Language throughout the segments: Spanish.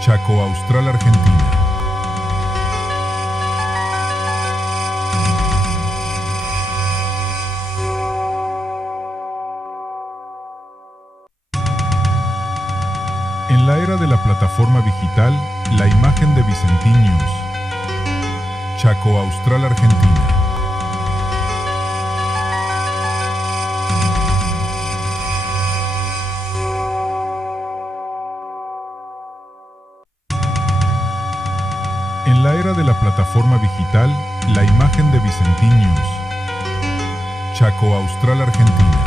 Chaco Austral, Argentina. En la era de la plataforma digital, la imagen de Vicentiños. Chaco Austral, Argentina. En la era de la plataforma digital, la imagen de Vicentiños. Chaco Austral, Argentina.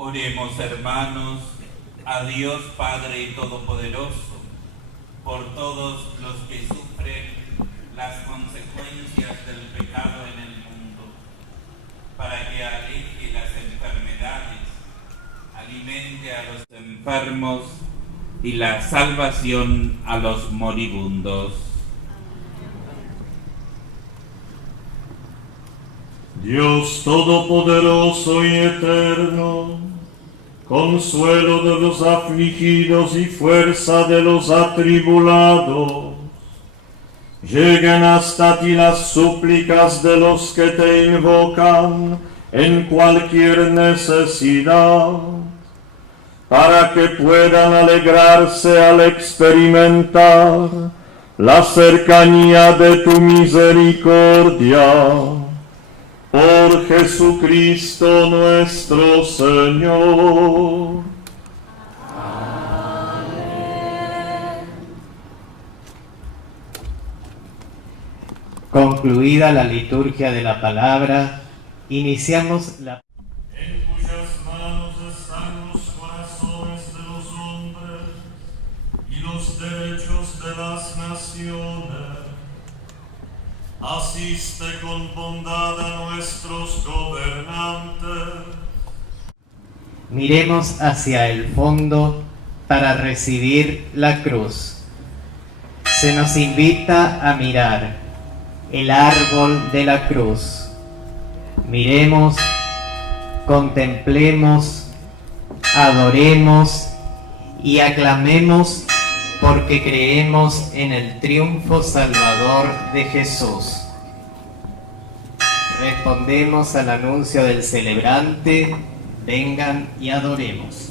Oremos, hermanos, a Dios Padre Todopoderoso, por todos los que sufren las consecuencias del pecado en el mundo, para que aleje las enfermedades, alimente a los enfermos y la salvación a los moribundos. Dios Todopoderoso y Eterno, consuelo de los afligidos y fuerza de los atribulados, lleguen hasta ti las súplicas de los que te invocan en cualquier necesidad, para que puedan alegrarse al experimentar la cercanía de tu misericordia. Por Jesucristo nuestro Señor. Amén. Concluida la liturgia de la palabra, iniciamos la... En cuyas manos están los corazones de los hombres y los derechos de las naciones. Asiste con bondad a nuestros gobernantes. Miremos hacia el fondo para recibir la cruz. Se nos invita a mirar el árbol de la cruz. Miremos, contemplemos, adoremos y aclamemos porque creemos en el triunfo salvador de Jesús. Respondemos al anuncio del celebrante: vengan y adoremos.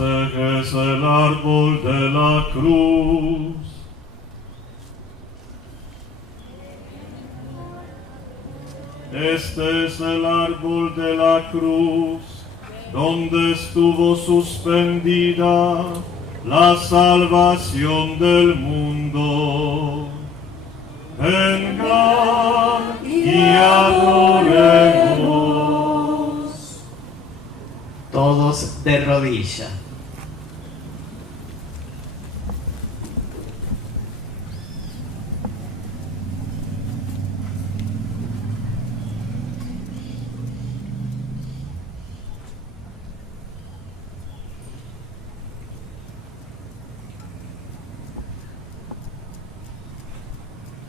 Este es el árbol de la cruz. Este es el árbol de la cruz, donde estuvo suspendida la salvación del mundo. Vengan y adoremos. Todos de rodilla.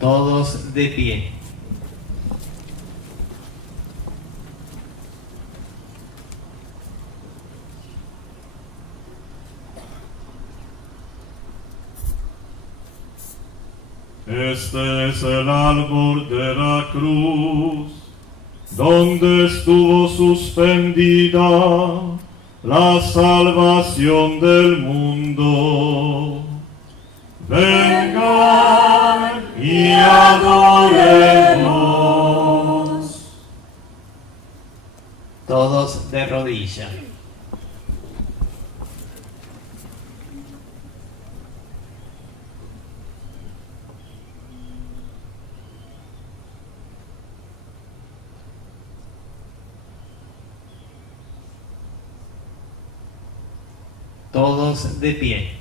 Todos de pie. Este es el árbol de la cruz, donde estuvo suspendida la salvación del mundo. Vengan y adoremos. Todos de rodilla. Todos de pie.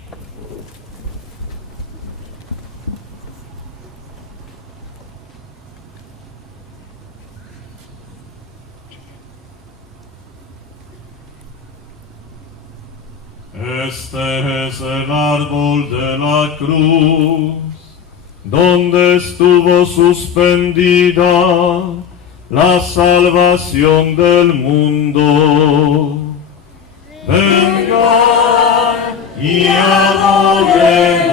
Este es el árbol de la cruz, donde estuvo suspendida la salvación del mundo. Vengan y adoremos.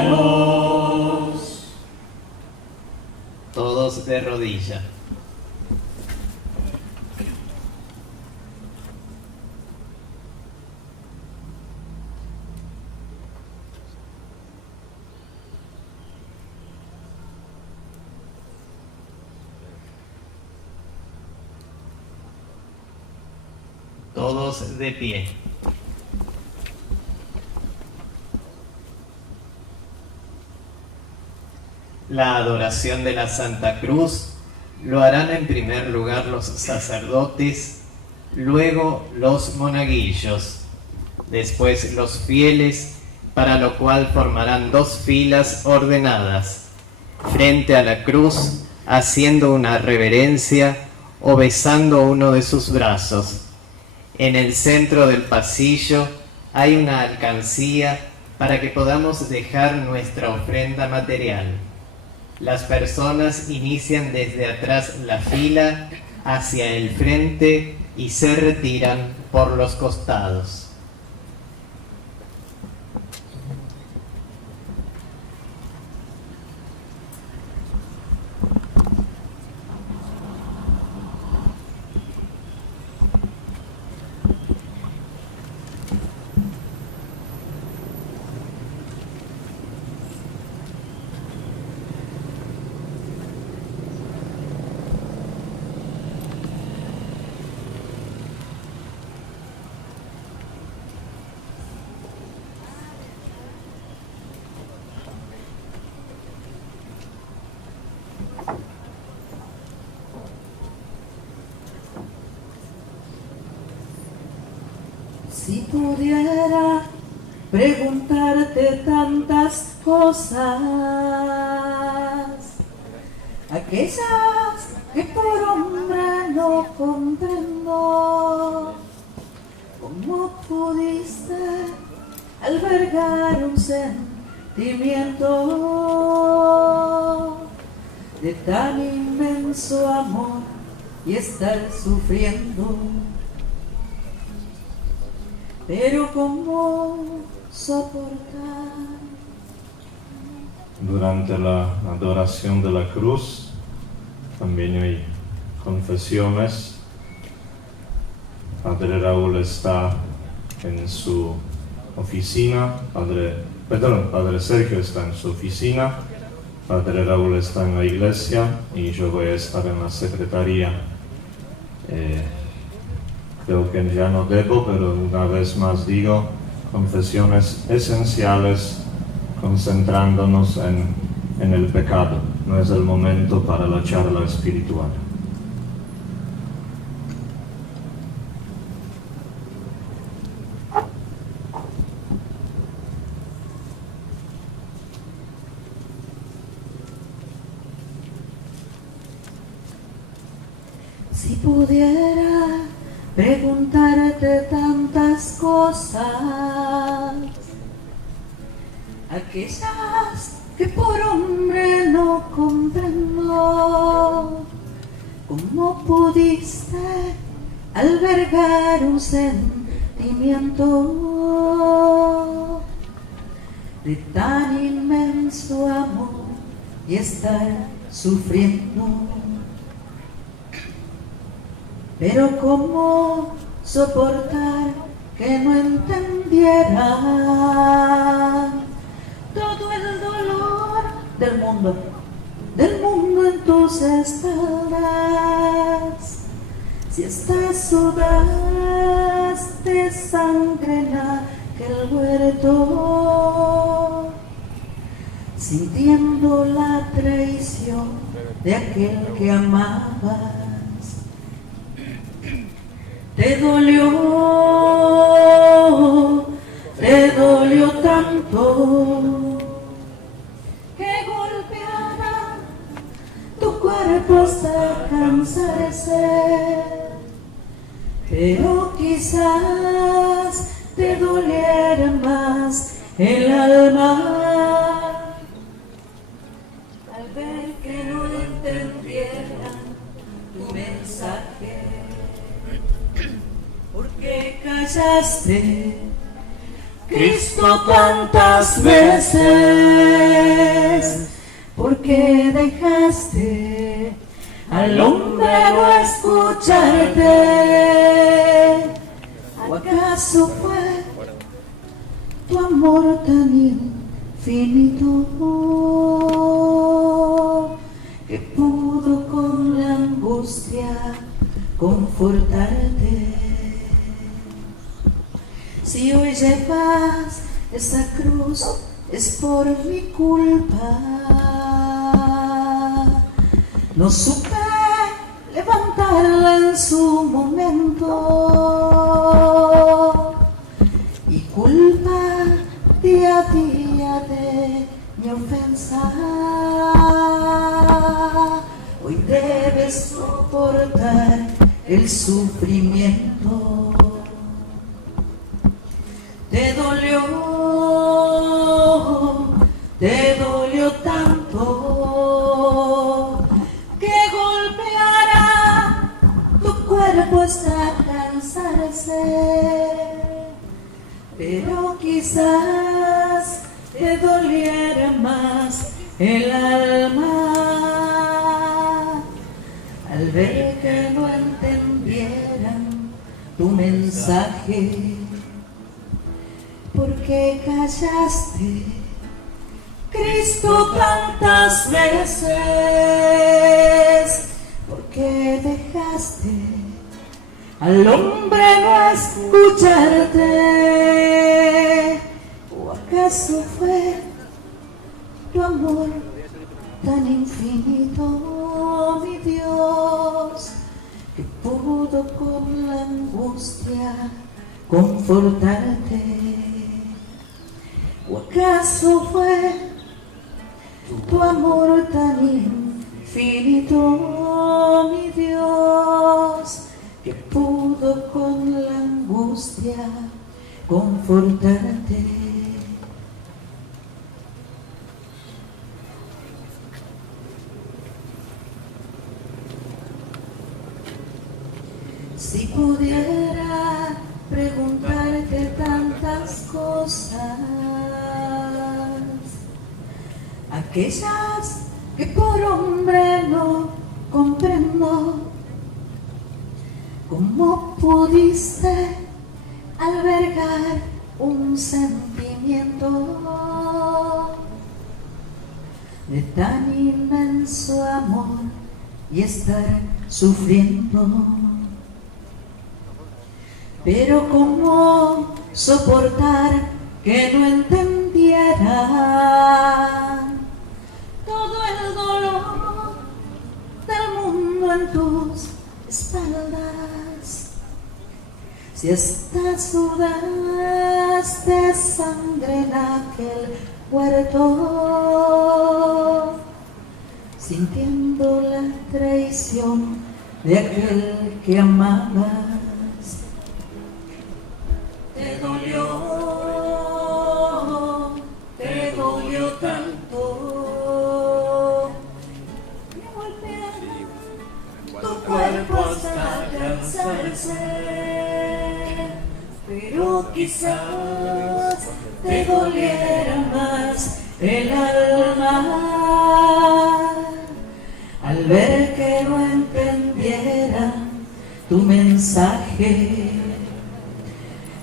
Todos de rodilla. Todos de pie. La adoración de la Santa Cruz lo harán en primer lugar los sacerdotes, luego los monaguillos, después los fieles, para lo cual formarán dos filas ordenadas, frente a la cruz, haciendo una reverencia o besando uno de sus brazos. En el centro del pasillo hay una alcancía para que podamos dejar nuestra ofrenda material. Las personas inician desde atrás la fila hacia el frente y se retiran por los costados. Si pudiera preguntarte tantas cosas, aquellas que por hombre no comprendo, ¿cómo pudiste albergar un sentimiento de tan inmenso amor y estar sufriendo? Pero ¿cómo soportar? Durante la adoración de la cruz también hay confesiones. Padre Raúl está en su oficina, Padre Sergio está en su oficina, Padre Raúl está en la iglesia y yo voy a estar en la secretaría. Creo que ya no debo, pero una vez más digo, confesiones esenciales, concentrándonos en el pecado. No es el momento para la charla espiritual. Si pudiera preguntarte tantas cosas, aquellas que por hombre no comprendo, ¿cómo pudiste albergar un sentimiento de tan inmenso amor y estar sufriendo? Pero ¿cómo soportar que no entendiera todo el dolor del mundo en tus espaldas? Si estas sudaste sangre en aquel huerto, sintiendo la traición de aquel que amabas. Te dolió tanto que golpeara tu cuerpo hasta cansarse, pero quizás te doliera más el alma al ver que no entendieran tu mensaje. ¿Por qué callaste, Cristo, tantas veces? ¿Por qué dejaste al hombre no escucharte? ¿O acaso fue tu amor tan infinito que pudo con la angustia confortarte? Si hoy llevas esa cruz es por mi culpa. No supe levantarla en su momento y culpa día a día de mi ofensa. Hoy debes soportar el sufrimiento. Te dolió tanto que golpeara tu cuerpo hasta cansarse, pero quizás te doliera más el alma al ver que no entendieran tu mensaje. ¿Por qué callaste, Cristo, tantas veces? ¿Por qué dejaste al hombre no escucharte? ¿O acaso fue tu amor tan infinito, mi Dios, que pudo con la angustia confortarte? ¿O acaso fue tu amor tan infinito, mi Dios, que pudo con la angustia confortarte? Si pudiera preguntarte tantas cosas, aquellas que por hombre no comprendo, ¿cómo pudiste albergar un sentimiento de tan inmenso amor y estar sufriendo. Pero cómo soportar que no entendieran todo el dolor del mundo en tus espaldas. Si hasta sudaste sangre en aquel huerto, sintiendo la traición de aquel que amabas. Te dolió tanto, me golpearon tu cuerpo hasta cansarse, pero quizás te doliera más el alma al ver que no entendiera tu mensaje.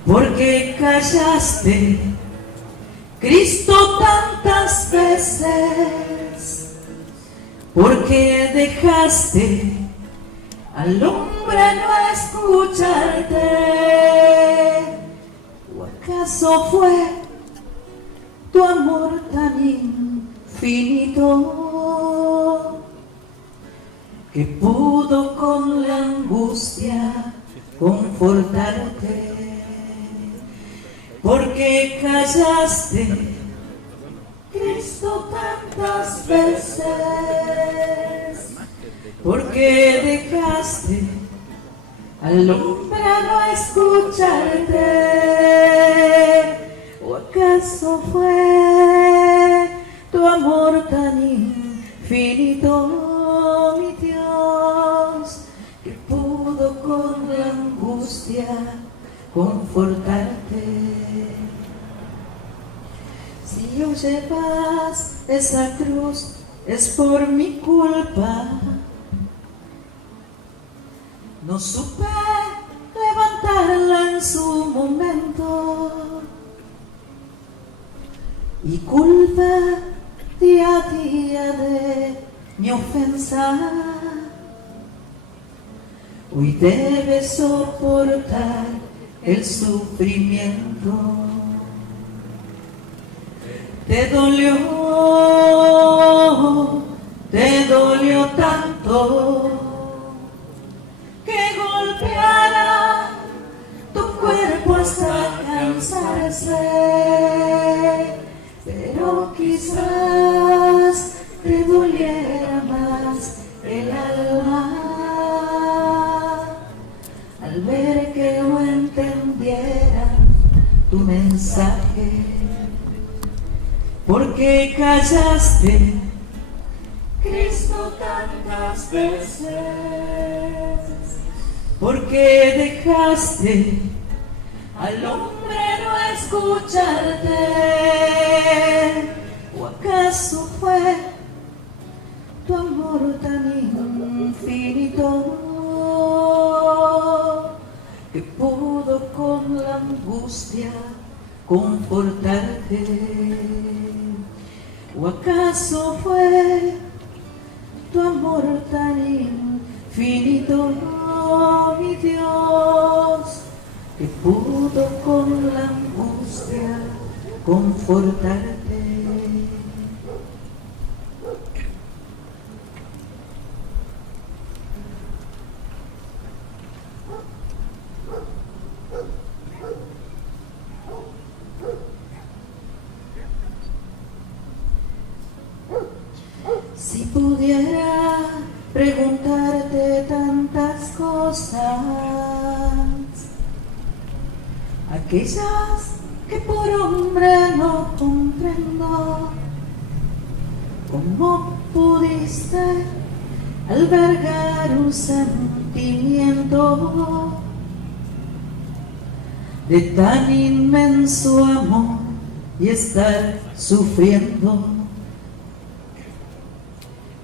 Porque callaste, Cristo, tantas veces, porque dejaste al hombre no escucharte. ¿O acaso fue tu amor tan infinito que pudo con la angustia confortarte? Porque callaste, Cristo, tantas veces, porque dejaste al hombre no escucharte. ¿O acaso fue tu amor tan infinito, mi Dios, que pudo con la angustia confortarte? Si yo llevas esa cruz es por mi culpa. No supe levantarla en su momento y culpa día a día de mi ofensa. Hoy debes soportar el sufrimiento. Te dolió tanto que golpeara tu cuerpo hasta cansarse, pero quizás te doliera más el alma al ver que no entendiera tu mensaje. Porque callaste, Cristo, tantas veces, porque dejaste al hombre no escucharte. ¿O acaso fue tu amor tan infinito que pudo con la angustia confortarte? ¿O acaso fue tu amor tan infinito, mi Dios, que pudo con la angustia confortarte? Si pudiera preguntarte tantas cosas, aquellas que por hombre no comprendo, ¿cómo pudiste albergar un sentimiento de tan inmenso amor y estar sufriendo?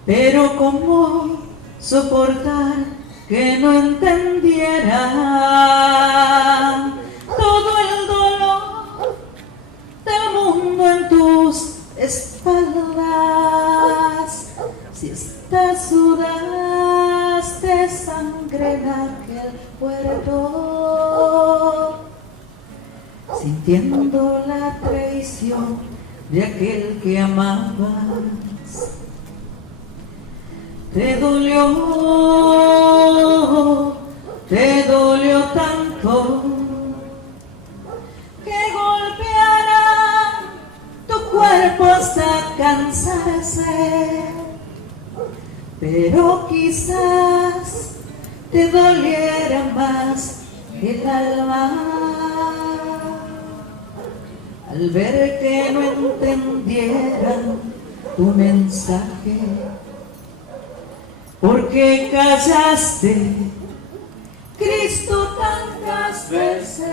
Pero ¿cómo soportar que no entendiera todo el dolor espaldas, si estás sudas de sangre en aquel puerto, sintiendo la traición de aquel que amabas. Te dolió tanto que golpearán tu cuerpo hasta cansarse, pero quizás te doliera más el alma al ver que no entendieran tu mensaje. Porque callaste, Cristo, tantas veces,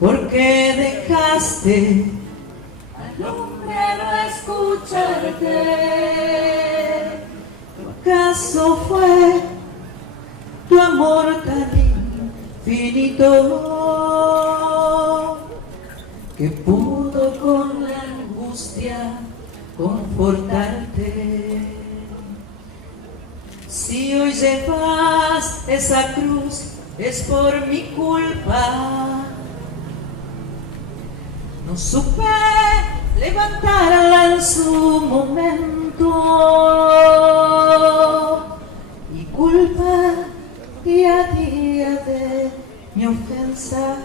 porque dejaste al hombre no escucharte. ¿Acaso fue tu amor tan infinito que pudo con la angustia confortarte? Si hoy llevas esa cruz es por mi culpa. No supe levantarla en su momento, y culpa día a día de mi ofensa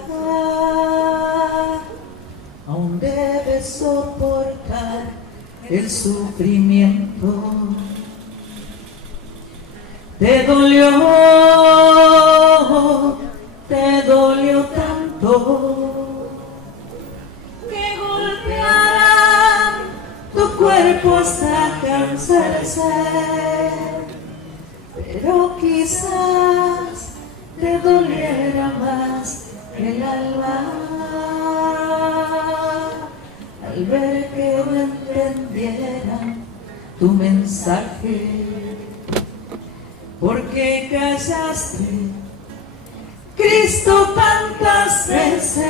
aún debes soportar el sufrimiento. Te dolió tanto que golpearán tu cuerpo hasta cansarse, pero quizás te doliera más el alma al ver que no entendieran tu mensaje. Porque callaste, Cristo, tantas veces,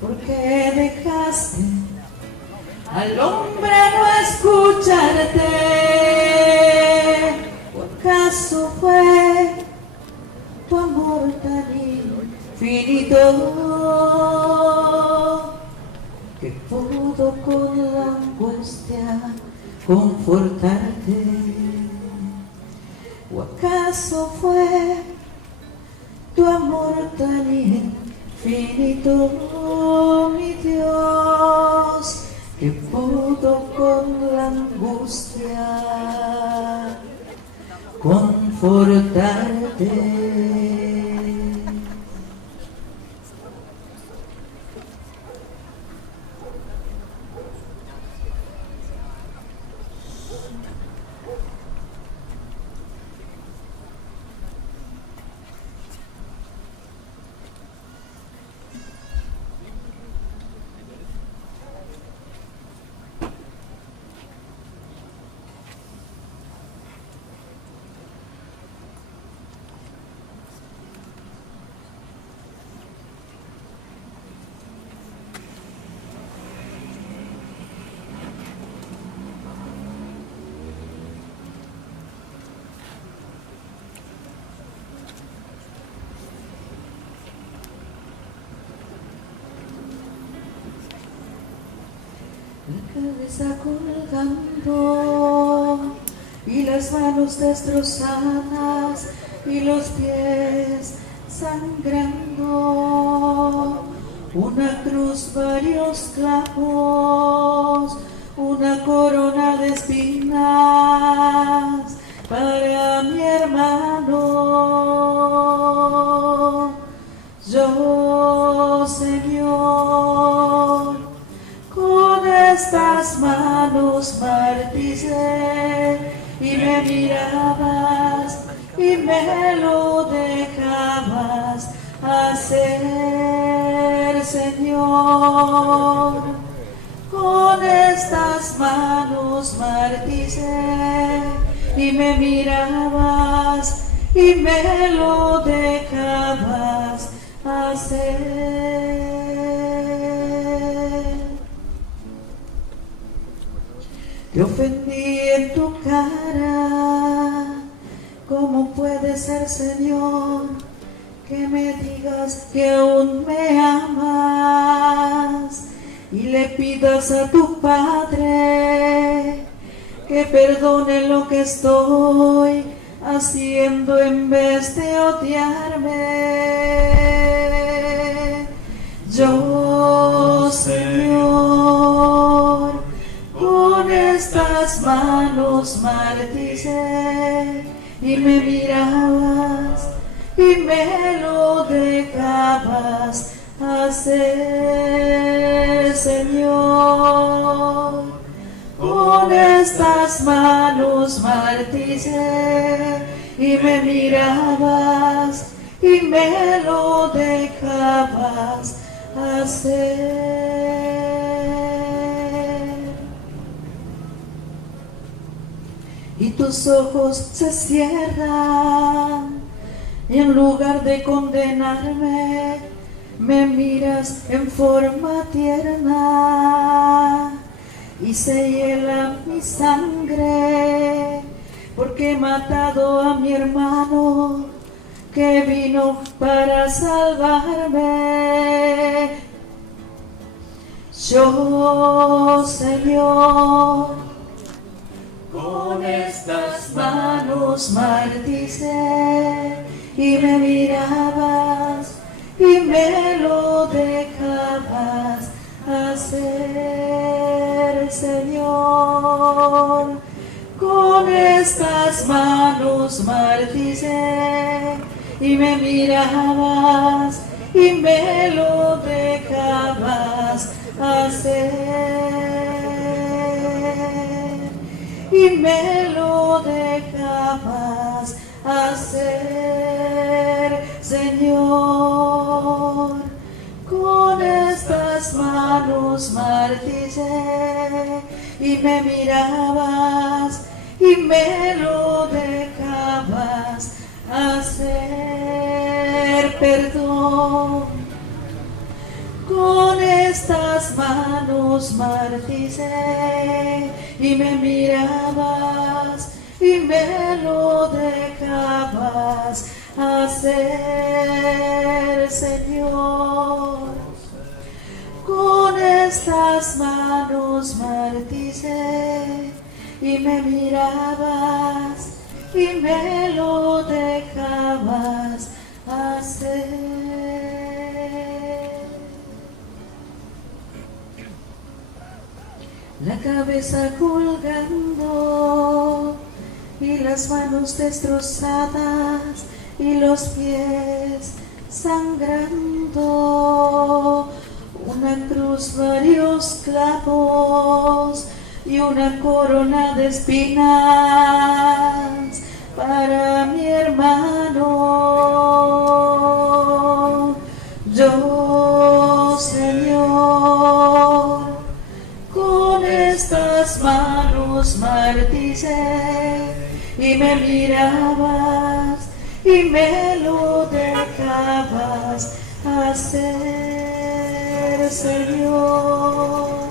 porque dejaste al hombre no escucharte. ¿O acaso fue tu amor tan infinito que pudo con la angustia confortarte? ¿O acaso fue tu amor tan infinito, mi Dios, que pudo con la angustia confortarte? La cabeza colgando y las manos destrozadas y los pies sangrando, una cruz, varios clavos, una corona de espinas para mi hermano. Yo, Señor, con estas manos martillé y me mirabas y me lo dejabas hacer, Señor. Con estas manos martillé y me mirabas y me lo dejabas hacer. Te ofendí en tu cara. ¿Cómo puede ser, Señor, que me digas que aún me amas y le pidas a tu Padre que perdone lo que estoy haciendo en vez de odiarme? Yo, Señor, con estas manos martillaré, y me mirabas y me lo dejabas hacer, Señor. Con estas manos martillaré, y me mirabas y me lo dejabas hacer. Y tus ojos se cierran, y en lugar de condenarme, me miras en forma tierna, y se hiela mi sangre, porque he matado a mi hermano que vino para salvarme. Yo, Señor, con estas manos martillaré, y me mirabas y me lo dejabas hacer, Señor. Con estas manos martillaré, y me mirabas y me lo dejabas hacer, y me lo dejabas hacer, Señor. Con estas manos martillaré, y me mirabas y me lo dejabas hacer, perdón. Con estas manos martillaré, y me mirabas y me lo dejabas hacer, Señor. Con estas manos martillaré, y me mirabas y me lo dejabas hacer. La cabeza colgando y las manos destrozadas y los pies sangrando, una cruz, varios clavos y una corona de espinas para mi hermano. Yo, Señor, con estas manos martillaré, y me mirabas y me lo dejabas hacer, Señor.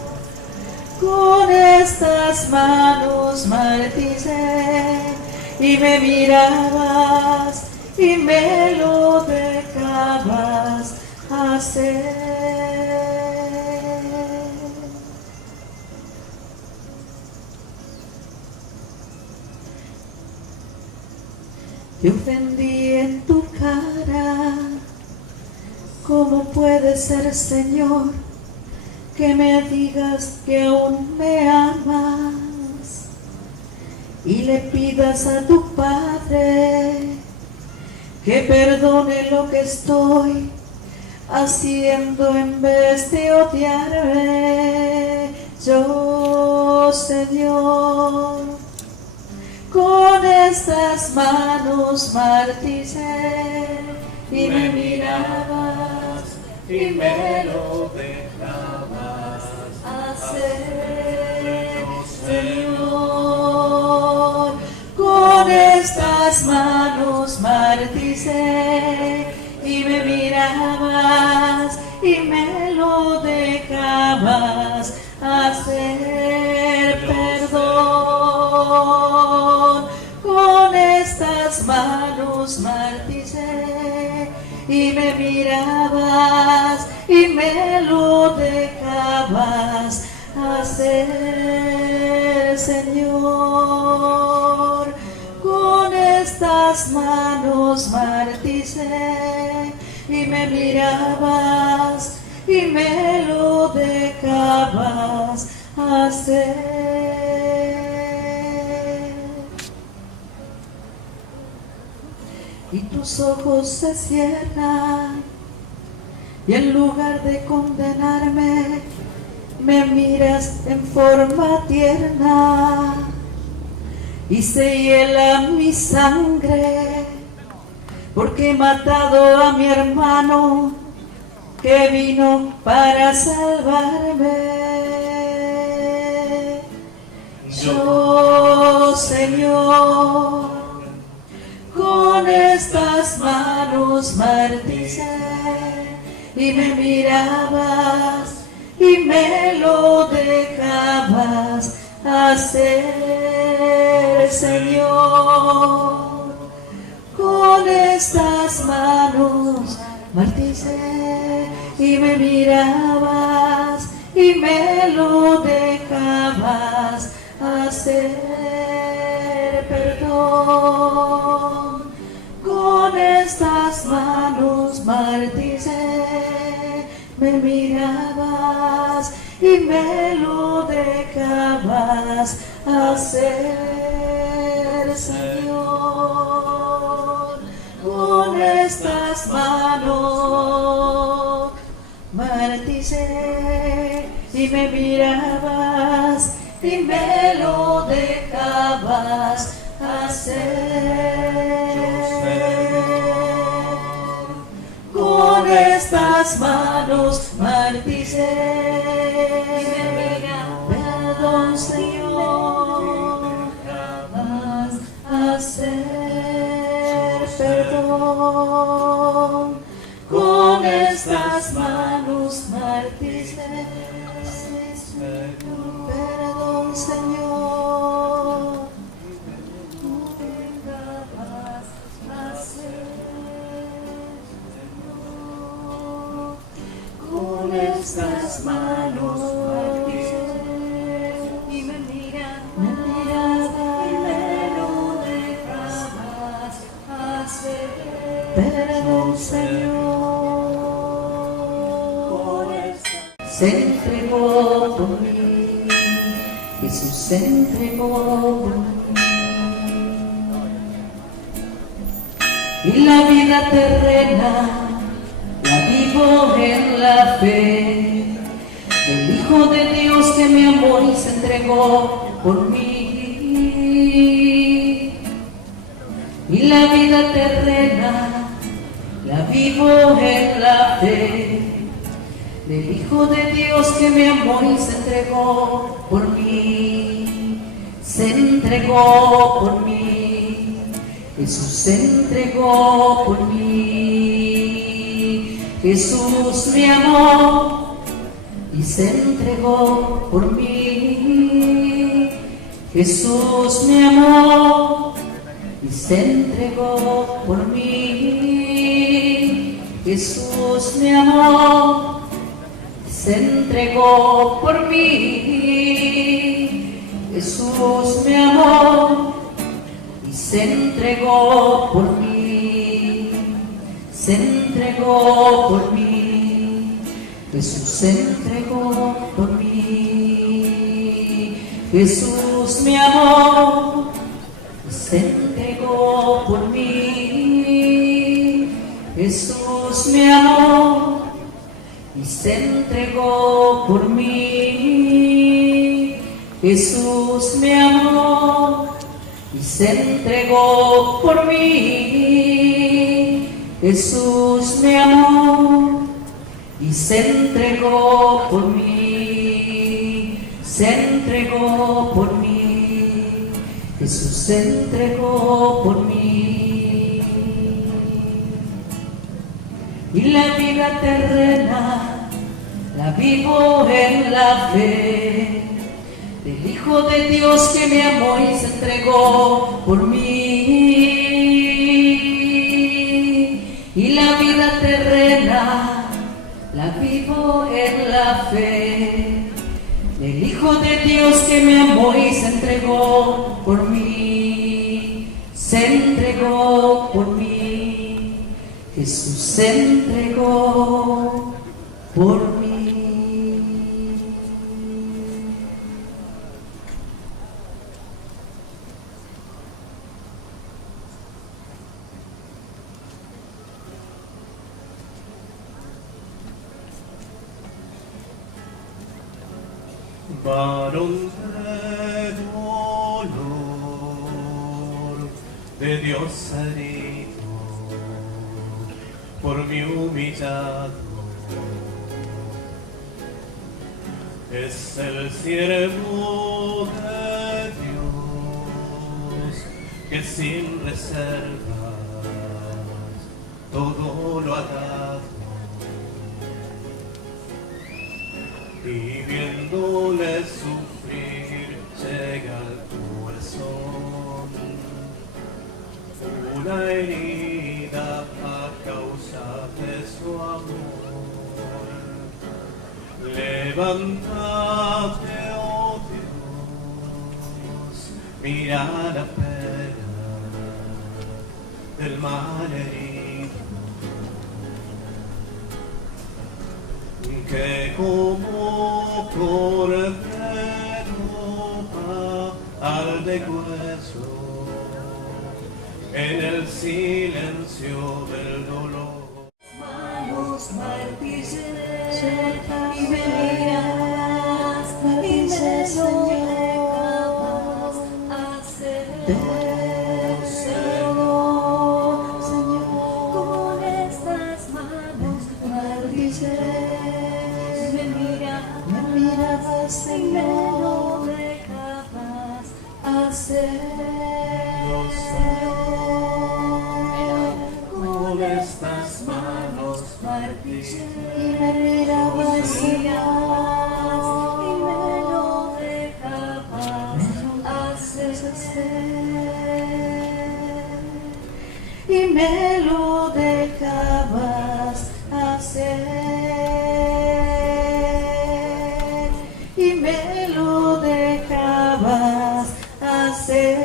Con estas manos martillaré, y me mirabas y me lo dejabas hacer. Te ofendí en tu cara. ¿Cómo puede ser, Señor, que me digas que aún me amas y le pidas a tu Padre que perdone lo que estoy haciendo en vez de odiarme? Yo, Señor, con estas manos martillaré, y me mirabas y me lo dejabas hacer, Señor. Con estas manos martillaré, y me mirabas y me lo dejabas hacer, perdón. estas manos martillaré, y me mirabas y me lo dejabas hacer, Señor. Con estas manos martillaré, y me mirabas y me lo dejabas hacer. Y tus ojos se cierran, y en lugar de condenarme, me miras en forma tierna, y se hiela mi sangre, porque he matado a mi hermano que vino para salvarme. Yo, Señor, con estas manos martillaré, y me mirabas y me lo dejabas hacer, Señor. Con estas manos martillaré, y me mirabas y me lo dejabas hacer, perdón. Con estas manos martillaré, me mirabas y me lo dejabas hacer, Señor. Con estas manos martillaré, y me mirabas y me lo dejabas hacer. Con estas manos martillaré, perdón, Señor, jamás hacer, perdón. Con estas manos martillaré, perdón, Señor, jamás hacer. Con estas manos martillaré, y me miraba y me lo dejabas hacer, perdón, Señor. Se entregó por mí, Jesús se entregó por mí, y la vida terrena la vivo en la fe del Hijo de Dios que me amó y se entregó por mí. Y la vida terrena la vivo en la fe del Hijo de Dios que me amó y se entregó por mí. Se entregó por mí, Jesús se entregó por mí. Jesús me amó y se entregó por mí. Jesús me amó y se entregó por mí. Jesús me amó y se entregó por mí. Jesús me amó y se entregó por mí. Se entregó por mí. Jesús se entregó por mí. Jesús me amó y se entregó por mí. Jesús me amó y se entregó por mí. Jesús me amó y se entregó por mí. Jesús me amó y se entregó por mí. Se entregó por mí. Jesús se entregó por mí. Y la vida terrena la vivo en la fe del Hijo de Dios que me amó y se entregó por mí. Hijo de Dios que me amó y se entregó por mí, se entregó por mí, Jesús se entregó por mí. Varón de dolor, de Dios herido, por mí humillado, es el siervo de Dios que sin reservas todo lo ha dado. Y viéndole sufrir llega al corazón una herida a causa de su amor. Levántate, oh Dios, mira la pena del mal herido, que como cordero va al deshueso en el silencio del dolor. Manos martillaré y me miras y me soñabas hacer Señor, con estas manos martillaré. Señor, me dejabas hacerlo, Señor, con estas manos martillaré. Y me mirabas, Señor, y me lo dejabas hacer. Y me lo dejabas hacer. Y me lo dejabas hacer,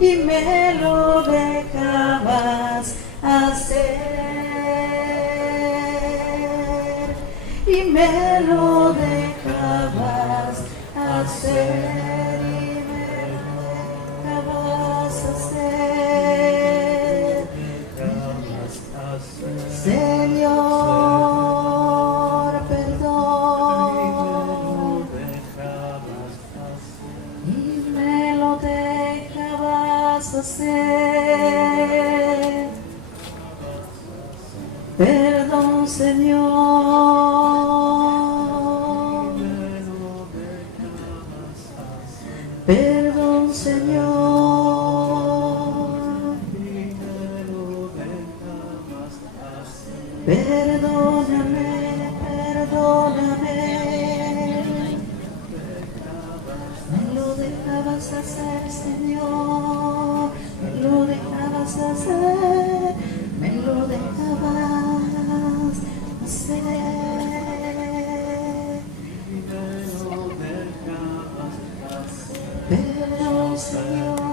y me lo dejabas hacer, y me lo dejabas hacer, y me lo dejabas hacer, Señor, perdón, y me lo dejabas hacer, perdón, Señor, perdón, Señor, perdóname, perdóname, me lo dejabas hacer, Señor, me lo dejabas hacer, me lo dejabas hacer, perdón, Señor,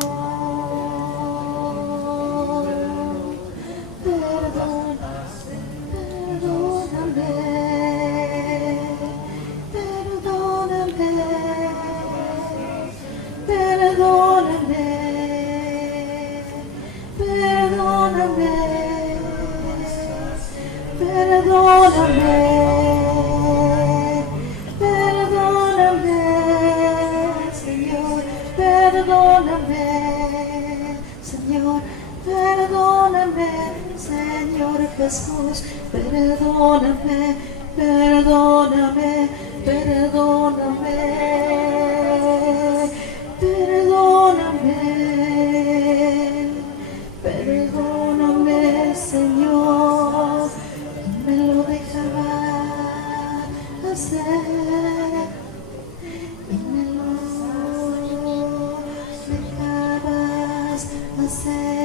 Jesús, perdóname, perdóname, perdóname, perdóname, perdóname, Señor, me lo dejaba hacer, y me lo dejabas hacer.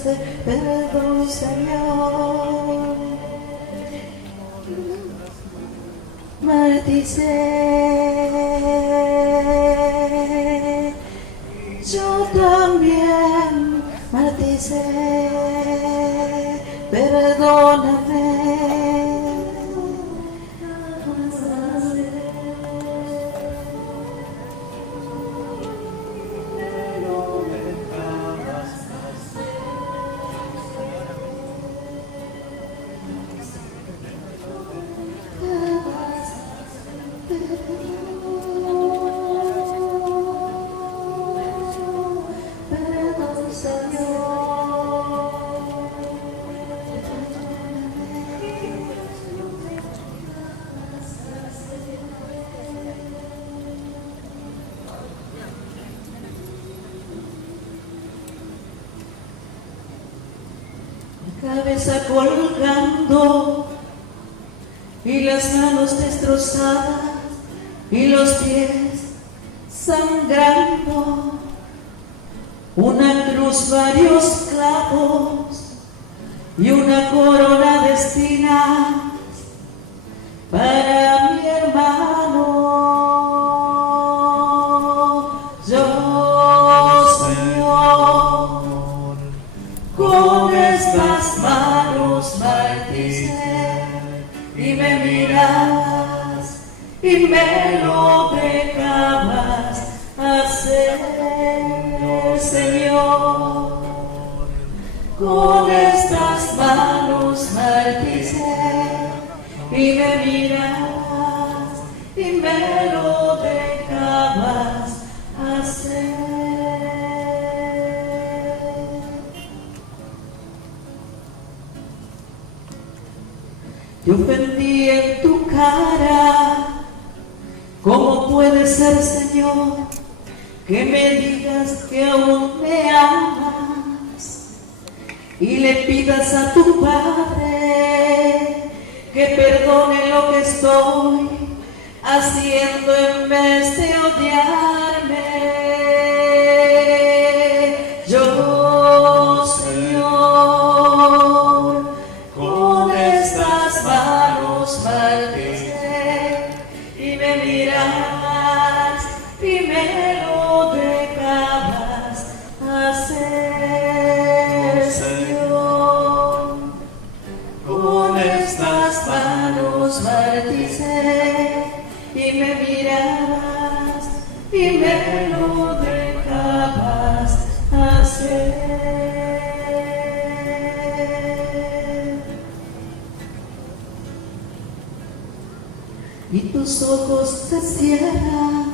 hacer, perdón, Señor. Marticé, yo también marticé, perdóname. Cabeza colgando y las manos destrozadas y los pies sangrando, una cruz, varios clavos y una corona de espinas para mi hermano. Yo, Señor, con estas manos marticé, y me miras y me lo dejabas hacer, Señor. Con estas manos marticé, y me miras y me lo dejabas hacer. Te ofendí en tu cara. ¿Cómo puede ser, Señor, que me digas que aún me amas y le pidas a tu Padre que perdone lo que estoy haciendo en vez de odiarme? Yo, Señor, con estas manos marticé, y me miras y me lo dejabas hacer, Señor. Con estas manos marticé, y me mirabas y me lo dejabas hacer. Y tus ojos se cierran,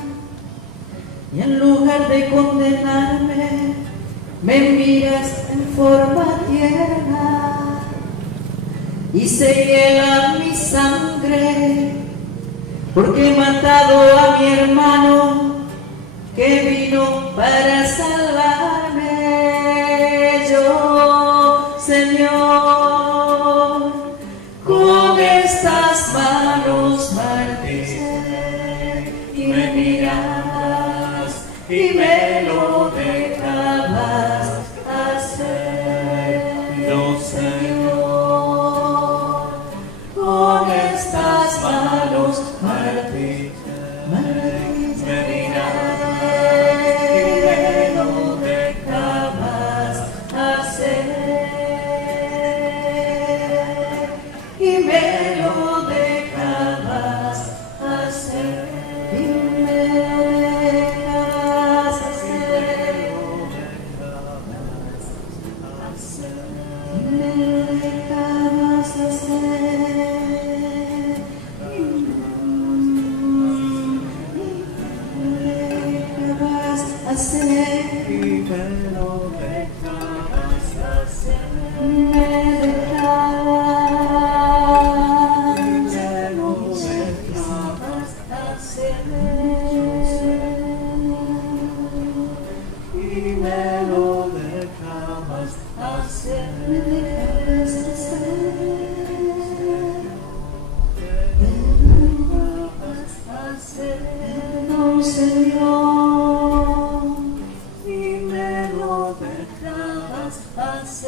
y en lugar de condenarme, me miras en forma tierna, y se hiela mi sangre, porque he matado a mi hermano que vino para salvarme. Yo, Señor, con estas manos marticé, y me mirabas y me lo dejabas hacer. Yo, Señor, con estas manos marticé, me mirabas y me lo dejabas hacer. Y me lo dejabas hacer, y me lo dejabas hacer, y me lo dejabas hacer, y me lo dejabas hacer, y me lo dejabas hacer, me no, Señor, y me lo dejabas hacer.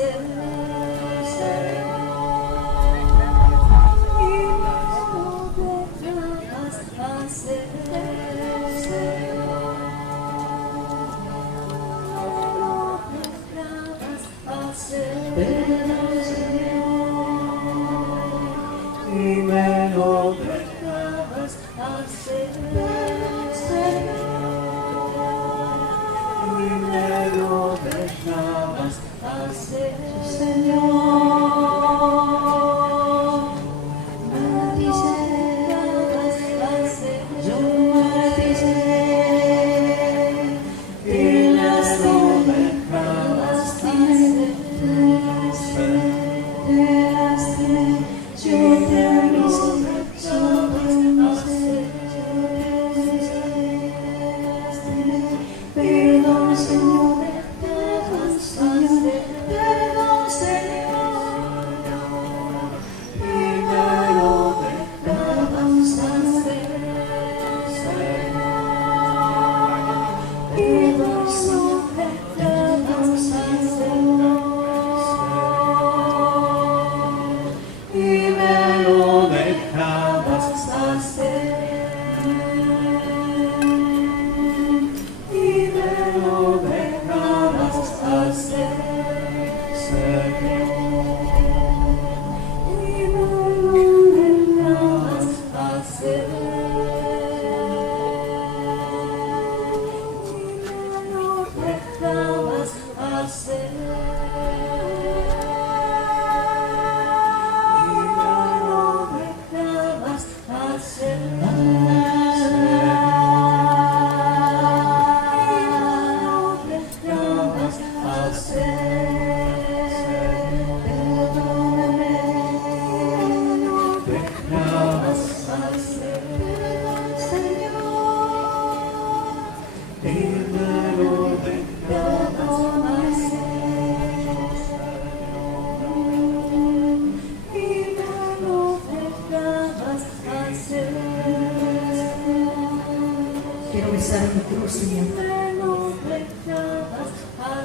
Quiero besar mi cruz, Señor.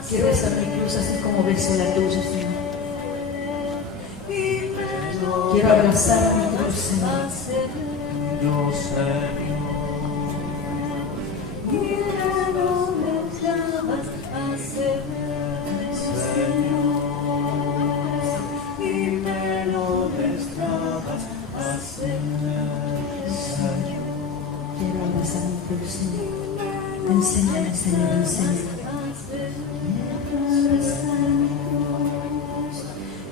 Quiero besar mi cruz así como beso la tuya, Señor. Quiero abrazar mi cruz, Señor. Quiero abrazar mi cruz, Señor. Enséñame, Señor, enséñame.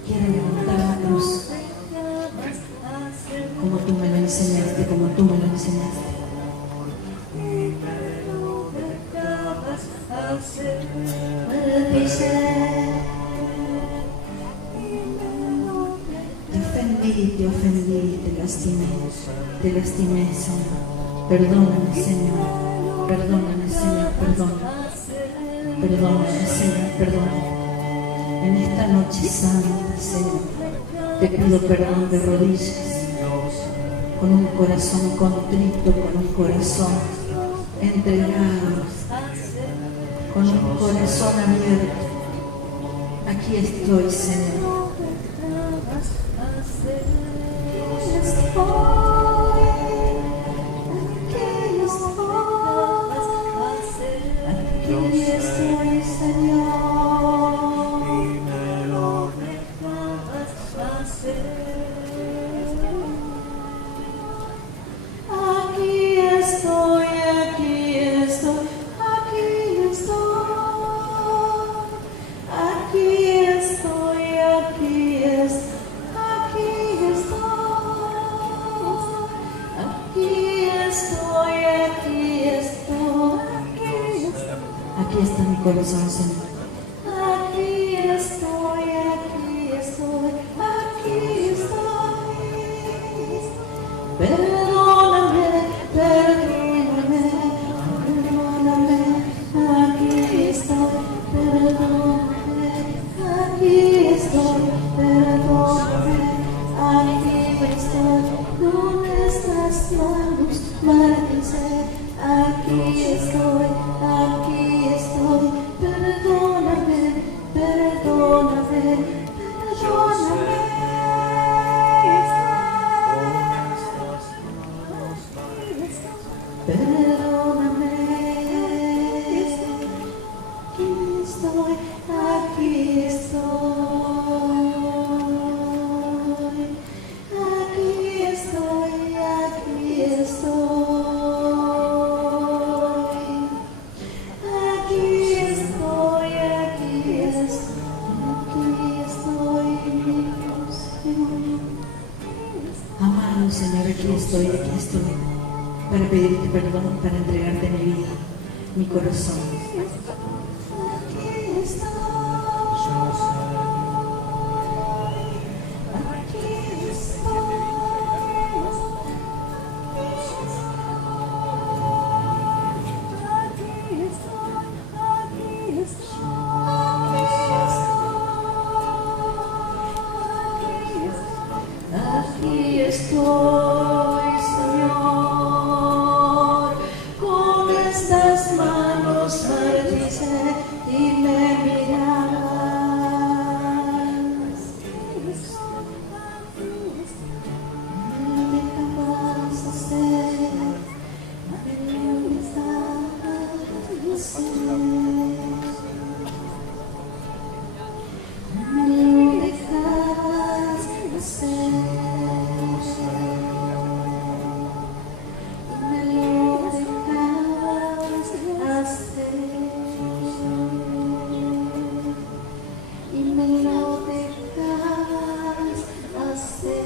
Quiero levantar la cruz como tú me lo enseñaste, como tú me lo enseñaste. Te ofendí, te lastimé, Señor. Perdóname, Señor, perdóname, Señor, perdóname, Señor, perdóname. En esta noche santa, Señor, te pido perdón de rodillas, con un corazón contrito, con un corazón entregado, con un corazón abierto. Aquí estoy, Señor. Aquí estoy, Señor. Y me lo dejabas hacer. Aquí estoy, aquí estoy, aquí estoy. Aquí estoy, aquí estoy, aquí estoy. Aquí estoy, aquí estoy, aquí estoy. Aquí está mi corazón, Señor. Aquí estoy, aquí estoy, aquí estoy. Perdóname, perdóname, perdóname. Aquí estoy, perdóname. Aquí estoy, perdóname. Aquí estoy. ¿Dónde estás, la luz? Márquese. Aquí estoy, aquí estoy. Perdóname, perdóname. aquí estoy, para pedirte perdón, para entregarte mi vida, mi corazón. Aquí estoy. Aquí estoy, Señor, con estas manos alcé y me mirarás. No me dejabas hacer, no me dejabas hacer. No me lo dejabas hacer.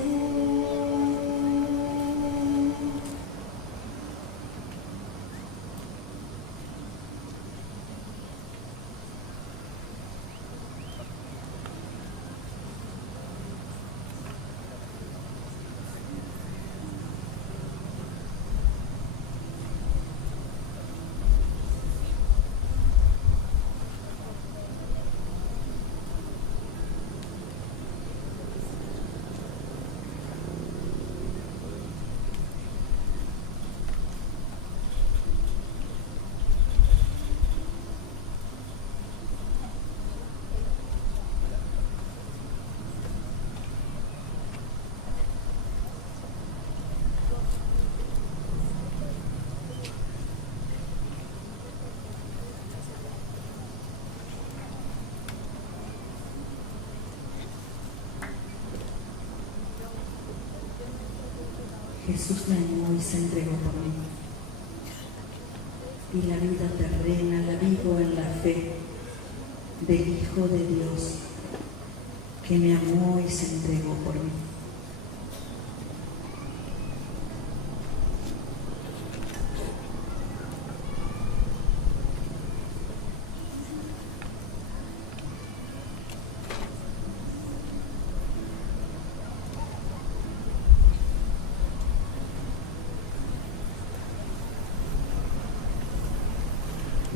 Jesús me amó y se entregó por mí. Y la vida terrena la vivo en la fe del Hijo de Dios, que me amó y se entregó por mí.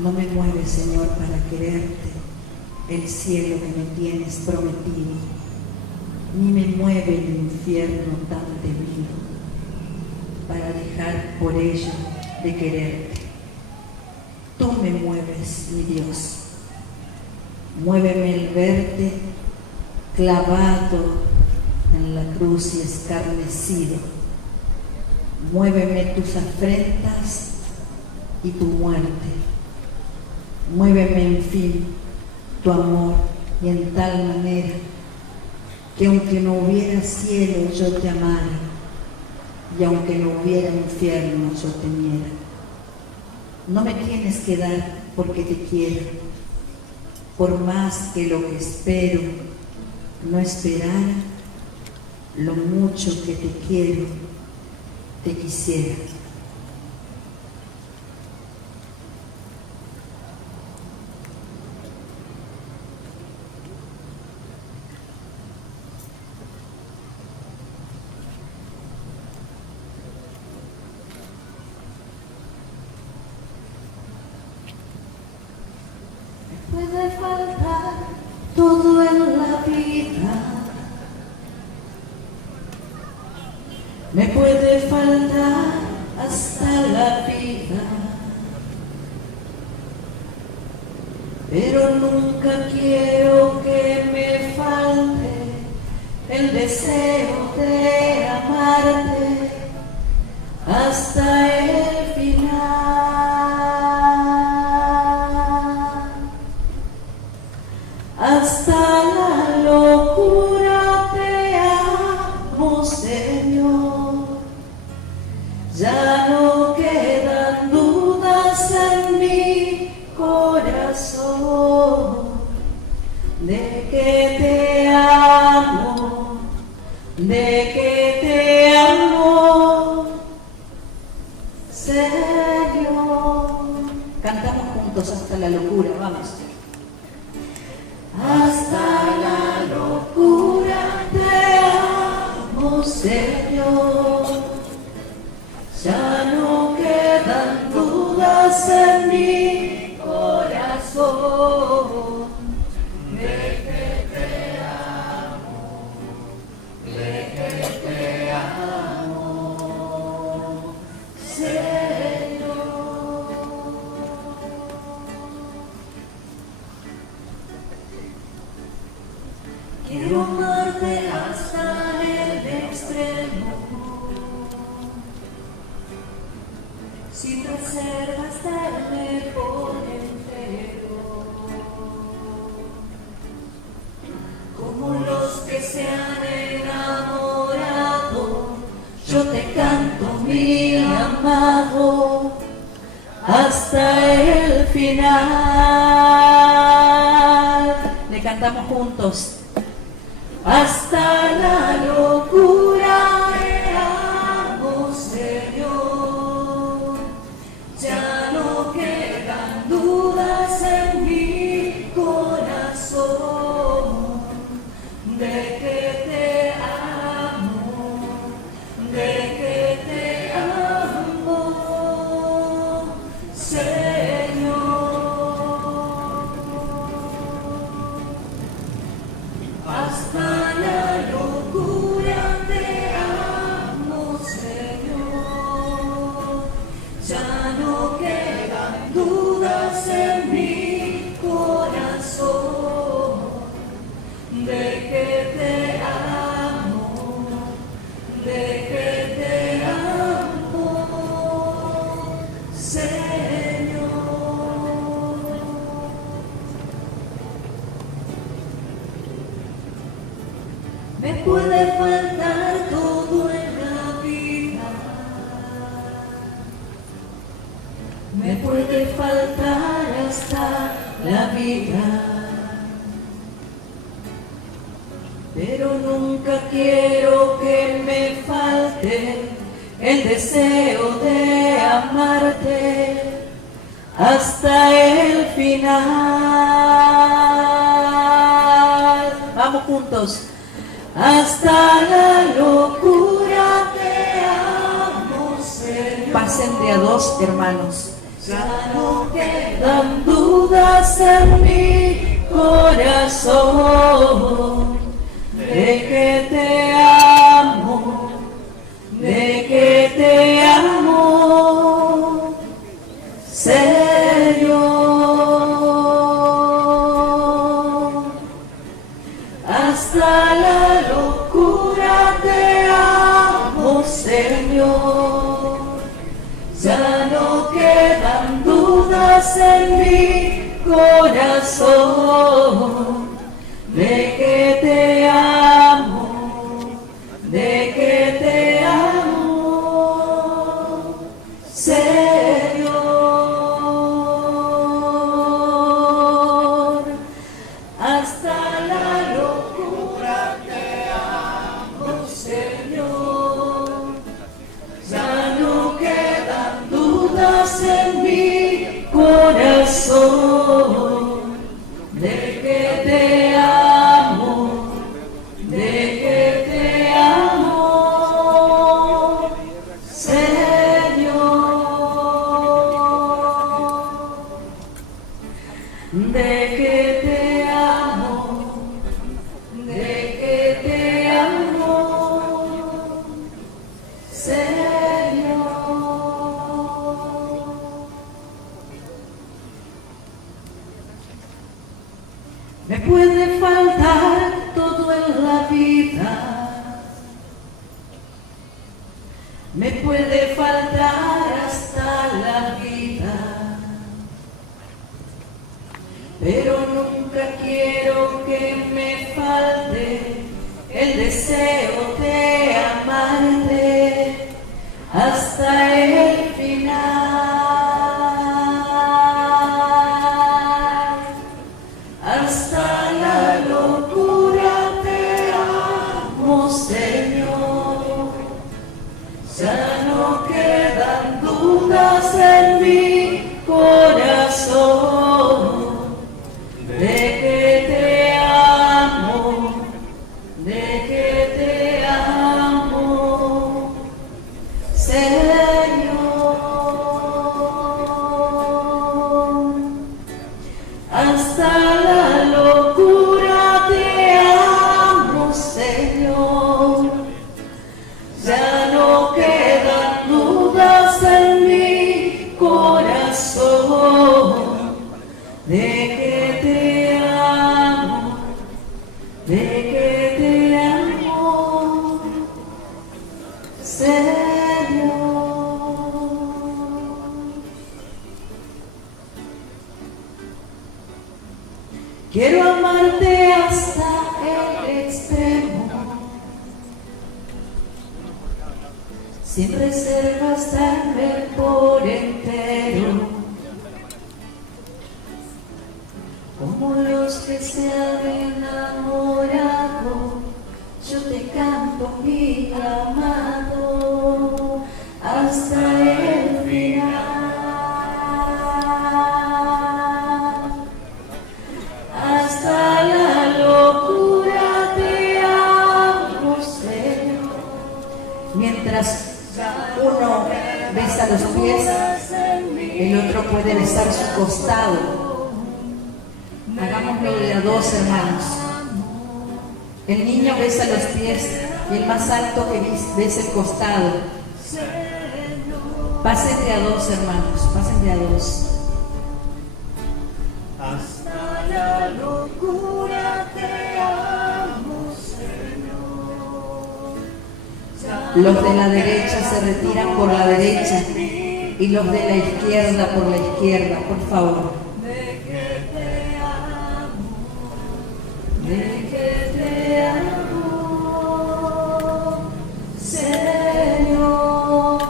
No me mueve, Señor, para quererte el cielo que me tienes prometido, ni me mueve el infierno tan temido para dejar por ello de quererte. Tú me mueves, mi Dios. Muéveme el verte clavado en la cruz y escarnecido. Muéveme tus afrentas y tu muerte. Muéveme, en fin, tu amor, y en tal manera que aunque no hubiera cielo yo te amara, y aunque no hubiera infierno yo temiera. No me tienes que dar porque te quiero, por más que lo que espero no esperara, lo mucho que te quiero, te quisiera. Puede faltar todo en la vida, me puede faltar hasta la vida, pero nunca quiero que me falte el deseo de amarte hasta el final. Hasta la locura te amo, Señor. Ya no quedan dudas en mi corazón de que te amo, de que te amo. final. Le cantamos juntos. Hasta la locura te amo, Señor. Ya no quedan dudas en mi corazón de que te amo, de que te amo, Señor. Hasta la locura te amo, Señor. Ya no quedan dudas en mi corazón de que te amo, de que te amo, Señor. Me puede faltar todo en la vida, me puede faltar hasta la vida, pero nunca quiero que me falte el deseo de amarte hasta el final. Vamos juntos. Hasta la locura te amo, Señor. Pasen de a dos, hermanos. Ya no quedan dudas en mi corazón de que te amo, de que te amo, Señor. Hasta la locura te amo, Señor. Ya no quedan dudas en mi corazón de que te amo, de que te amo, Señor. Hasta la locura te amo, Señor. Ya no quedan dudas en mi corazón de que te amo, de que te amo, Señor. De que te amo, de que te amo, Señor. Me puede faltar todo en la vida, me puede faltar hasta la vida, pero nunca quiero que me falte el deseo de amarte hasta el final. Hasta la locura te amo, Señor. Ya no quedan dudas en mi corazón de que te amo, de que te amo, Señor. Hasta la locura te amo, Señor. Ya no quedan dudas en mi corazón de que te amo, de que te amo, Señor. Quiero amarte hasta el extremo, siempre ser gastarme por entero. que se han enamorado, yo te canto mi amado hasta el final. Hasta la locura te amo, Señor. Mientras uno besa los pies, el otro puede besar su costado. Hagámoslo de a dos, hermanos. El niño besa los pies y el más alto que besa el costado. Pasen de a dos, hermanos, pasen de a dos. Hasta la locura te amo, Señor. Los de la derecha se retiran por la derecha y los de la izquierda por la izquierda, por favor. De que te amo, De que te amo, Señor.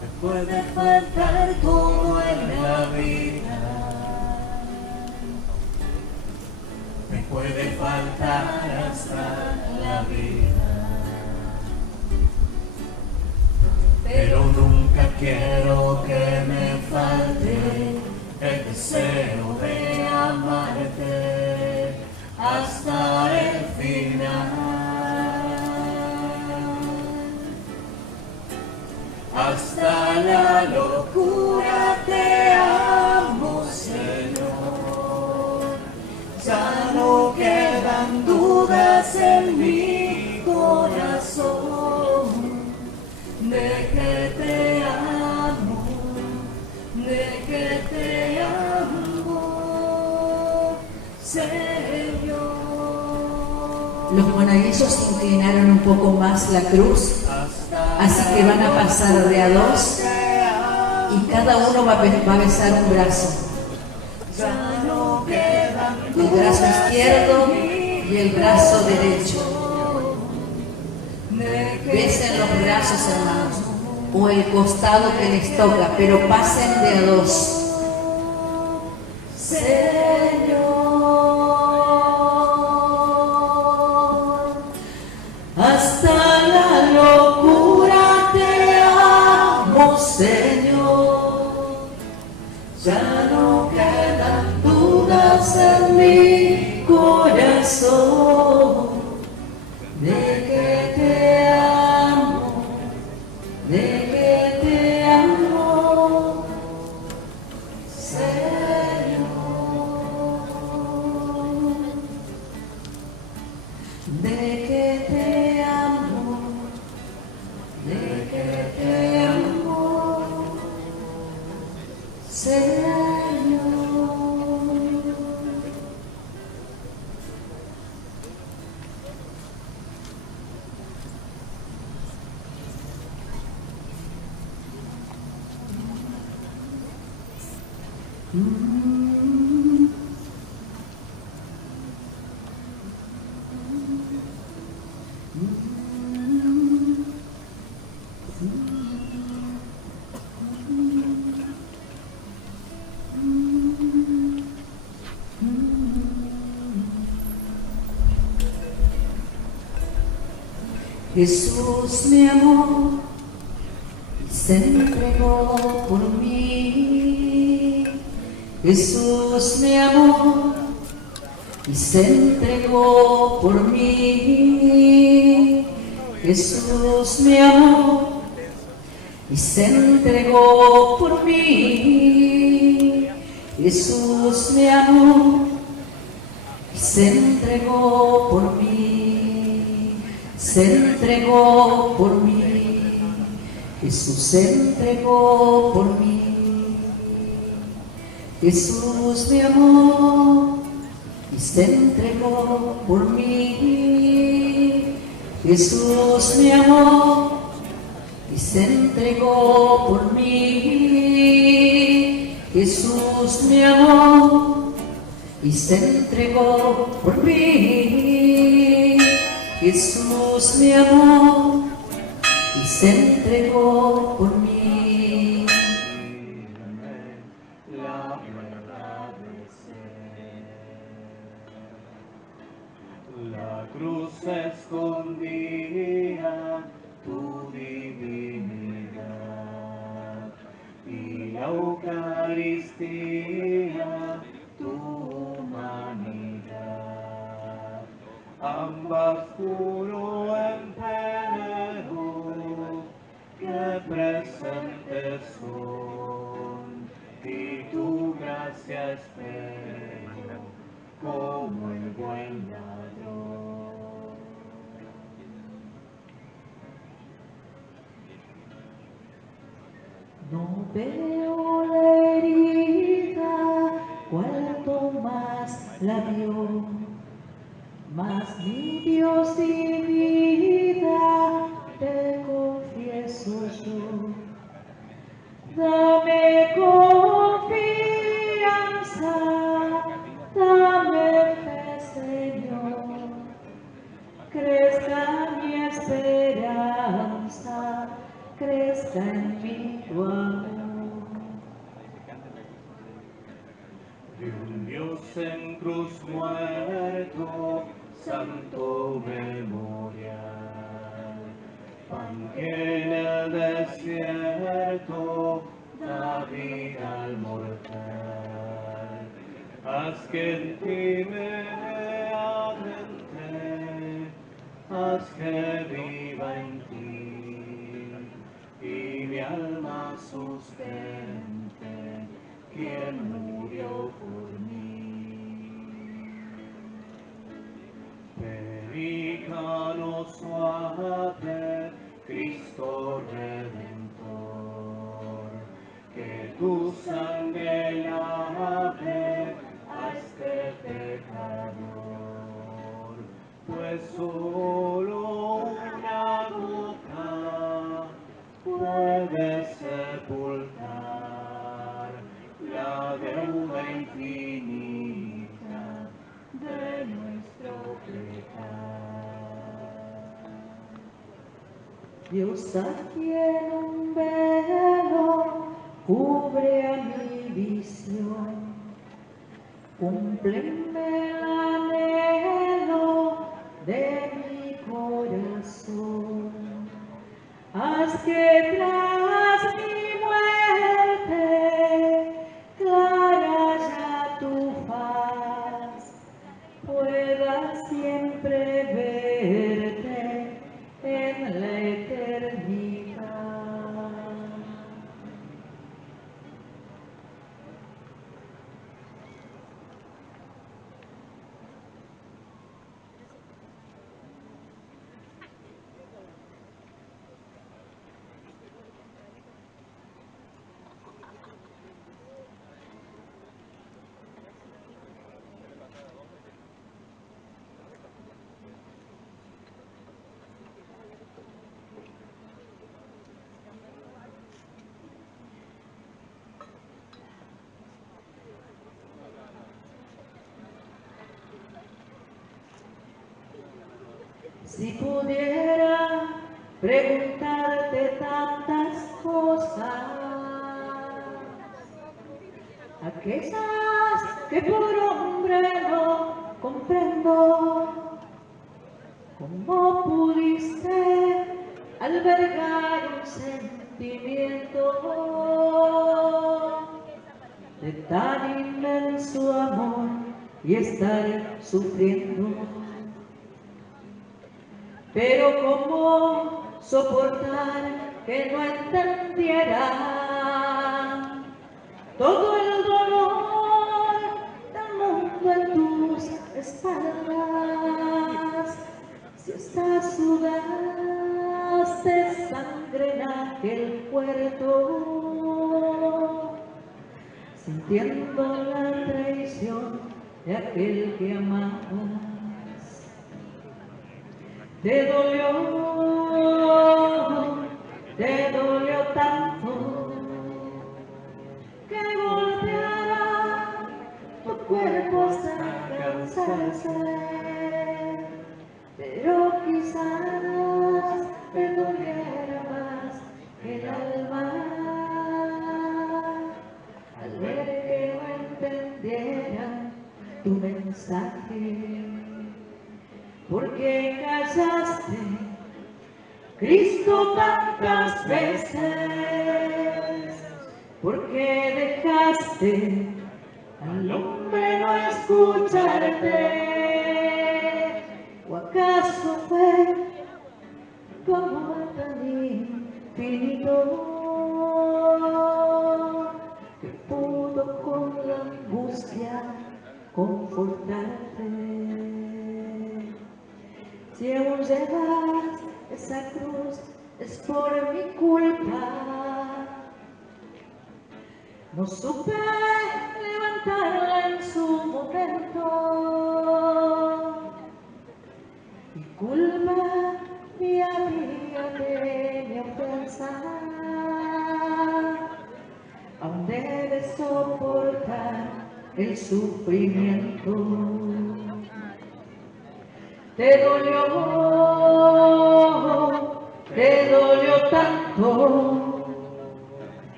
me puede faltar todo en la vida. Me puede faltar hasta la vida, pero nunca quiero que me falte el deseo de amarte hasta el final. Hasta la locura te amo, Señor. Ya no quedan dudas en mi corazón de que te amo, de que te amo, Señor. Los monaguillos inclinaron un poco más la cruz, así que van a pasar de a dos y cada uno va a besar un brazo. El brazo izquierdo y el brazo derecho. Besen los brazos, hermanos, o el costado que les toca, pero pasen de a dos. Señor, hasta la locura te amo, Señor. Ya no quedan dudas en mi corazón de que te amo, de que te amo, Señor. De que te amo, de que te amo, Señor. Jesús me amó y se entregó por mí. Jesús me amó y se entregó por mí. Jesús me amó y se entregó por mí. Jesús me amó y se entregó por mí. Se entregó por mí. Jesús se entregó por mí. Jesús me amó y se entregó por mí. Jesús me amó y se entregó por mí. Jesús me amó y se entregó por mí. Jesús me amó y se entregó por mí. cruz escondía tu divinidad y la Eucaristía tu humanidad. Ambas puro empero que presentes son y tu gracia espero como el buen ladrón. No veo la herida, cuanto más la vio, mas mi Dios y vida te confieso yo. Dame confianza, dame fe, Señor, crezca mi esperanza, crezca en mí tu amor. De un Dios en cruz muerto, santo memorial, pan que en el desierto da vida al mortal. Haz que en ti me adentre, haz que viva en ti y mi alma sustente quien murió por mí. Pericano suave, Cristo Redentor, que tu sangre lave a este pecador, pues solo una gota puede sepultar la deuda infinita de nuestro pecado. Dios aquí en un velo cubre a mi visión, cúmpleme el anhelo de mi corazón. Haz que tras mi muerte clara ya tu faz, pueda siempre verte en la eternidad. Si pudiera preguntarte tantas cosas, aquellas que por hombre no comprendo, ¿cómo pudiste albergar un sentimiento de tan inmenso amor y estar sufriendo? Pero ¿cómo soportar que no entendiera todo el dolor del mundo en tus espaldas? Si hasta sudaste sangre en aquel puerto, sintiendo la traición de aquel que amabas. Te dolió tanto que golpeara tu cuerpo hasta cansarse, pero quizás te doliera más el alma al ver que no entendieran tu mensaje. ¿Por qué callaste, Cristo, tantas veces? ¿Por qué dejaste al hombre no escucharte? ¿O acaso fue tu amor tan infinito que pudo con la angustia confortarte? Si aún llevas esa cruz es por mi culpa. No supe levantarla en su momento. Mi culpa mía de mi ofensa. Aún debes soportar el sufrimiento. Te dolió tanto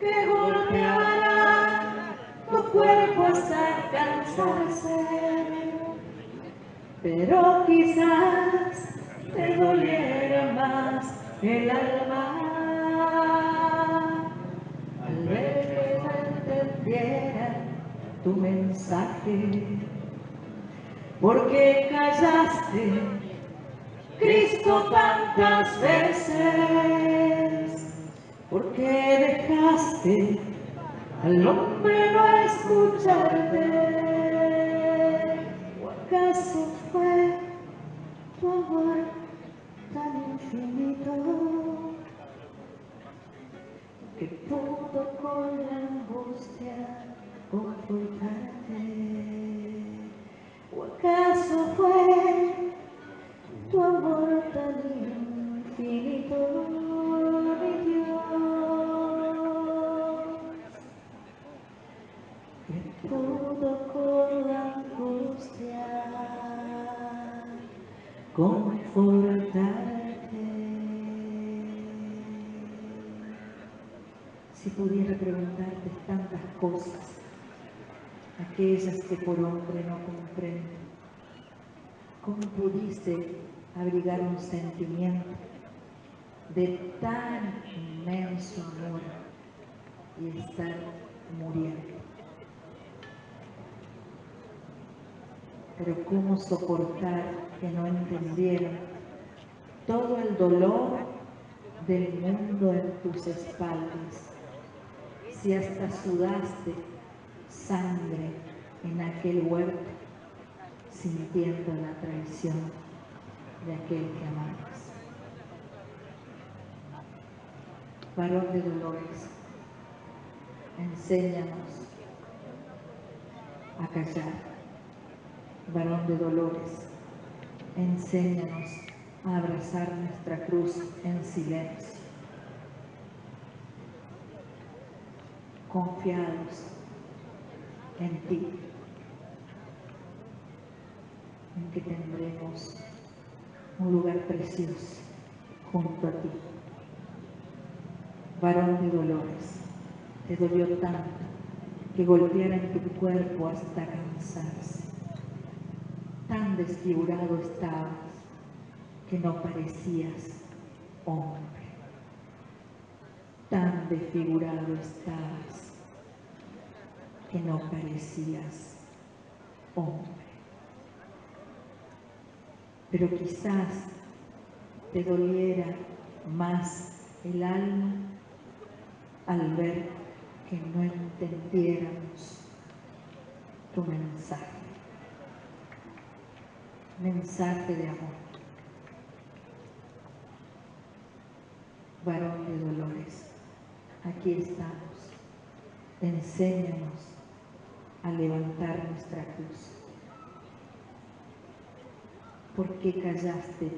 que golpeará tu cuerpo hasta cansarse, pero quizás te doliera más el alma al ver que no entendiera tu mensaje. ¿Por qué callaste, Cristo, tantas veces? ¿Por qué dejaste al hombre no escucharte? ¿O acaso fue tu amor tan infinito que pudo con la angustia confortarte? ¿O acaso fue tu amor tan infinito, mi Dios, que pudo con la angustia confortarte? Si pudiera preguntarte tantas cosas, aquellas que por hombre no comprendo, ¿cómo pudiste abrigar un sentimiento de tan inmenso amor y estar muriendo? Pero ¿cómo soportar que no entendieran todo el dolor del mundo en tus espaldas? Si hasta sudaste sangre en aquel huerto, sintiendo la traición de aquel que amabas. Varón de dolores, enséñanos a callar. Varón de dolores, enséñanos a abrazar nuestra cruz en silencio, confiados en ti, en que tendremos un lugar precioso junto a ti. Varón de dolores, te dolió tanto que golpeara en tu cuerpo hasta cansarse. Tan desfigurado estabas que no parecías hombre. Tan desfigurado estabas que no parecías hombre. Pero quizás te doliera más el alma al ver que no entendiéramos tu mensaje. Mensaje de amor. Varón de dolores, aquí estamos. Enséñanos a levantar nuestra cruz. ¿Por qué callaste,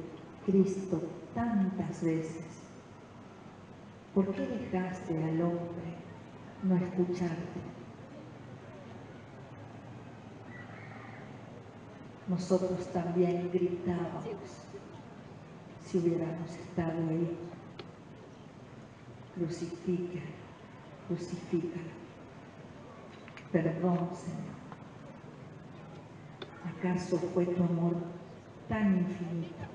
Cristo, tantas veces? ¿Por qué dejaste al hombre no escucharte? Nosotros también gritábamos si hubiéramos estado ahí. Crucifica, crucifica. Perdón, Señor. ¿Acaso fue tu amor tan infinito,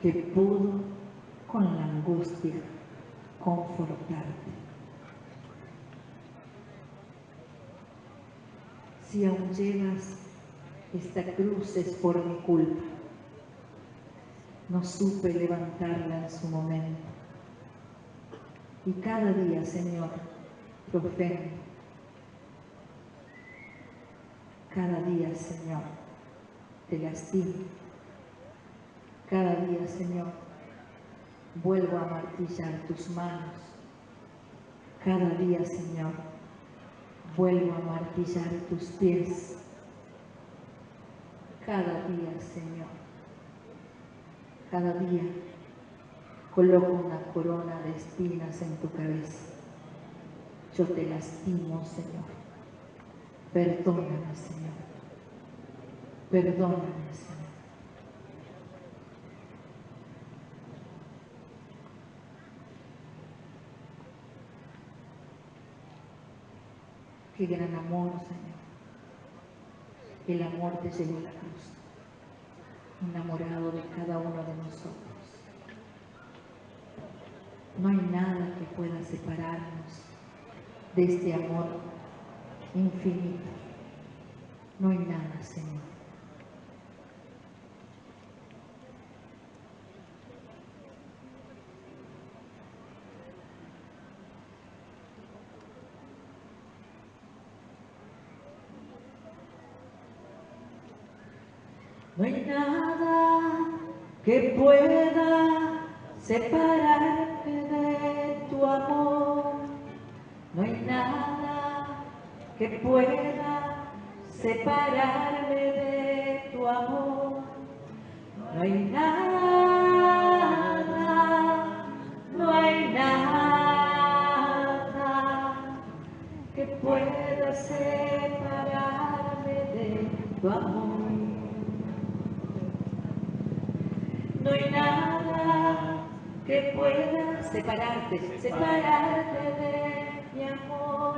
que pudo con la angustia confortarte. Si aún llevas esta cruz es por mi culpa. No supe levantarla en su momento. Y cada día, Señor, te ofendo. Cada día, Señor, te lastimo. Cada día, Señor, vuelvo a martillar tus manos. Cada día, Señor, vuelvo a martillar tus pies. Cada día, Señor, cada día coloco una corona de espinas en tu cabeza. Yo te lastimo, Señor. Perdóname, Señor. Perdóname, Señor. Qué gran amor, Señor. El amor te llevó a la cruz, enamorado de cada uno de nosotros. No hay nada que pueda separarnos de este amor infinito. No hay nada, Señor. No hay nada que pueda separarte de tu amor. No hay nada que pueda separarme de tu amor. No hay nada, no hay nada que pueda separarme de tu amor. No hay nada que pueda separarte de mi amor.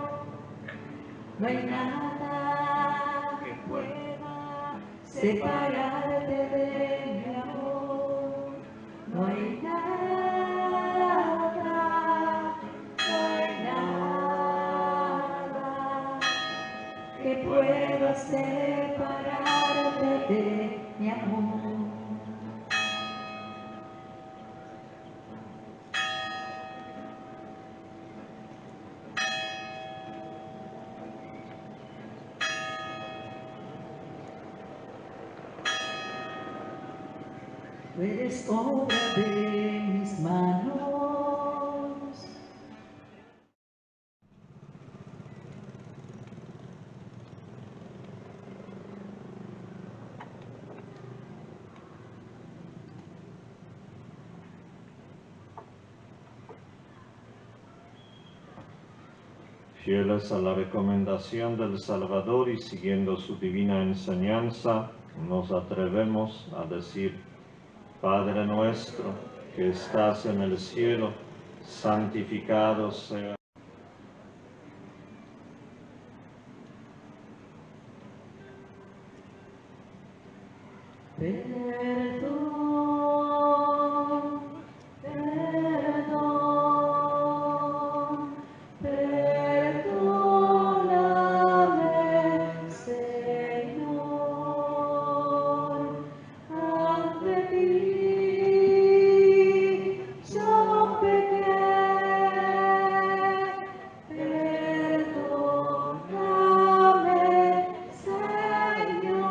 No hay nada que pueda separarte de mi amor. No hay nada, no hay nada que pueda separarte de mi amor. Tú eres obra de mis manos. Fieles a la recomendación del Salvador y siguiendo su divina enseñanza, nos atrevemos a decir: Padre nuestro que estás en el cielo, santificado sea. Perdón, perdón, perdóname, Señor. Ante ti yo pequé. Perdóname, Señor.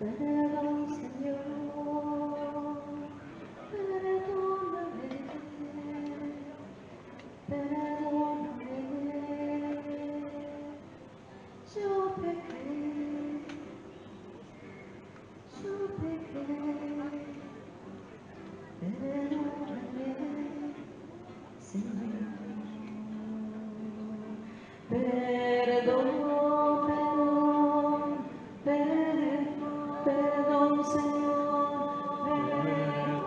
Perdón, Señor, perdóname, perdóname. Yo pequé, perdóname, Señor. Perdón, Señor, perdóname,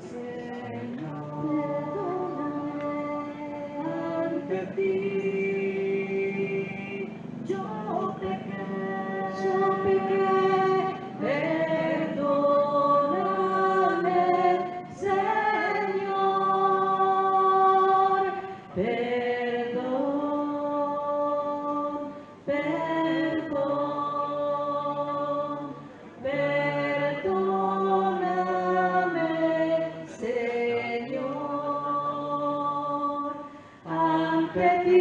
Señor, perdóname ante ti. Yo pequé, perdóname, Señor, perdón, perdóname, Señor, ante ti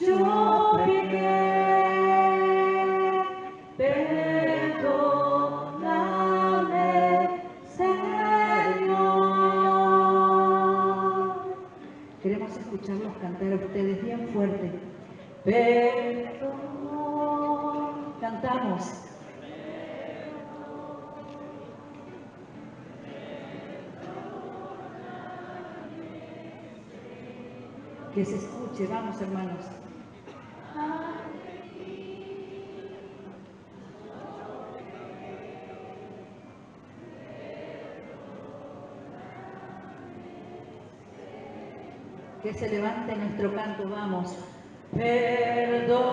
yo pequé, perdóname, Señor. Queremos escucharlos cantar a ustedes bien fuerte. Perdón. Cantamos. Que se escuche, vamos hermanos. Que se levante nuestro canto, vamos. Perdón,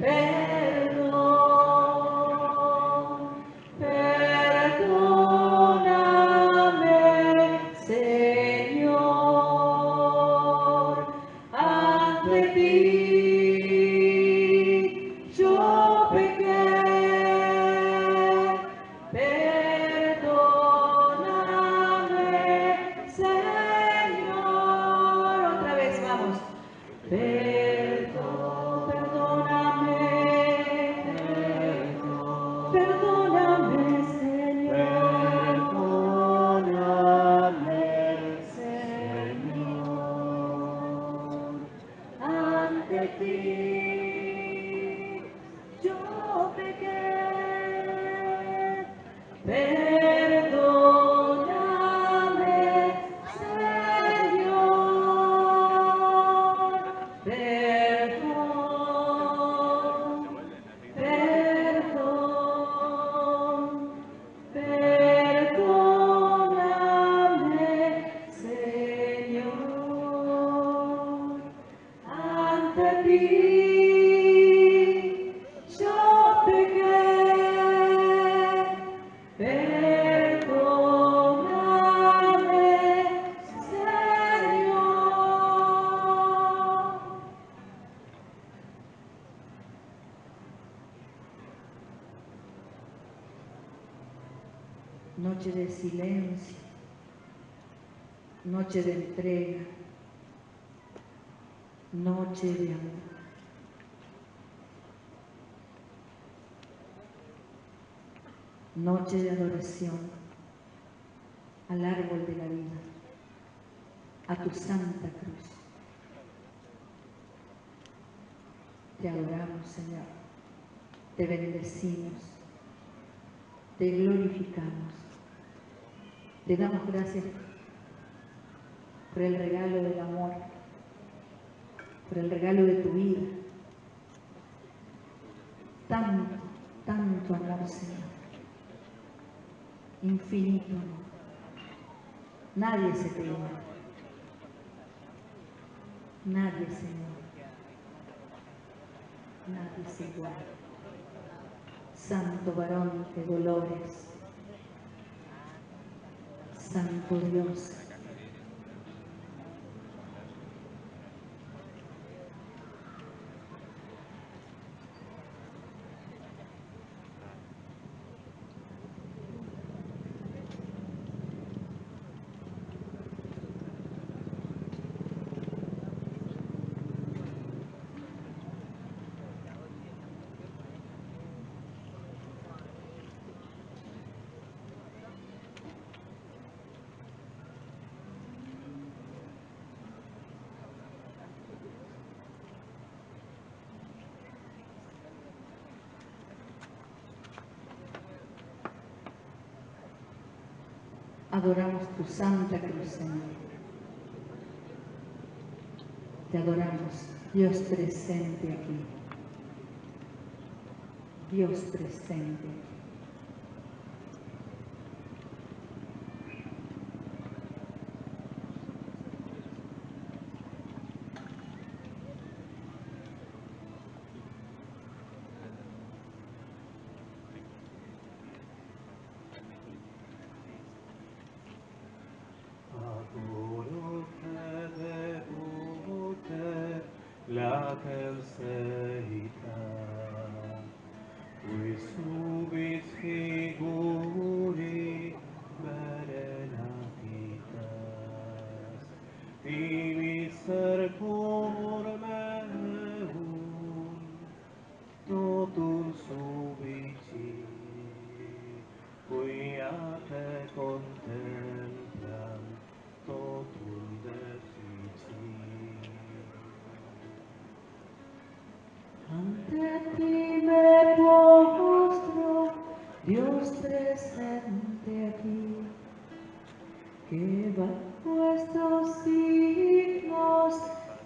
perdón, perdóname, Señor, ante ti yo pequé. Perdóname, Señor. Otra vez, vamos. Perdóname, perdóname, Señor. Perdóname, Señor. Ante ti yo pequé. Perdóname, Señor, perdón, perdóname, Señor, ante ti yo pequé. Perdóname, Señor. Noche de silencio, noche de entrega, noche de amor. Noche de adoración al árbol de la vida, a tu santa cruz. Te adoramos, Señor, te bendecimos, te glorificamos, te damos gracias por el regalo del amor, por el regalo de tu vida. Tanto, tanto amor, Señor. Infinito amor. Nadie se te iguala. Nadie, Señor. Nadie se iguala. Santo varón de dolores. Santo Dios. Adoramos tu santa cruz, Señor. Te adoramos, Dios presente aquí. Dios presente aquí. Ante ti me postro, Dios presente aquí, que bajo estos signos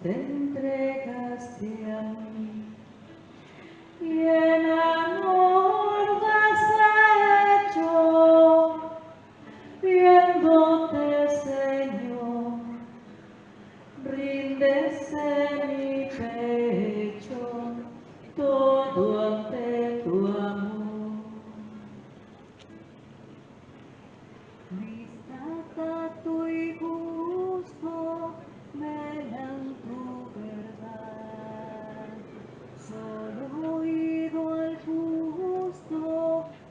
te entregaste a mí. Y en amor deshecho, viéndote, Señor, rindes en mi pecho todo ante tu amor. Vista tu y gusto me dan tu verdad. Solo oído al justo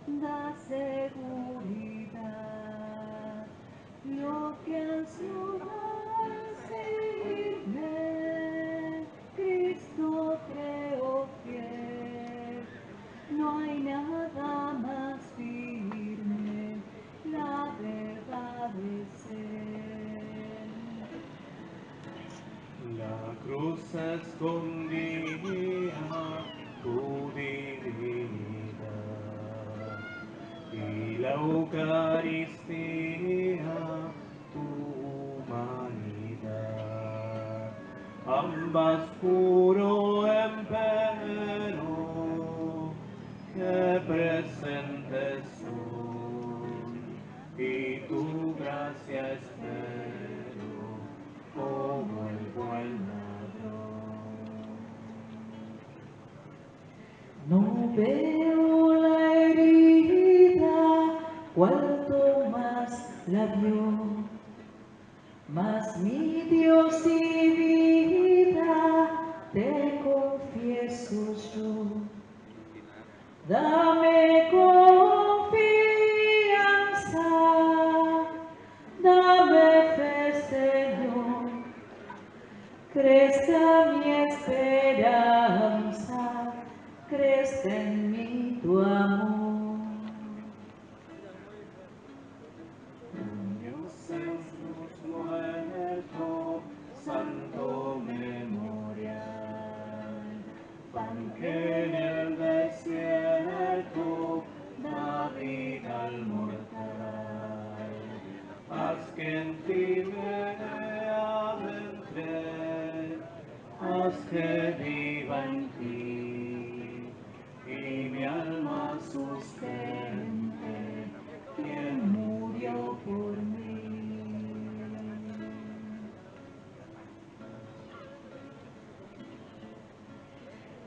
da seguridad. Lo que ansio seguirme, Cristo creo fiel. No hay nada más firme, la verdad es Él. La cruz escondía tu divinidad y la Eucaristía tu humanidad. Ambas puro empero que presentes son y tu gracia espero como el buen ladrón. No veo la herida, cuanto más la vio, mas mi Dios y vida te confieso yo. Dame confianza, dame fe, Señor, crezca mi esperanza, crezca en mí tu amor. Dios en cruz muerto, santo memorial, pan que en el desierto da vida al mortal. Haz que en ti me adentre, haz que viva en ti y mi alma sustente quien murió por mí.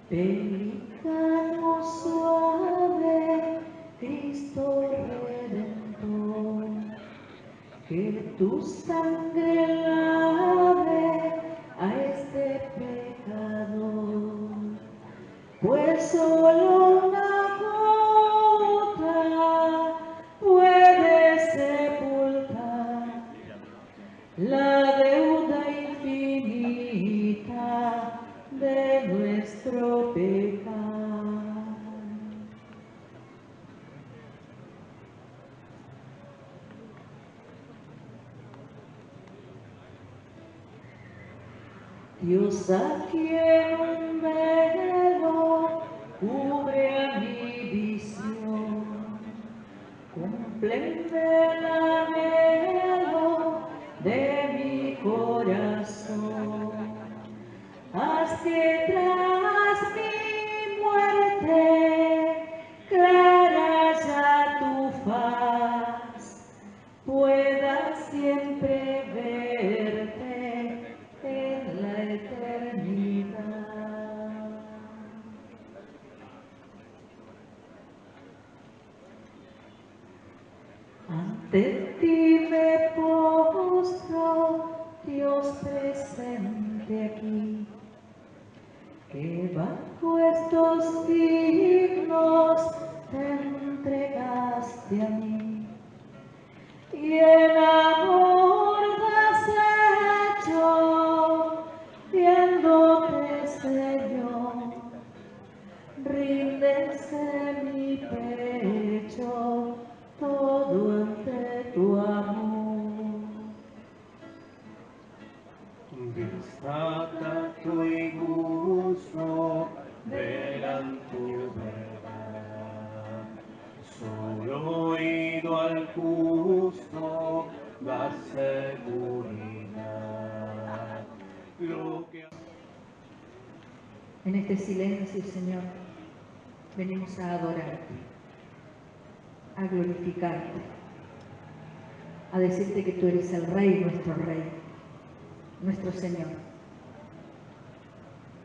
Pelícano suave, Cristo Redentor, que tu sangre lave a este pecador, pues solo una gota puede sepultar la deuda infinita de nuestro pecado. Dios, a quien un velo cubre a mi visión, cumple plenamente que bajo estos signos te entregaste a mí y el amor deshecho viéndote Señor rindes en mi pecho todo ante tu amor. Distacto y gusto velan tu verdad, solo oído al justo da seguridad. Lo que... En este silencio, Señor, venimos a adorarte, a glorificarte, a decirte que tú eres el Rey, nuestro Señor,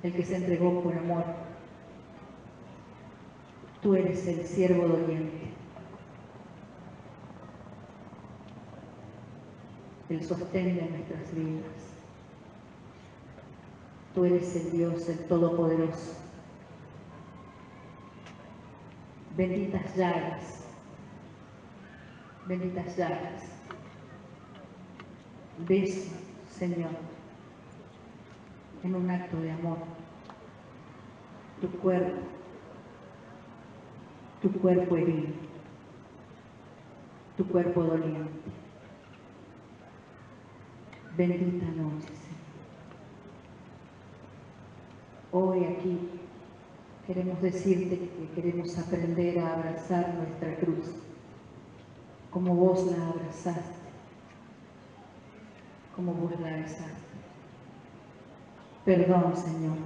el que se entregó por amor. Tú eres el siervo doliente, el sostén de nuestras vidas. Tú eres el Dios, el Todopoderoso. Benditas llagas, beso, Señor, en un acto de amor, tu cuerpo herido, tu cuerpo doliente. Bendita noche, Señor. Hoy aquí queremos decirte que queremos aprender a abrazar nuestra cruz, como vos la abrazaste, como vos la besaste. Perdón, Señor,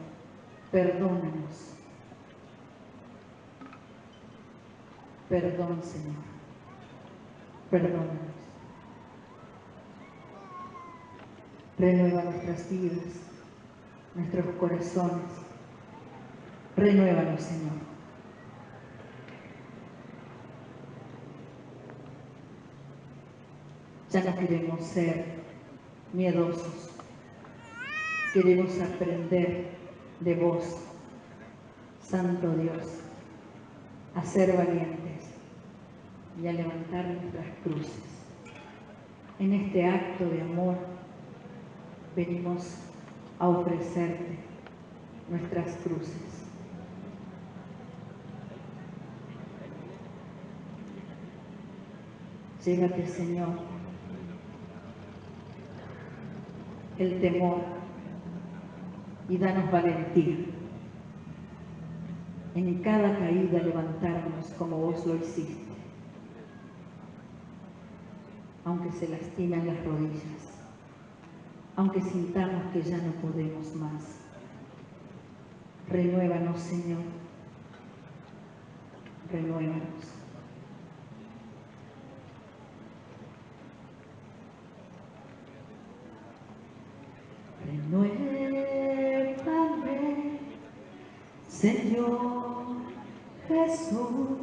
perdónanos. Perdón, Señor, perdónanos. Renueva nuestras vidas, nuestros corazones. Renuévanos, Señor. Ya no queremos ser miedosos. Queremos aprender de vos, Santo Dios, a ser valientes y a levantar nuestras cruces. En este acto de amor venimos a ofrecerte nuestras cruces. Llévate, Señor, el temor y danos valentía. En cada caída levantarnos como vos lo hiciste, aunque se lastimen las rodillas, aunque sintamos que ya no podemos más. Renuévanos, Señor, renuévanos. Renuévame, Señor Jesús,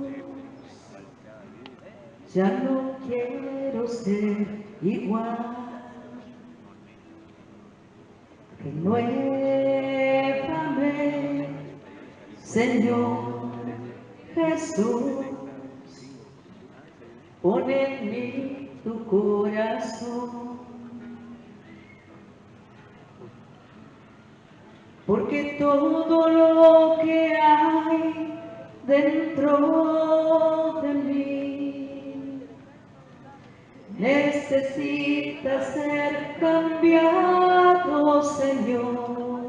ya no quiero ser igual. Renuévame, Señor Jesús, pon en mí tu corazón, porque todo lo que hay dentro de mí necesita ser cambiado, Señor,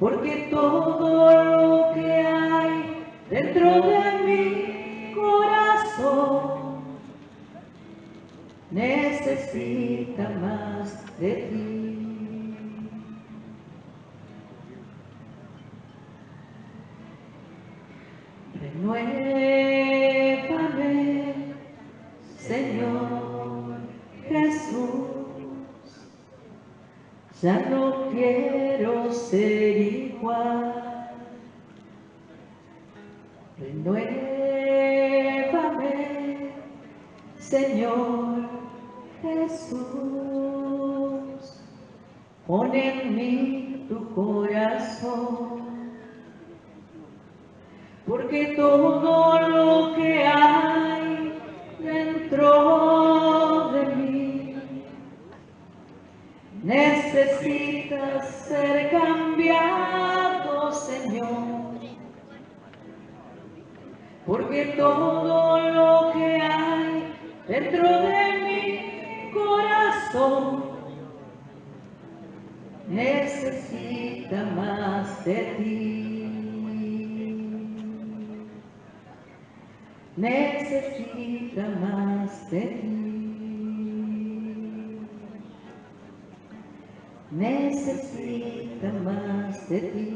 porque todo lo que hay dentro de mi corazón necesita más de ti. Renuévame, Señor Jesús, ya no quiero ser igual. Renuévame, Señor Jesús, pon en mí tu corazón. todo lo que hay dentro de mí necesita ser cambiado, Señor, porque todo lo que hay dentro de mi corazón necesita más de ti. Necesita más de ti. Necesita más de ti.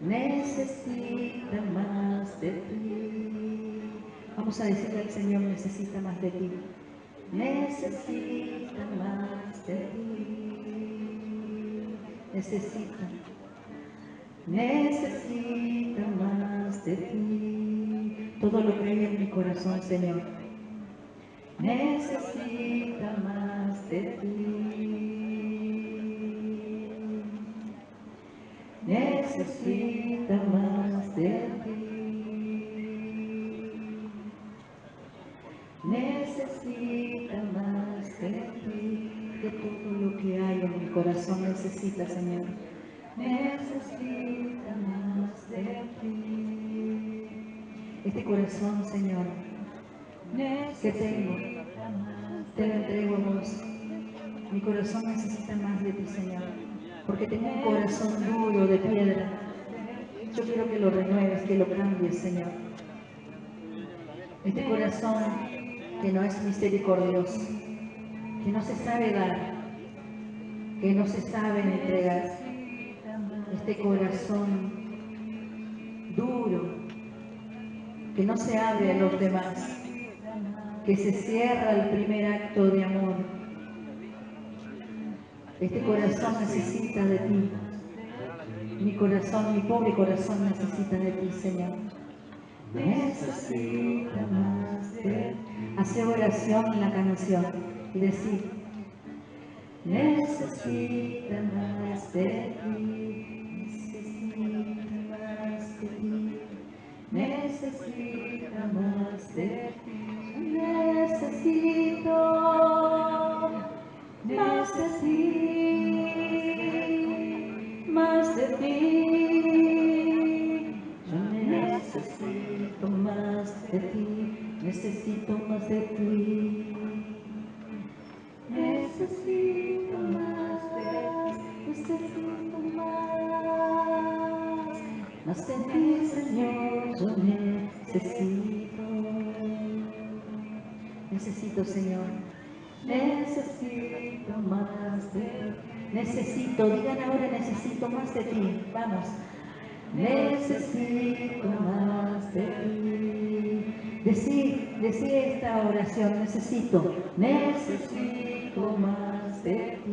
Necesita más de ti. Vamos a decirle al Señor, necesita más de ti. Necesita más de ti. Necesita más de ti. Todo lo que hay en mi corazón, Señor, necesita más de ti. Necesita más de ti. Necesita más de ti. De todo lo que hay en mi corazón necesita, Señor. Necesita más de ti. Este corazón, Señor, que tengo, te lo entrego a vos. Mi corazón necesita más de ti, Señor, porque tengo un corazón duro de piedra. Yo quiero que lo renueves, que lo cambies, Señor. Este corazón que no es misericordioso, que no se sabe dar, que no se sabe entregar. Este corazón duro, que no se abre a los demás, que se cierra al primer acto de amor. Este corazón necesita de ti. Mi corazón, mi pobre corazón necesita de ti, Señor. Necesita más de ti. Hace oración en la canción y decir: necesita más de ti. Necesita más de ti. Necesito más de ti. Más de ti. Yo necesito más de ti. Necesito más de ti. Necesito más de ti. Necesito más. Más de ti, Señor, yo necesito. Necesito, Señor. Necesito más de ti. Necesito, digan ahora, necesito más de ti. Vamos. Necesito más de ti. Decí esta oración, necesito más de ti.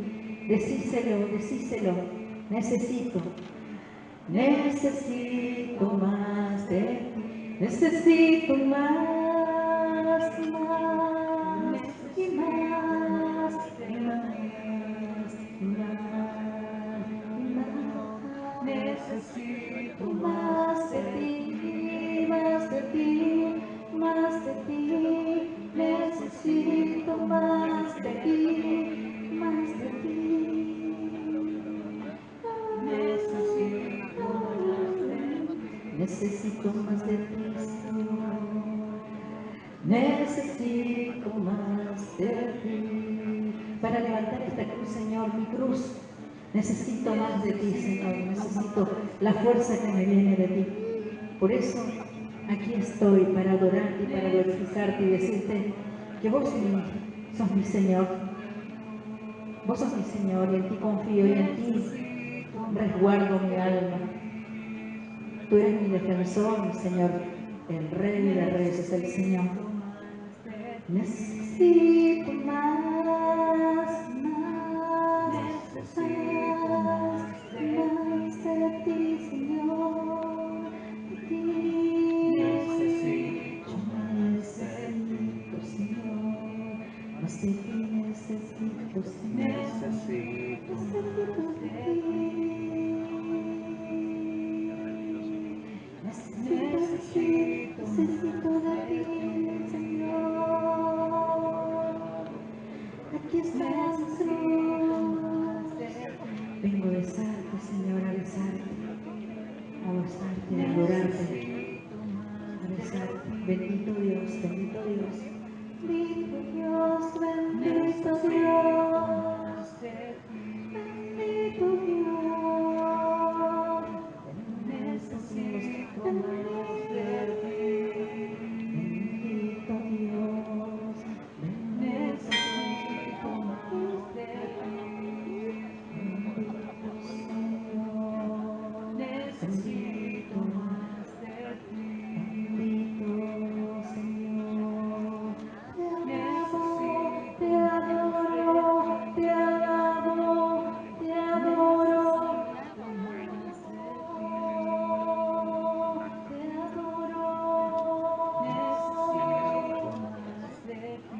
Decíselo, necesito más de ti. Necesito más y más y más y más y más y más. Necesito más de ti, más de ti, más de ti. Necesito más de ti, más de ti. Necesito más de ti, Señor. Necesito más de ti. Para levantar esta cruz, Señor, mi cruz, necesito más de ti, Señor. Necesito la fuerza que me viene de ti. Por eso, aquí estoy para adorarte y para glorificarte y decirte que vos sos mi Señor. Vos sos mi Señor y en ti confío y en ti resguardo mi alma. Tú eres mi defensor, mi Señor, el Rey de Reyes es el Señor. Necesito más, más de ti, Señor. De ti necesito, Señor. Más de ti necesito, Señor. Necesito de ti. necesito de ti, Señor. Aquí está la cruz. Vengo a besarte, Señor, a besarte, a adorarte, a besarte. Bendito Dios, bendito Dios. Bendito Dios, bendito Dios. Bendito Dios. Necesito más de ti. Bendito Dios. Necesito más de ti. Bendito Señor. Necesito más de ti. Bendito Señor. Te adoro, te alabo, te adoro. Te adoro. Necesito más de ti.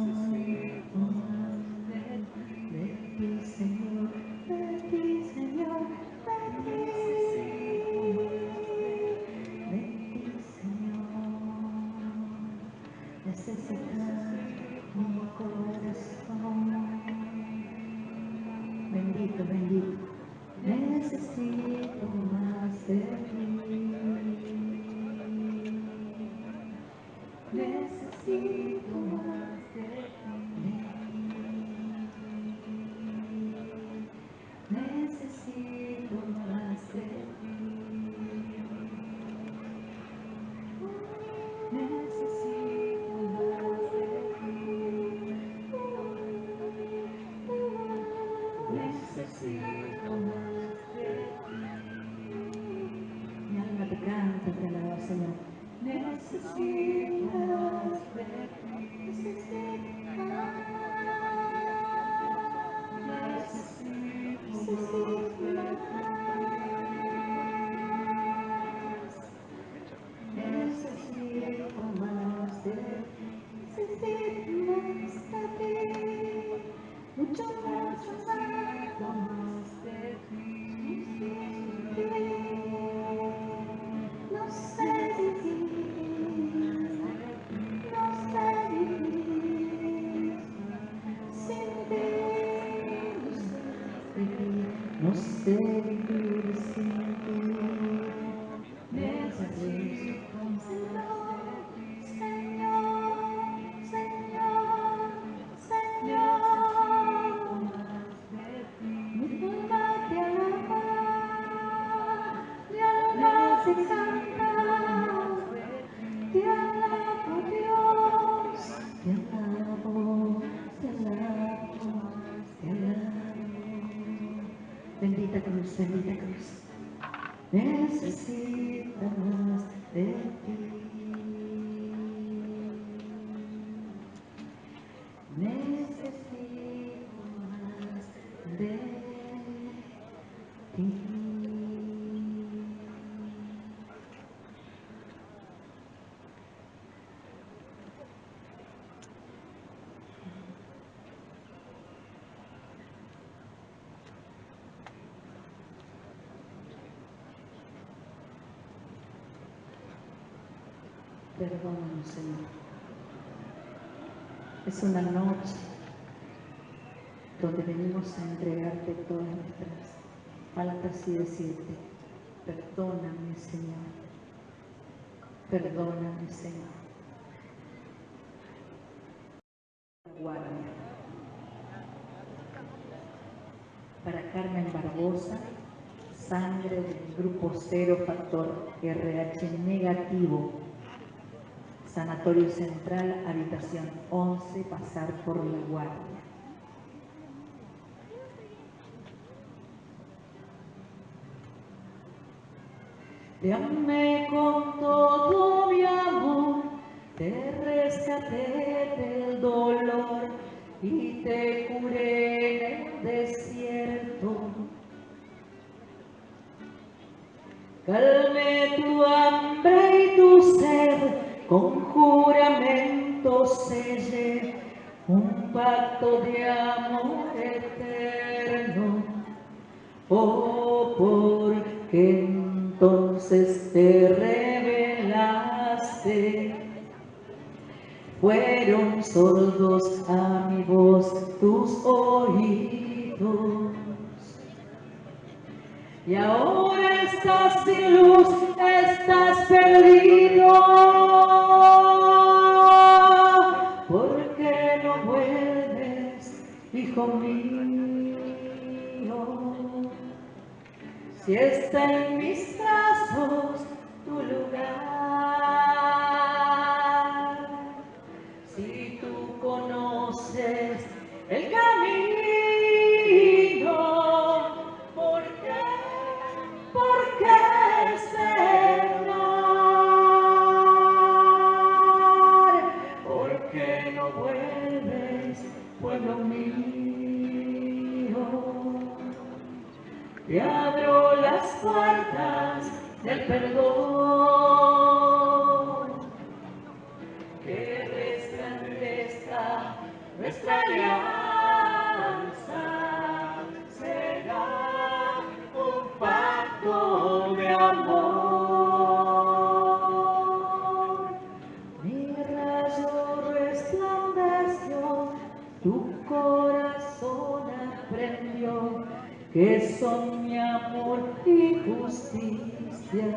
Necesito más de ti, Señor, de ti, Señor, de ti, Señor. Necesitas mi corazón. Bendito, bendito. Necesito más de ti. Necesito más de ti. Necesito más de ti. Necesito más de ti. Necesito más de ti. Mi alma te canta, te alaba, Señor. Necesito más de ti. Necesito más. Necesito más de ti. Necesito más de ti. Mucho más de ti. No sé vivir, no sé vivir sin ti. No sé vivir sin ti. Necesito Señor, Señor, Señor. Mi alma te alaba, mi alma te canta, te alabo Dios, te alabo, te alabo, te alabo. Bendita cruz, bendita cruz. Necesito más de ti. Necesito más de ti. Perdónanos, Señor. Es una noche donde venimos a entregarte todas nuestras faltas y decirte, perdóname, Señor. Perdóname, Señor. Guardia. Para Carmen Barbosa, sangre del grupo 0, factor RH negativo. Sanatorio Central, habitación 11, pasar por la guardia. Te amé con todo mi amor, te rescaté del dolor y te curé en el desierto. Calmé tu hambre y tu sed, con juramento sellé un pacto de amor eterno. Oh, por que entonces te revelaste. Fueron sordos a mi voz tus oídos. Y ahora estás sin luz, estás perdido. ¿Por qué no vuelves, hijo mío? Si está en mis brazos tu lugar, si tú conoces el camino, ¿por qué esperar? ¿Por qué no vuelves, pueblo mío? Te abro las puertas del perdón, que resplandezca nuestra alianza, será un pacto de amor. Mi rayo resplandeció, tu corazón aprendió que son mi amor y justicia.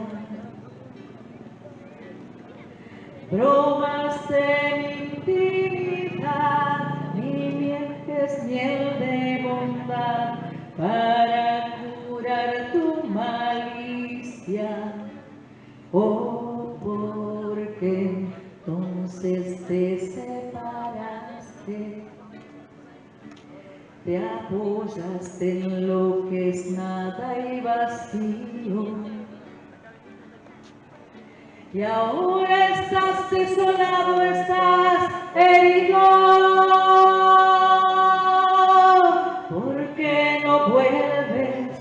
Bromas de mi intimidad, mi miel es miel de bondad para curar tu malicia. Oh, porque entonces te separaste, te apoyaste en lo que es nada y vacío. Y ahora estás desolado, estás herido. ¿Por qué no vuelves,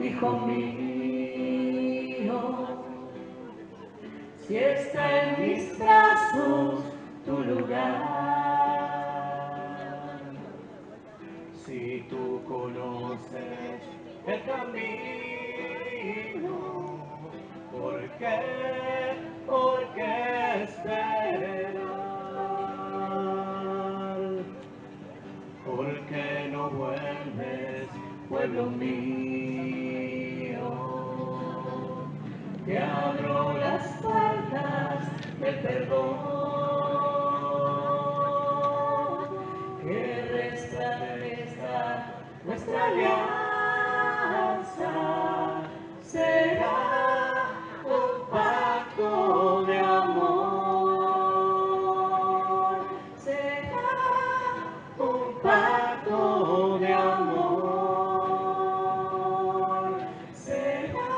hijo mío? Si está en mis brazos tu lugar, si tú conoces el camino, ¿por qué esperar? ¿Por qué no vuelves, pueblo mío? Te abro las puertas del perdón, que resplandezca nuestra alianza, será un pacto de amor, será un pacto de amor, será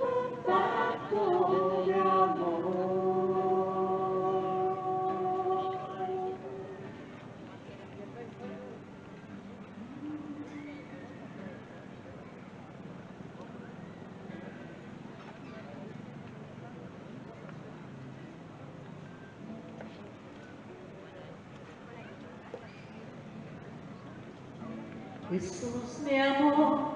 un pacto de amor. Jesús me amó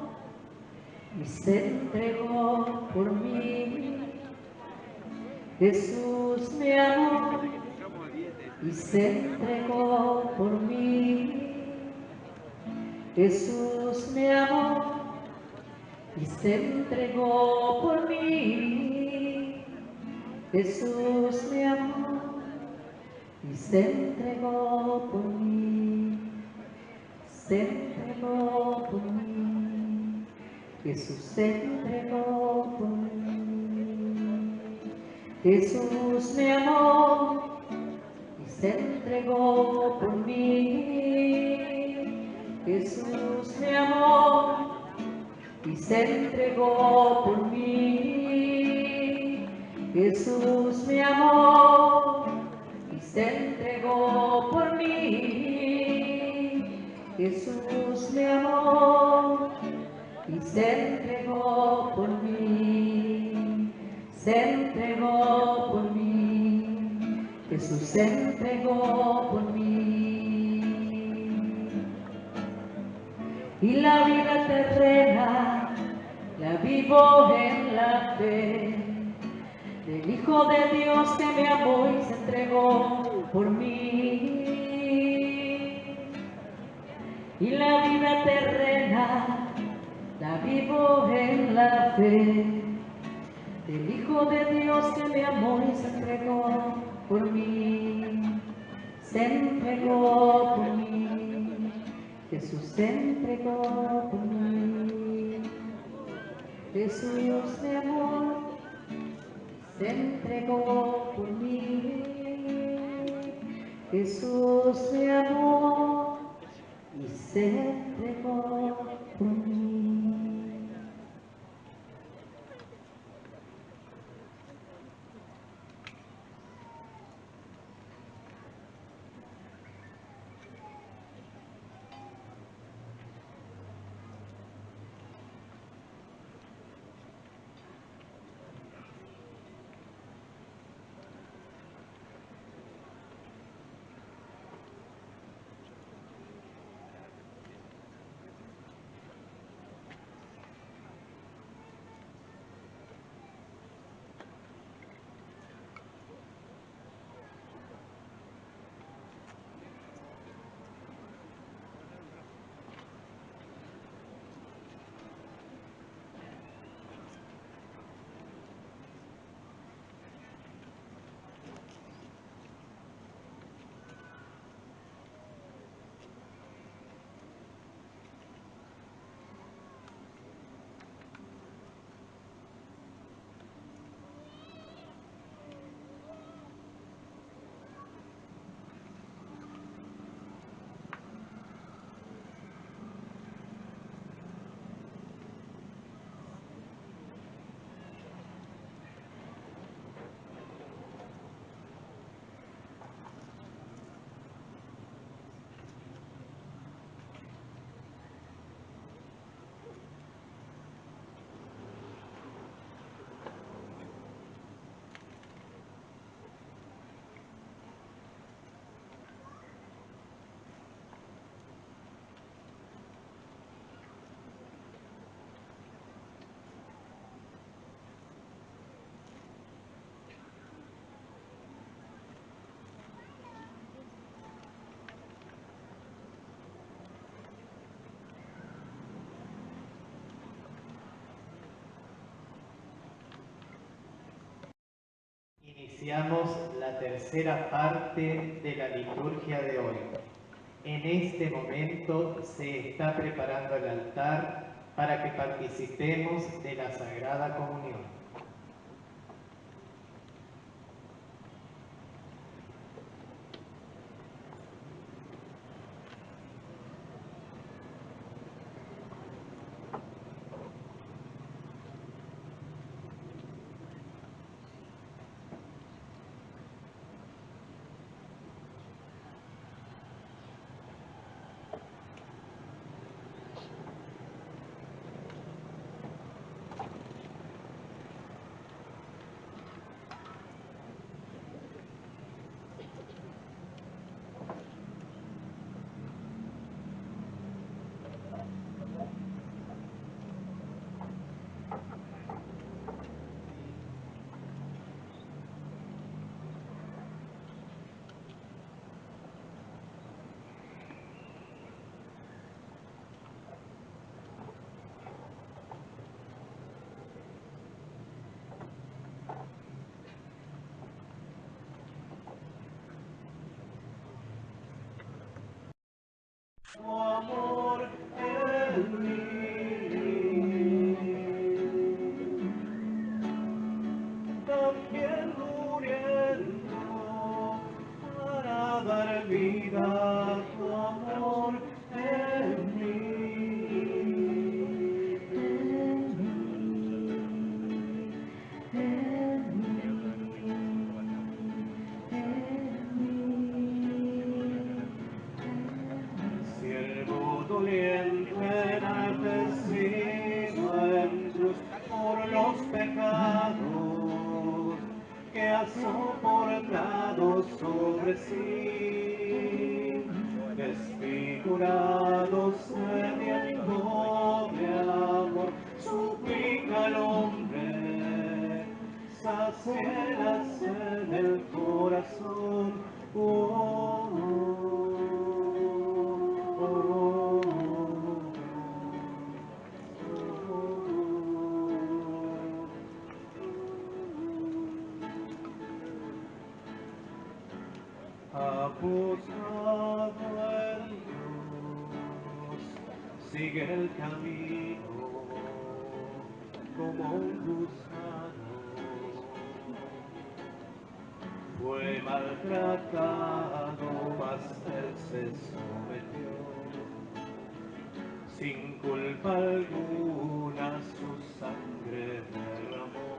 y se entregó por mí. Jesús me amó y se entregó por mí. Jesús me amó y se entregó por mí. Jesús me amó y se entregó por mí. Se entregó por mí. Jesús se entregó por mí. Jesús me amó y se entregó por mí. Jesús me amó y se entregó por mí. Jesús me amó y se entregó por mí. Jesús me amó y se entregó por mí. Se entregó por mí. Jesús se entregó por mí. Y la vida terrena, la vida vivo en la fe del Hijo de Dios que me amó y se entregó por mí. Y la vida terrena la vivo en la fe del Hijo de Dios que me amó y se entregó por mí. Se entregó por mí. Jesús se entregó por mí. Jesús me amó, se entregó por mí. Jesús me amó y se entregó por mí. Iniciamos la tercera parte de la liturgia de hoy. En este momento se está preparando el altar para que participemos de la Sagrada Comunión. Tu amor en mí, también muriendo para dar vida, tu amor en siervo doliente, enaltecido en cruz por los pecados que has soportado sobre sí, desfigurado sediento de amor, suplícalo saciaras en el corazón. Apostado en Dios, sigue el camino como un gusano. Fue maltratado, mas él se sometió. Sin culpa alguna su sangre derramó.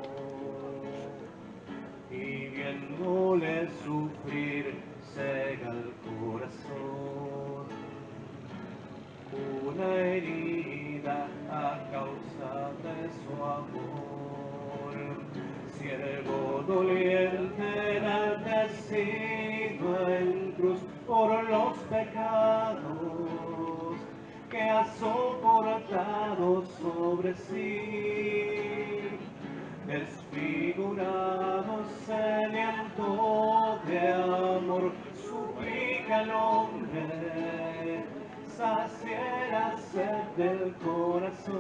Y viéndole sufrir, cega el corazón. Una herida a causa de su amor, siervo doliente enaltecido en cruz por los pecados que ha soportado sobre sí. Desfigurado, sediento de amor, suplica al hombre, sacia la sed del corazón.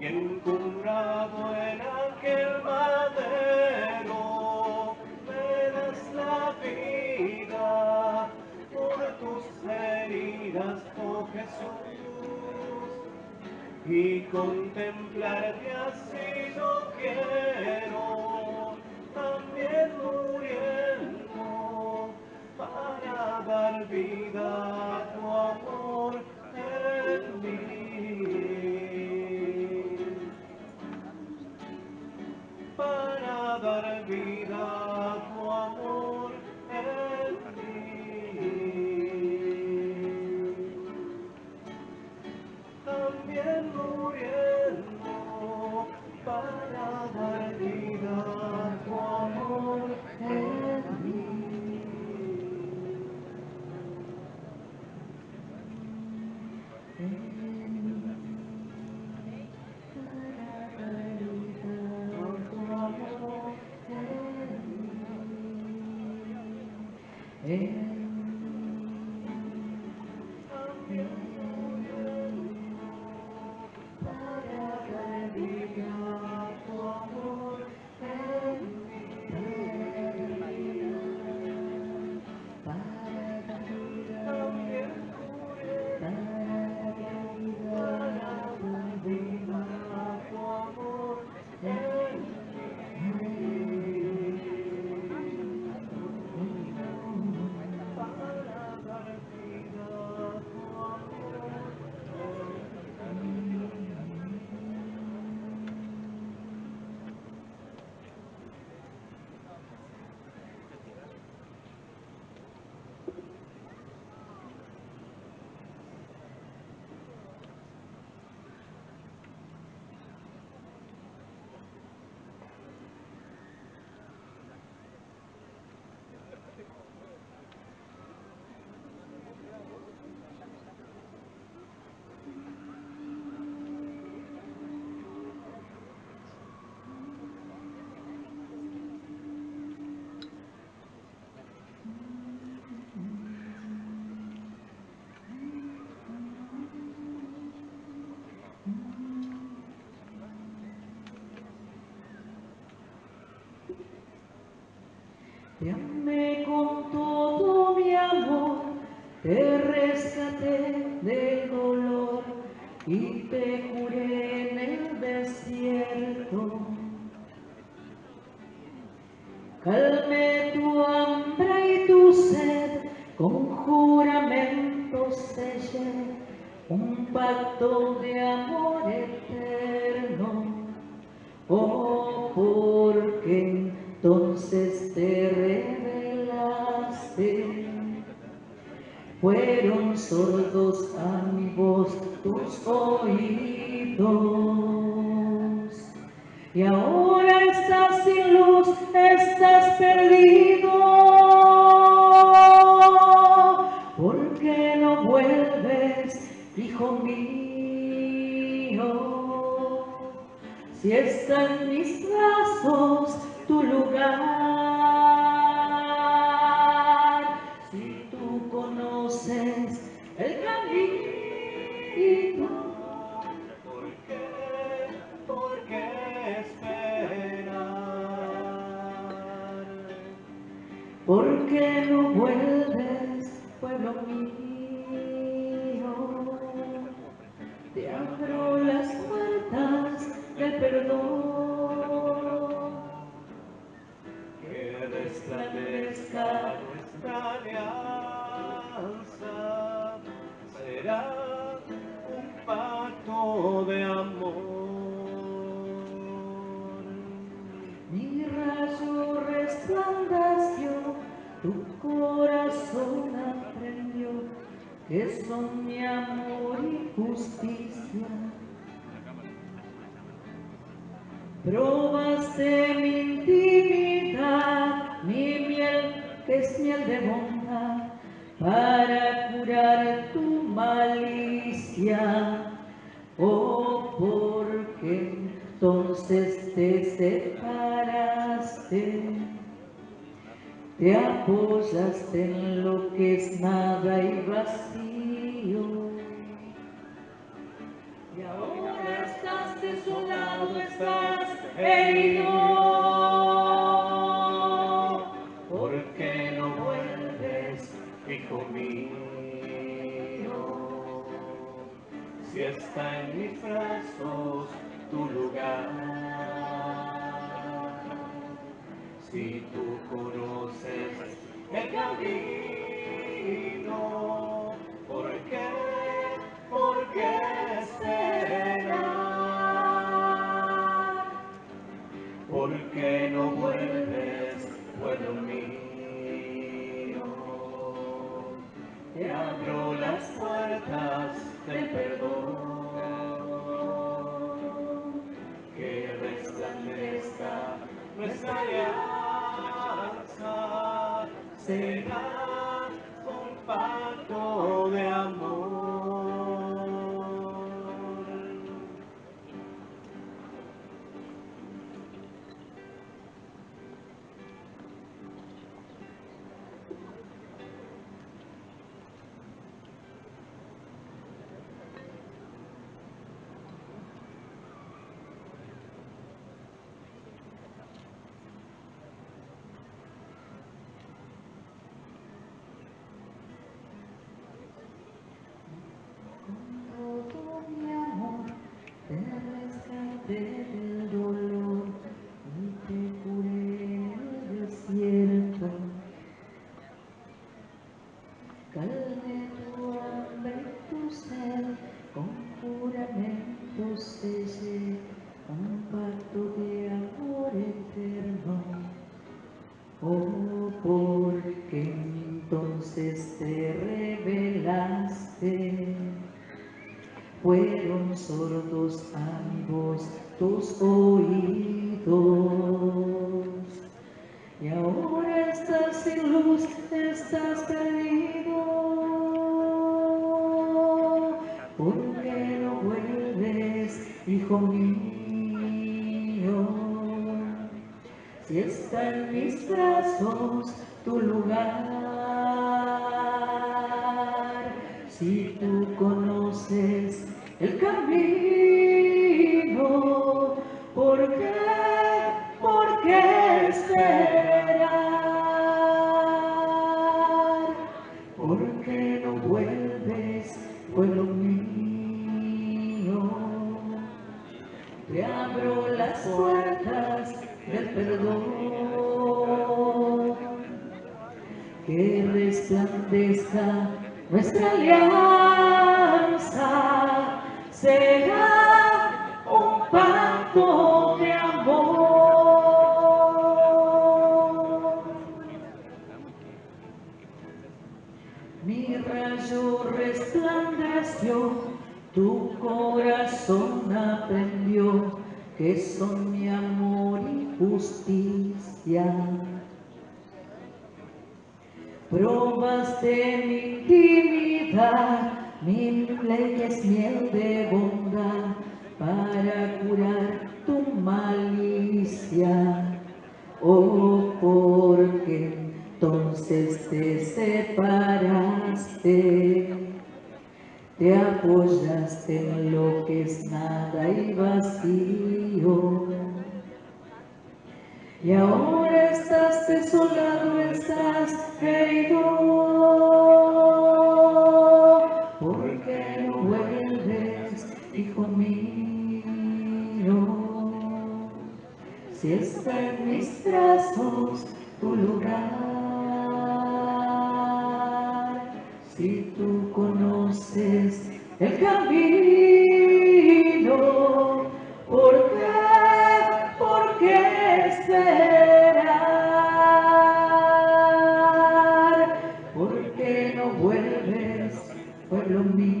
Y encumbrado en aquel madero, verás la vida por tus heridas, oh Jesús. Y contemplarte así yo quiero, también muriendo, para dar vida a tu amor en mí. Para dar vida a tu amor en mí. También muriendo para dar vida a tu amor en mí. Te amé con todo mi amor, te rescaté del dolor y te curé en el desierto. Calmé tu hambre y tu sed, con juramentos sellé un pacto de amor eterno. Oh, porque entonces te revelaste, fueron sordos a mi voz tus oídos, y ahora estás sin luz, estás perdido, porque no vuelves, hijo mío. si está en mis brazos tu lugar, si tú conoces el camino, ¿por qué esperar? ¿por qué no vuelves, pueblo mío? Te abro las puertas del perdón, Que resplandezca nuestra alianza, será un pacto de amor. mi rayo resplandeció, tu corazón aprendió que son mi amor y justicia. Probaste mi intimidad, mi miel, que es miel de bondad, para curar tu malicia. Oh, porque entonces te separaste, te apoyaste en lo que es nada y vacío. Y ahora estás desolado, estás herido. ¿Por qué no vuelves, hijo mío? Si está en mis brazos tu lugar, si tú conoces el camino, ¿por qué esperar? ¿Por qué no vuelves, pueblo mío? Te abro las puertas del perdón, que resplandezca nuestra alianza, será un pacto de amor. Todo mi amor te rescaté del dolor y te curé en el desierto. Calmé tu hambre y tu sed, con juramentos sellé un pacto de amor eterno. Oh, porque entonces te rebelaste. Fueron sordos a mi voz tus oídos, y ahora estás sin luz, estás perdido. ¿Por qué no vuelves, hijo mío? Si está en mis brazos tu lugar, si tú conoces el camino, ¿por qué esperar? ¿Por qué no vuelves, pueblo mío? Te abro las puertas del perdón, que resplandezca nuestra alianza, será un pacto de amor. Mi rayo resplandeció, tu corazón aprendió que son mi amor y justicia. Probaste mi intimidad, mi ley es miel de bondad, para curar tu malicia, o porque entonces te separaste, te apoyaste en lo que es nada y vacío, y ahora estás desolado, estás herido. ¿Por qué no vuelves, hijo mío? Si está en mis brazos tu lugar, si tú conoces el camino, ¿por qué esperar? ¿Por qué no vuelves, pueblo mío?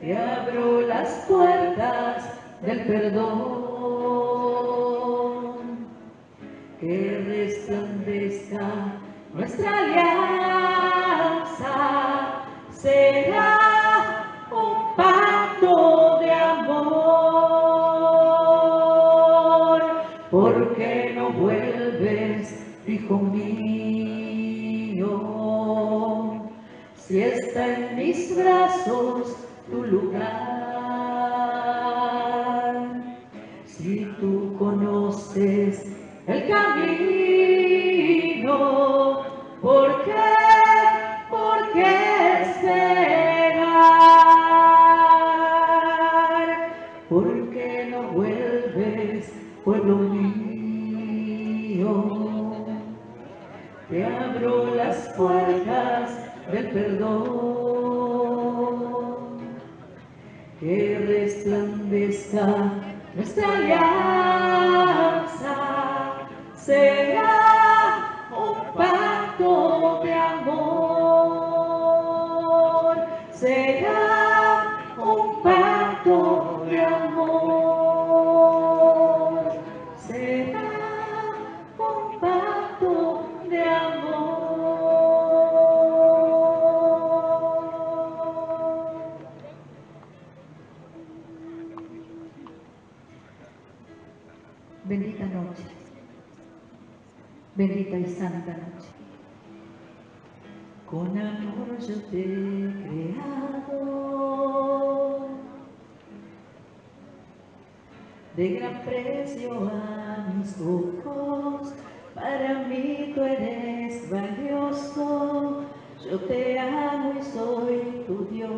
Te abro las puertas del perdón, que resplandezca nuestra alianza, será un pacto de amor. ¿Por qué no vuelves, hijo mío? Si está en mis brazos tu lugar, si tú conoces el camino, ¿por qué esperar? ¿Por qué no vuelves, pueblo mío? Te abro las puertas del perdón, que resplandezca nuestra alianza, será un pacto de amor, será un pacto de amor, será un pacto de amor. Bendita noche, bendita y santa noche. Con amor yo te he creado, de gran precio a mis ojos, para mí tú eres valioso, yo te amo y soy tu Dios.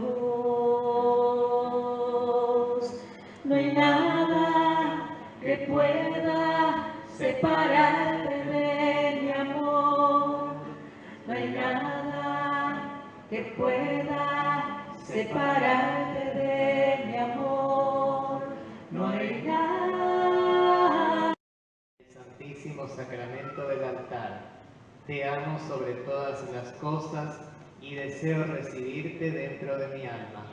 No hay nada que pueda separarte de mi amor, no hay nada que pueda separarte de mi amor, no hay nada. El Santísimo Sacramento del altar, te amo sobre todas las cosas y deseo recibirte dentro de mi alma.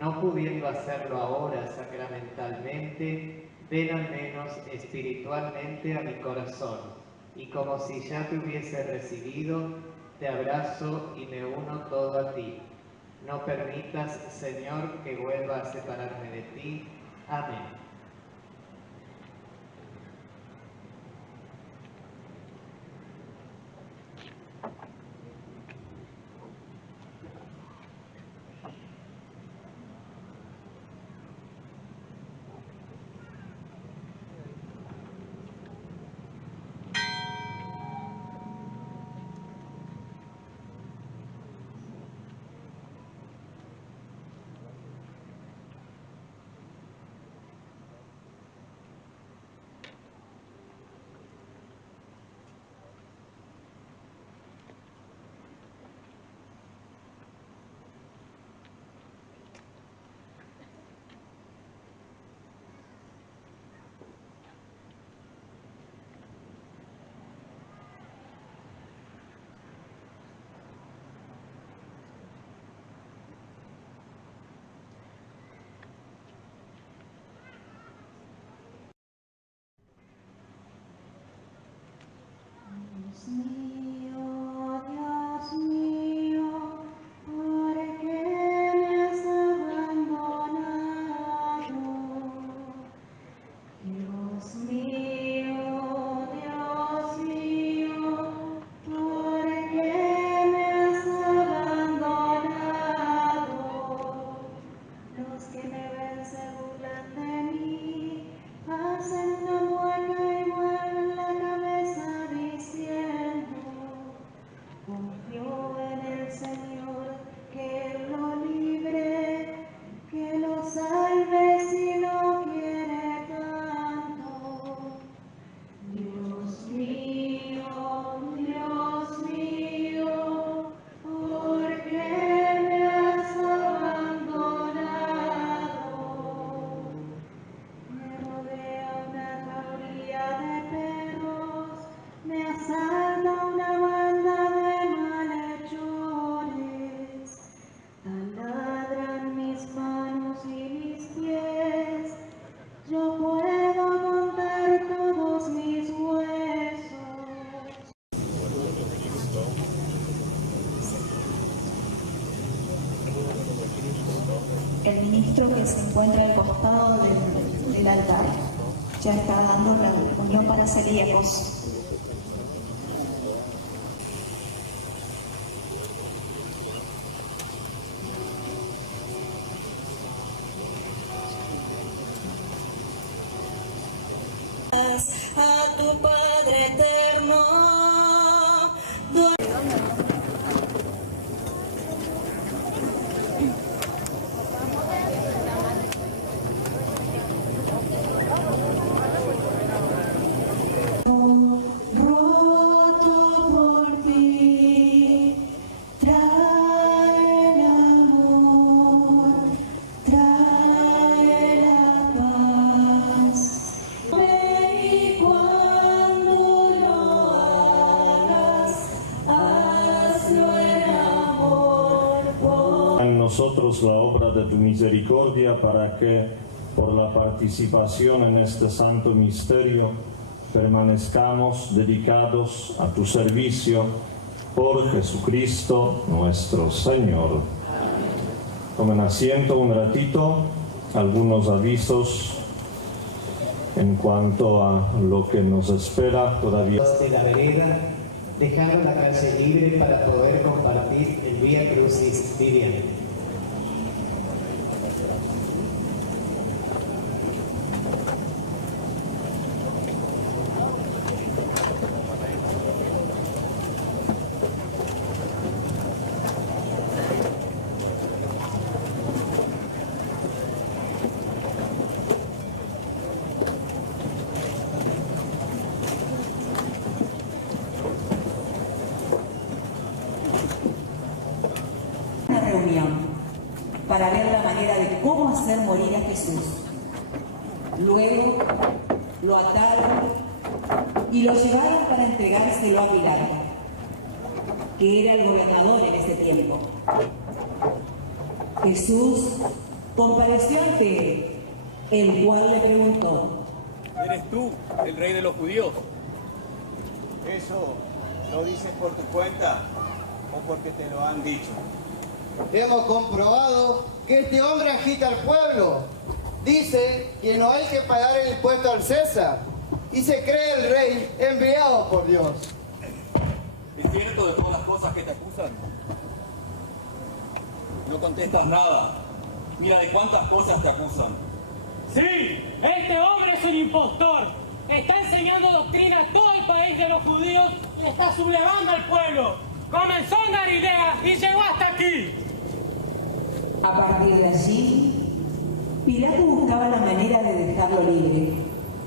No pudiendo hacerlo ahora sacramentalmente, ven al menos espiritualmente a mi corazón, y como si ya te hubiese recibido, te abrazo y me uno todo a ti. No permitas, Señor, que vuelva a separarme de ti. Amén. Dios mío, ¿por qué me has abandonado? el ministro que se encuentra al costado del altar. Ya está dando la unión para celíacos. A tu Padre eterno. Roto por ti, trae el amor, trae la paz. Y cuando lo hagas, hazlo en amor. En nosotros la obra de tu misericordia para que, por la participación en este santo misterio, permanezcamos dedicados a tu servicio por Jesucristo nuestro Señor. Tomen asiento un ratito, algunos avisos en cuanto a lo que nos espera todavía. De la vereda, dejando la calle libre para poder compartir el Vía Crucis viviente. Para ver la manera de cómo hacer morir a Jesús. Luego lo ataron y lo llevaron para entregárselo a Pilato, que era el gobernador en ese tiempo. Jesús compareció ante él, el cual le preguntó: ¿Eres tú el rey de los judíos? ¿Eso lo dices por tu cuenta o porque te lo han dicho? Hemos comprobado que este hombre agita al pueblo. Dice que no hay que pagar el impuesto al César y se cree el rey enviado por Dios. ¿Es cierto de todas las cosas que te acusan? No contestas nada. Mira de cuántas cosas te acusan. Sí, este hombre es un impostor. Está enseñando doctrina a todo el país de los judíos y está sublevando al pueblo. Comenzó en Galilea y llegó hasta aquí. A partir de allí, Pilato buscaba la manera de dejarlo libre.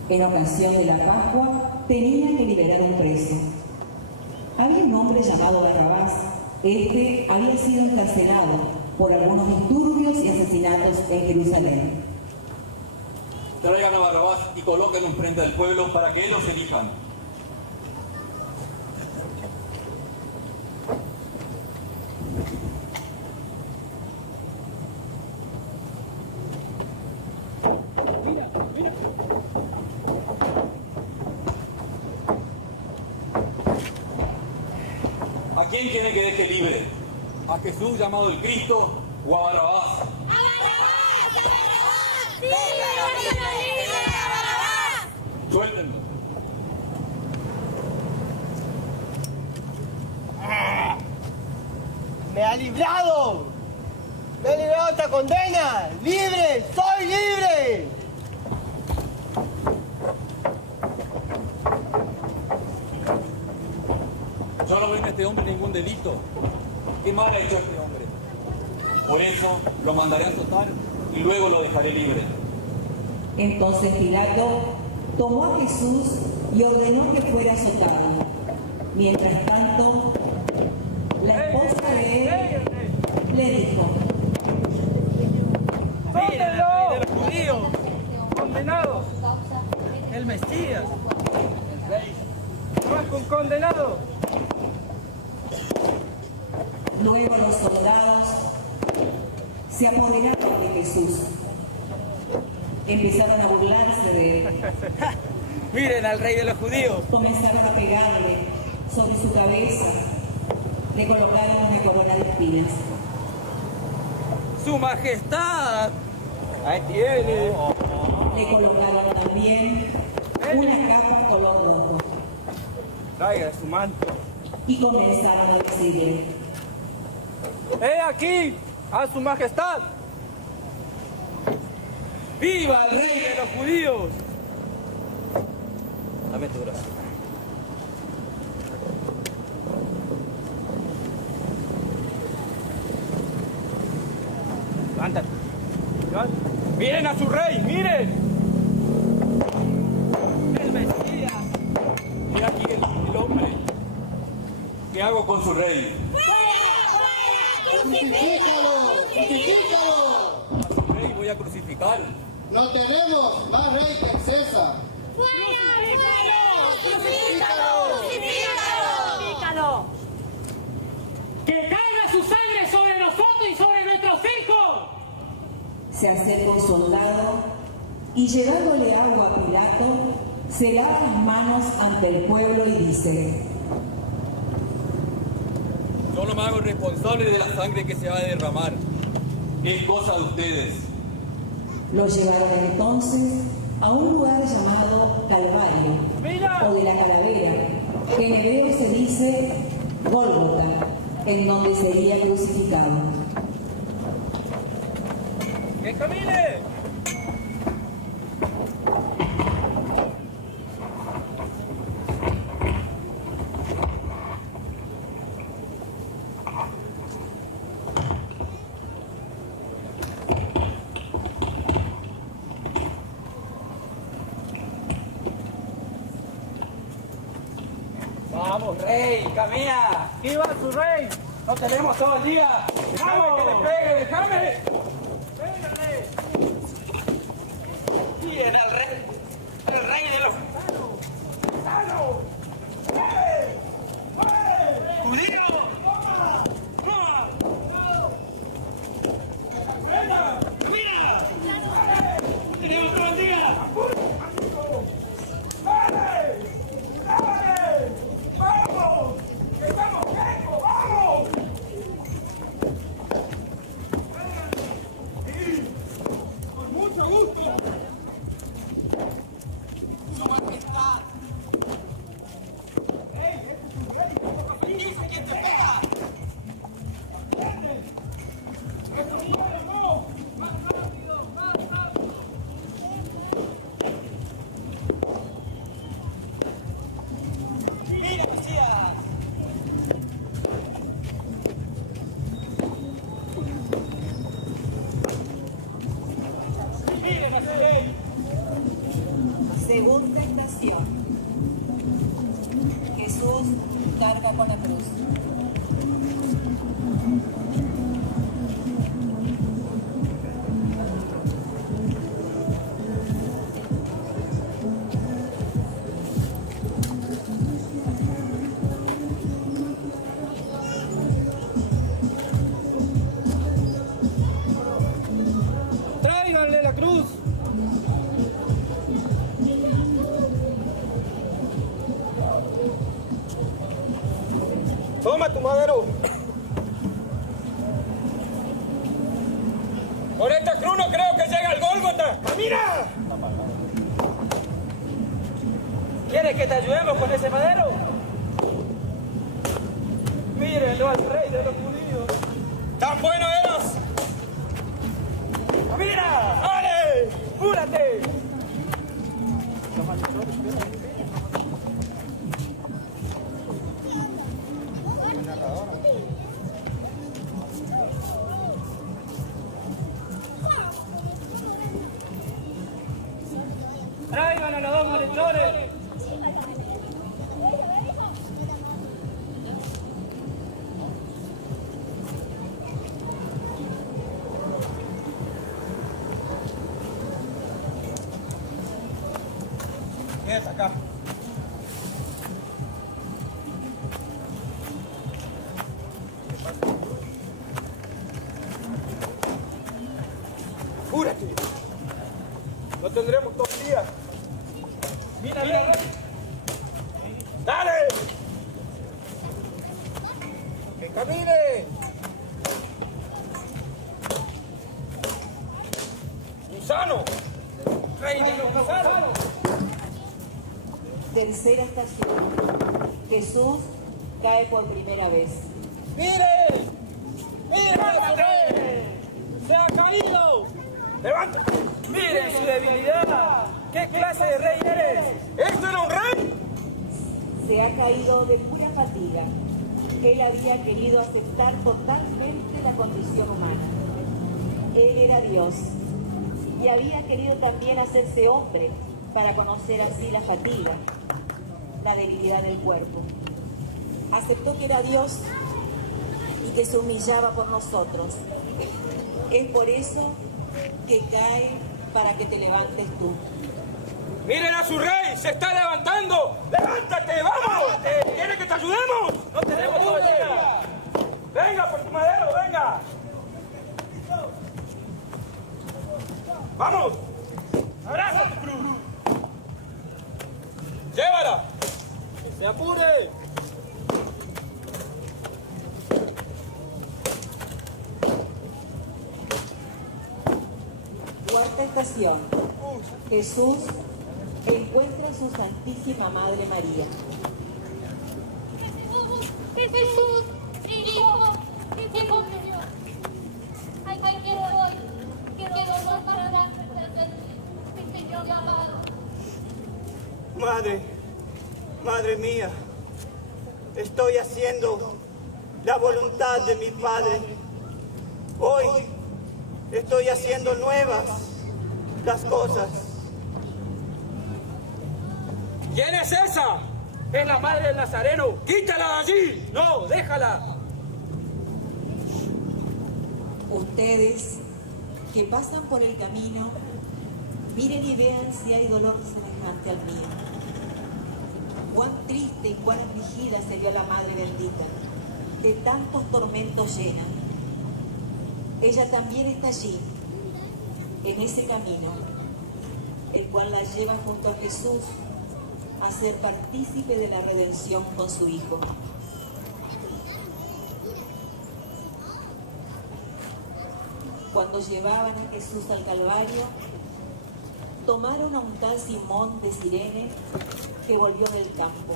En ocasión de la Pascua, tenía que liberar un preso. Había un hombre llamado Barrabás. Este había sido encarcelado por algunos disturbios y asesinatos en Jerusalén. Traigan a Barrabás y colóquenlo enfrente del pueblo para que ellos elijan. ¿A quién quiere que deje libre? ¿A Jesús llamado el Cristo o a Barrabás? ¡A Barrabás! ¡A Barrabás! ¡Libre a Barrabás! Suéltenlo. ¡Me ha librado! ¡Me ha librado esta condena! ¡Libre! ¡Soy libre! Yo no veo en este hombre ningún delito. ¿Qué mal ha hecho este hombre? Por eso lo mandaré a azotar y luego lo dejaré libre. Entonces Pilato tomó a Jesús y ordenó que fuera azotado. Mientras tanto, la esposa de él le dijo: ¡Mira, el rey de los judíos! ¡Condenado! ¡El Mesías! ¡El rey! ¡No es un condenado! Luego los soldados se apoderaron de Jesús. Empezaron a burlarse de él. ¡Miren al rey de los judíos! Comenzaron a pegarle sobre su cabeza. Le colocaron una corona de espinas. ¡Su majestad! Ahí tiene. Le colocaron también una capa color rojo Traiga su manto. y comenzaron a decirle: ¡He aquí a su majestad! ¡Viva el rey de los judíos! Dame tu brazo. Levántate. ¡Miren a su rey! ¡Miren! ¡El Mesías! Y aquí el hombre. ¿Qué hago con su rey? ¡Crucifícalo! ¡Crucifícalo! A su rey voy a crucificar. No tenemos más rey que el César. ¡Crucifícalo! ¡Que caiga su sangre sobre nosotros y sobre nuestros hijos! Se acerca un soldado y llevándole agua a Pilato, se lava las manos ante el pueblo y dice: Solo me hago responsable de la sangre que se va a derramar. Es cosa de ustedes. Lo llevaron entonces a un lugar llamado Calvario, o de la Calavera, que en hebreo se dice Gólgota, en donde sería crucificado. ¡Que camine! ¡Vamos, rey! ¡Camina! ¡Viva su rey! ¡No tenemos todo el día! ¡Déjame que le pegue! ¡Déjame! ¡Pégale! ¡Miren al rey! ¡El rey de los gitanos! ¡Judío! ¡Mira! ¡Tenemos todo el día! ¡Vamos! ¡Que estamos secos! ¡Vamos! ¡Con mucho gusto! ¡Su majestad! ¡Ey! ¡Ey! ¡Dice quién te pega! ¡Esto no! ¡Más rápido! ¡Más rápido! ¡Mira, Mesías! ¡Mire, Mesías! Segunda estación. Jesús carga con la cruz. ¡Tráiganle la cruz! ¡Toma tu madero! ¡Con esta cruz no creo que llegue al Gólgota! ¡Camina! ¿Quieres que te ayudemos con ese madero? Mírenlo al rey de los judíos. ¡Tan bueno eras! ¡Camina! ¡Dale! ¡Cúrate! ¡Traigan a los dos malhechores! Quédate acá. ¡Júrate! No tendremos todo el día. ¡Mira, mira! ¡Dale! ¡Que camine! gusanos. Rey de los gusanos. Tercera estación. Jesús cae por primera vez. ¡Mire! ¡Levántate! ¡Se ha caído! ¡Levántate! ¡Miren su debilidad! ¿Qué clase de rey eres? ¿Esto era un rey? Se ha caído de pura fatiga. Él había querido aceptar totalmente la condición humana. Él era Dios y había querido también hacerse hombre para conocer así la fatiga, la debilidad del cuerpo. Aceptó que era Dios y que se humillaba por nosotros. Es por eso que cae para que te levantes tú. ¡Miren a su rey! ¡Se está levantando! ¡Levántate! ¡Vamos! ¿Quieres que te ayudemos? ¡No tenemos todo el día! ¡Venga por tu madero! ¡Venga! ¡Vamos! ¡Abraza tu cruz! ¡Llévala! ¡Que se apure! Cuarta estación. Jesús encuentra a su Santísima Madre María. Jesús, hijo de Dios. Ay, que voy para dar mi Señor amado. Madre mía, estoy haciendo la voluntad de mi Padre. Hoy estoy haciendo nuevas las cosas. ¿Quién es esa? Es la madre del Nazareno. ¡Quítala de allí! ¡No, déjala! Ustedes que pasan por el camino, miren y vean si hay dolor semejante al mío. Cuán triste y cuán afligida se vio la Madre bendita, de tantos tormentos llena. Ella también está allí, en ese camino, el cual la lleva junto a Jesús a ser partícipe de la redención con su Hijo. Cuando llevaban a Jesús al Calvario, tomaron a un tal Simón de Cirene que volvió del campo.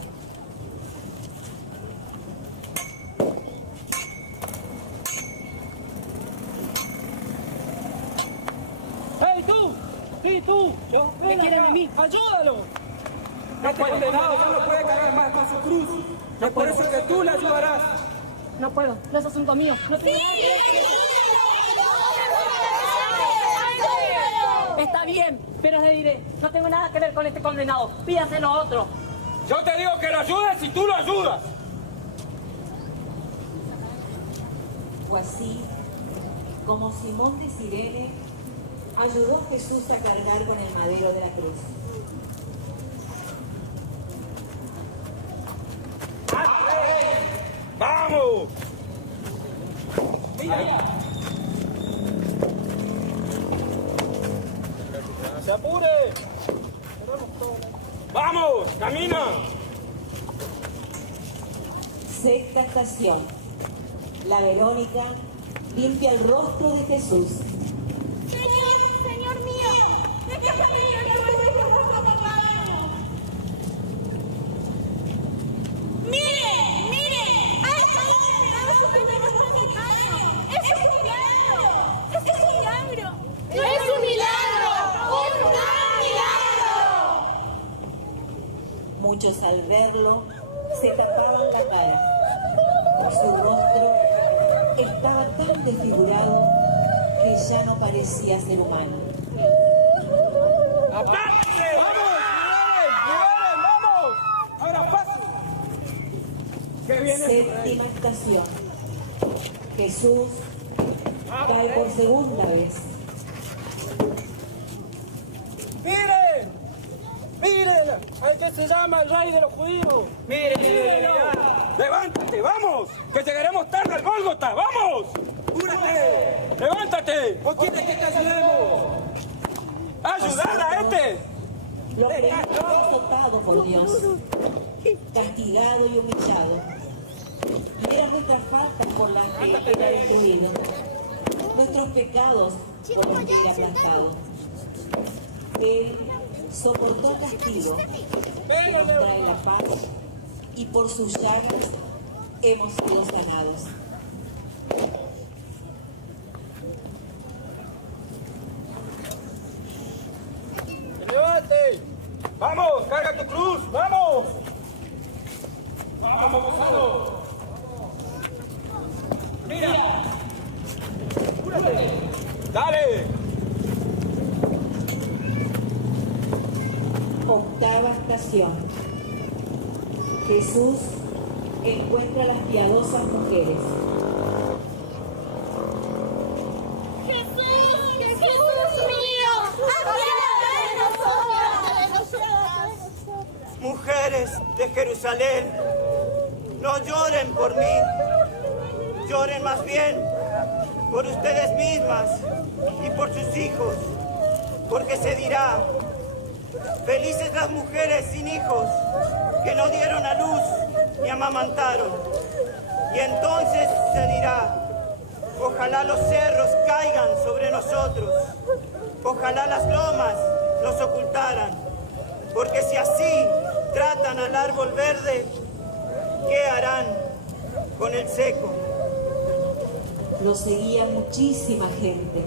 ¡Hey, tú! ¡Sí, tú! ¿Qué quieres de mí? ¡Ayúdalo! Este condenado ya no puede cargar más con su cruz. Es por eso que tú le ayudarás. No puedo, no es asunto mío. No tengo nada que ver. Está bien, pero le diré, no tengo nada que ver con este condenado. Pídaselo a otro. Yo te digo que lo ayudes y tú lo ayudas. Fue así como Simón de Cirene ayudó a Jesús a cargar con el madero de la cruz. ¡Vamos! ¡Mira! ¡Se apure! ¡Vamos! ¡Camina! Sexta estación. La Verónica limpia el rostro de Jesús. Señor mío, déjame que yo me vuestro pecado. Mire, ha estado sobre nuestro pecado. ¡Es un milagro! ¡Es un milagro! ¡Es un milagro! ¡Un gran milagro! Muchos al verlo se tapaban la cara. Su rostro estaba tan desfigurado que ya no parecía ser humano. ¡Apártense! ¡Vamos! ¡Vamos! ¡Ahora pasen! ¡Qué viene! Séptima estación. Jesús cae por segunda vez. ¡Miren! ¡Miren! ¡Al que se llama el rey de los judíos! ¡Miren! ¡Levántate! ¡Vamos! ¡Que llegaremos tarde al Gólgota! ¡Vamos! ¡Cúrate! ¡Levántate! ¿O quieres que te ayudemos? ¡Ayudar a este! Lo creímos azotado por Dios, castigado y humillado. Y eran nuestras faltas por las que era destruido, nuestros pecados por los que era aplastado. Él soportó el castigo que nos trae la paz y por sus llagas hemos sido sanados. ¡Levante! ¡Vamos! ¡Carga tu cruz! ¡Vamos! ¡Vamos, Gonzalo! ¡Mira! ¡Cúrate! ¡Dale! Octava estación. Jesús encuentra a las piadosas mujeres. Mujeres de Jerusalén, no lloren por mí, lloren más bien por ustedes mismas y por sus hijos, porque se dirá, felices las mujeres sin hijos que no dieron a luz ni amamantaron. Y entonces se dirá, ojalá los cerros caigan sobre nosotros, ojalá las lomas nos ocultaran, porque si así tratan al árbol verde, ¿qué harán con el seco? Lo seguía muchísima gente,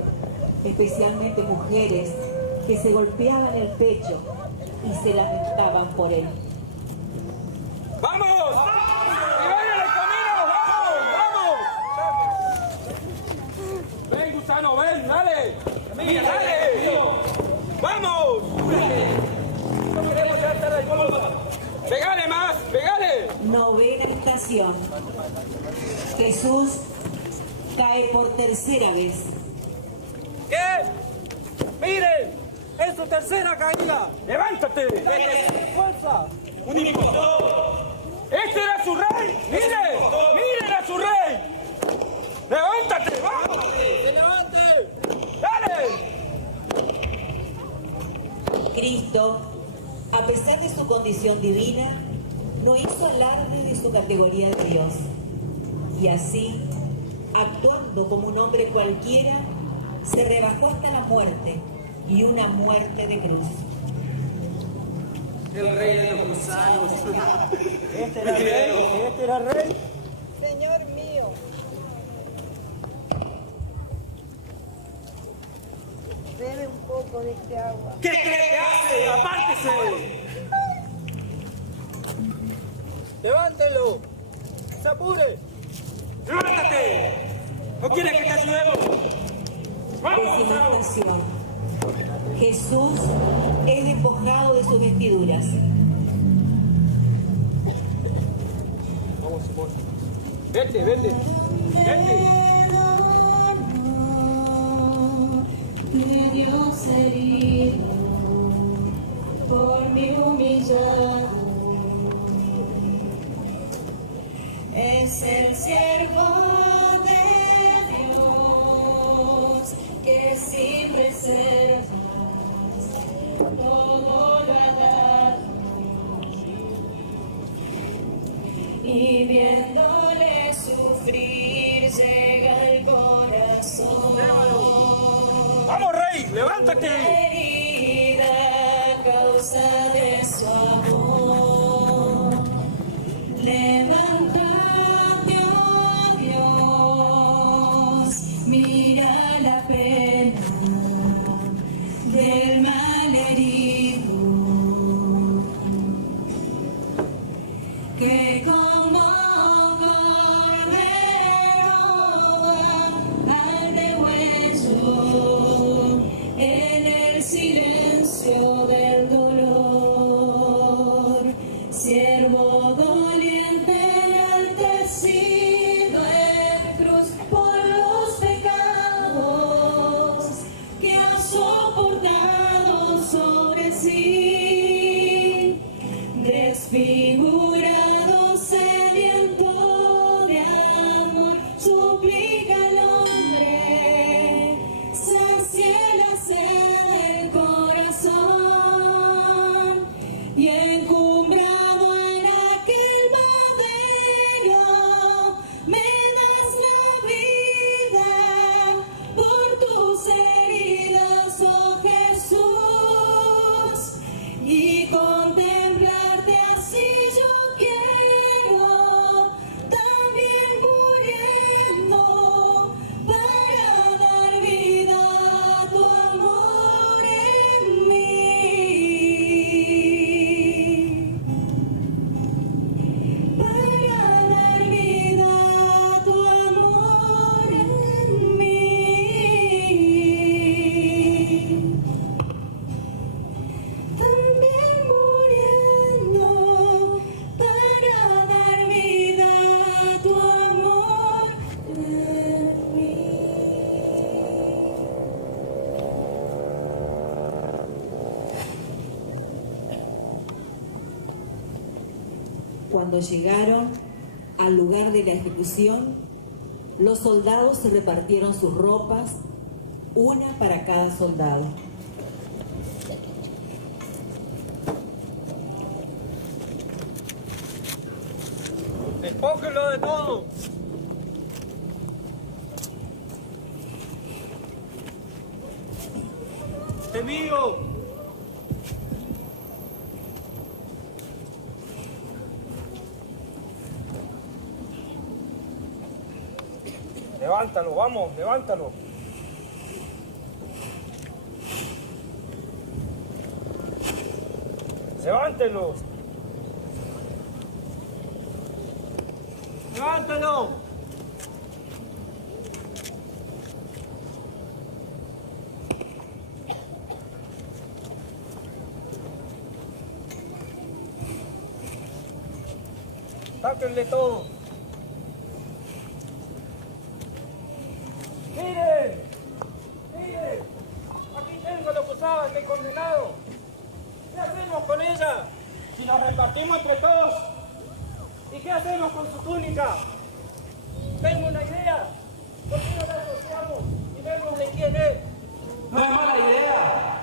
especialmente mujeres que se golpeaban el pecho y se lamentaban por él. ¡Vamos! ¡Y vayan al camino! ¡Vamos! ¡Vamos! ¡Ven, gusano, ven! ¡Dale! ¡Mira, dale! ¡Vamos! ¡No queremos llegar tarde al Gólgota! ¡Pegale más! ¡Pegale! Novena estación. Jesús cae por tercera vez. ¿Qué? ¡Miren! ¡Es su tercera caída! ¡Levántate! ¡Fuerza! ¡Un impostor! ¡Este era su rey! ¡Miren! ¡Miren a su rey! ¡Levántate! ¡Vamos! ¡Se levante! ¡Dale! Cristo, a pesar de su condición divina, no hizo alarde de su categoría de Dios. Y así, actuando como un hombre cualquiera, se rebajó hasta la muerte, y una muerte de cruz. El rey de los gusanos. ¿Este era rey? ¿Este era rey? Señor mío. Bebe un poco de este agua. ¿Qué cree que hace? ¡Apártese! ¡Levántelo! ¡Se apure! ¡Levántate! ¿No quieres que te ayudemos? ¡Vamos! Décima estación. Jesús es despojado de sus vestiduras. Vamos, Simón. Vete, vete. Vete. De Dios herido, por mi humillado, es el siervo de Dios que sin reservas todo lo ha dado, y viéndole sufrir llega el corazón. ¡Vamos, rey! ¡Levántate! Herida a causa de su amor. Levántate, oh Dios, mira la pena del malherido, que como cordero va al degüello en el silencio del dolor. Siervo doliente enaltecido en cruz por los pecados que ha soportado sobre sí, desfigurado, sediento de amor, suplica al hombre, sacie la sed del corazón, y encumbrado en aquel madero Cuando llegaron al lugar de la ejecución, los soldados se repartieron sus ropas, una para cada soldado. Despójenlo de todo. ¡Enemigo! Levántalo, vamos, levántalo. Levántelo. ¡Levántalo! ¡Sáquenle todo! ¡Miren! ¡Miren! Aquí tengo lo que usaba este condenado. ¿Qué hacemos con ella? Si nos repartimos entre todos. ¿Y qué hacemos con su túnica? Tengo una idea. ¿Por qué no la asociamos y vemos de quién es? No es mala idea.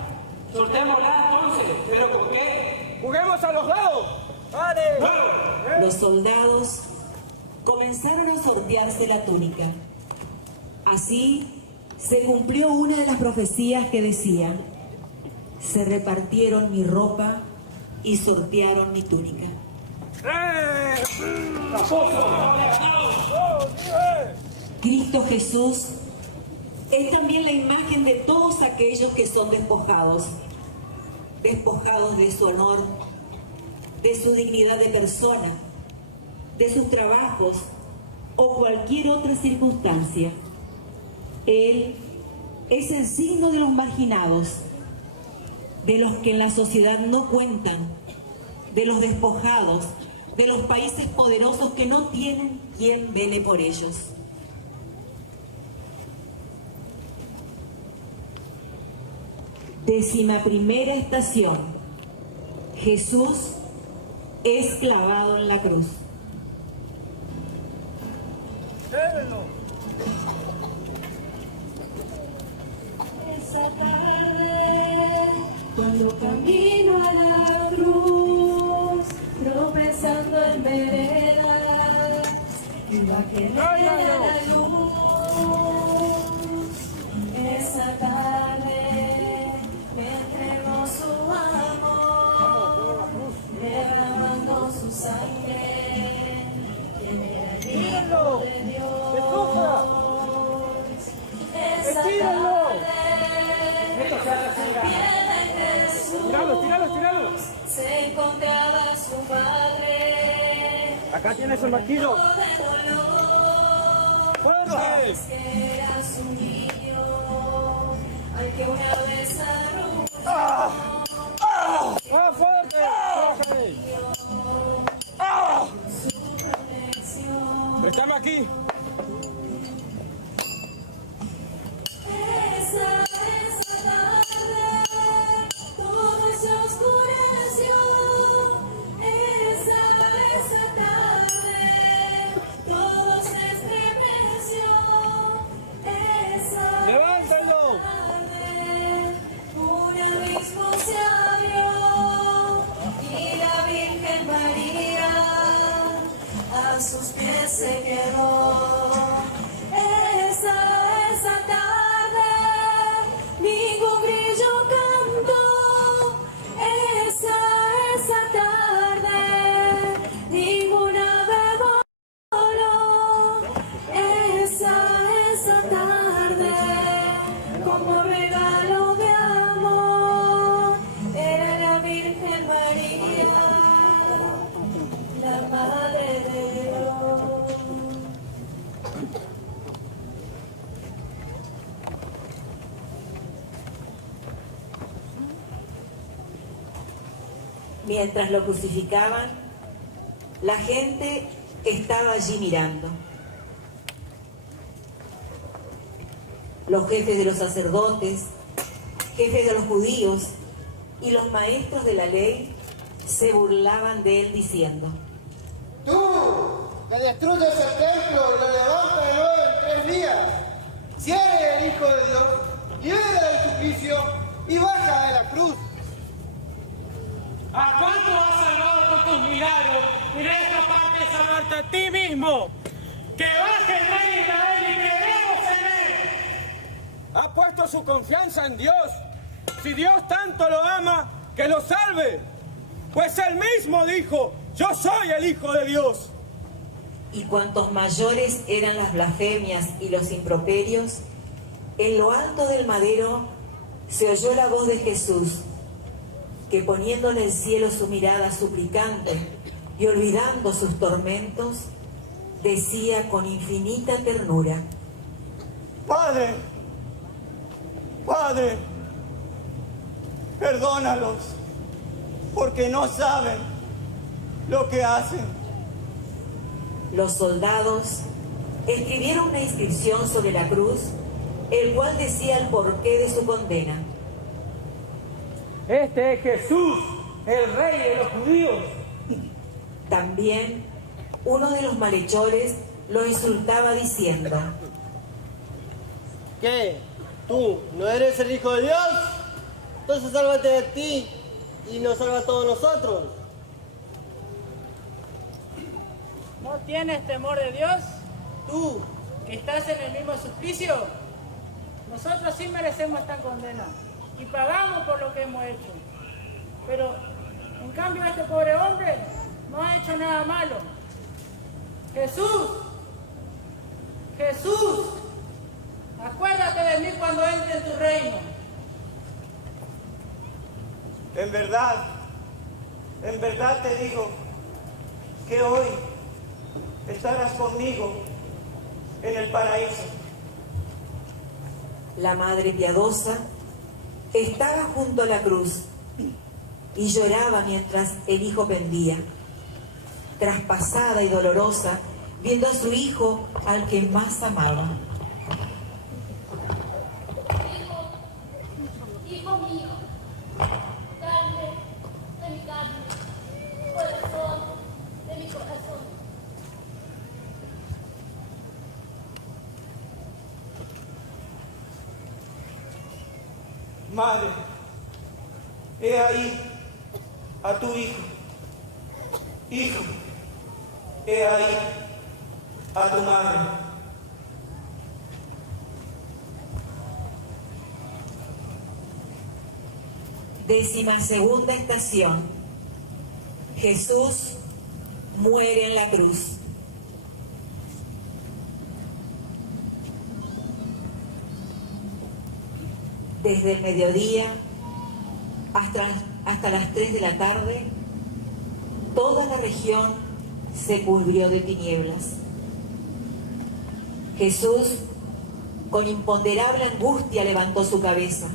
Sortémosla entonces. ¿Pero por qué? ¡Juguemos a los lados! ¡Vale! Los soldados comenzaron a sortearse la túnica. Así se cumplió una de las profecías que decía: se repartieron mi ropa y sortearon mi túnica. Cristo Jesús es también la imagen de todos aquellos que son despojados de su honor, de su dignidad de persona, de sus trabajos o cualquier otra circunstancia. Él es el signo de los marginados, de los que en la sociedad no cuentan, de los despojados, de los países poderosos que no tienen quien vele por ellos. Décima primera estación. Jesús es clavado en la cruz. Esa tarde, cuando camino a la cruz, tropezando en veredas, iba que me diera la luz. Esa tarde me entregó su amor, derramando su sangre, que me aliento de Dios. Esa tarde, ¡Tíralo! se encontraba su padre. Acá tienes el martillo. ¡Fuerte! Que era su niño, al que una vez arrojó. ¡Fuerte! ¡Préstame aquí! Esa tarde, todo se oscureció. Esa tarde, todo se estremeció. ¡Levántalo! Tarde, un abismo se abrió y la Virgen María a sus pies se quedó. Esa tarde, ningún grillo cantó. Esa tarde, ninguna ave voló. Esa tarde, como regalo de amor, era la Virgen María, la Madre de Dios. Mientras lo crucificaban, la gente estaba allí mirando. Los jefes de los sacerdotes, jefes de los judíos y los maestros de la ley se burlaban de él diciendo: Tú, que destruyes el templo y lo levantas de nuevo en 3 días. Si eres el Hijo de Dios, libera del suplicio y baja de la cruz. ¿A cuánto has salvado con tus milagros? Y de esta parte de salvarte a ti mismo. ¡Que baje el Rey de Israel y creemos en él! Ha puesto su confianza en Dios. Si Dios tanto lo ama, que lo salve. Pues él mismo dijo, yo soy el Hijo de Dios. Y cuantos mayores eran las blasfemias y los improperios, en lo alto del madero se oyó la voz de Jesús, que poniendo en el cielo su mirada suplicante y olvidando sus tormentos, decía con infinita ternura: Padre, Padre, perdónalos, porque no saben lo que hacen. Los soldados escribieron una inscripción sobre la cruz, el cual decía el porqué de su condena. Este es Jesús, el Rey de los judíos. También uno de los malhechores lo insultaba diciendo: ¿Qué? ¿Tú no eres el Hijo de Dios? Entonces sálvate de ti y nos salva a todos nosotros. ¿No tienes temor de Dios? Tú, que estás en el mismo suplicio. Nosotros sí merecemos esta condena y pagamos por lo que hemos hecho. Pero, en cambio, este pobre hombre no ha hecho nada malo. Jesús, Jesús, acuérdate de mí cuando entre en tu reino. En verdad te digo que hoy estarás conmigo en el paraíso. La madre piadosa estaba junto a la cruz y lloraba mientras el hijo pendía, traspasada y dolorosa, viendo a su hijo al que más amaba. Hijo mío, carne de mi carne, corazón de mi corazón. Madre, he ahí a tu hijo. Hijo, he ahí a tu madre. Decimosegunda estación. Jesús muere en la cruz. Desde el mediodía hasta las 3 de la tarde, toda la región se cubrió de tinieblas. Jesús, con imponderable angustia, levantó su cabeza,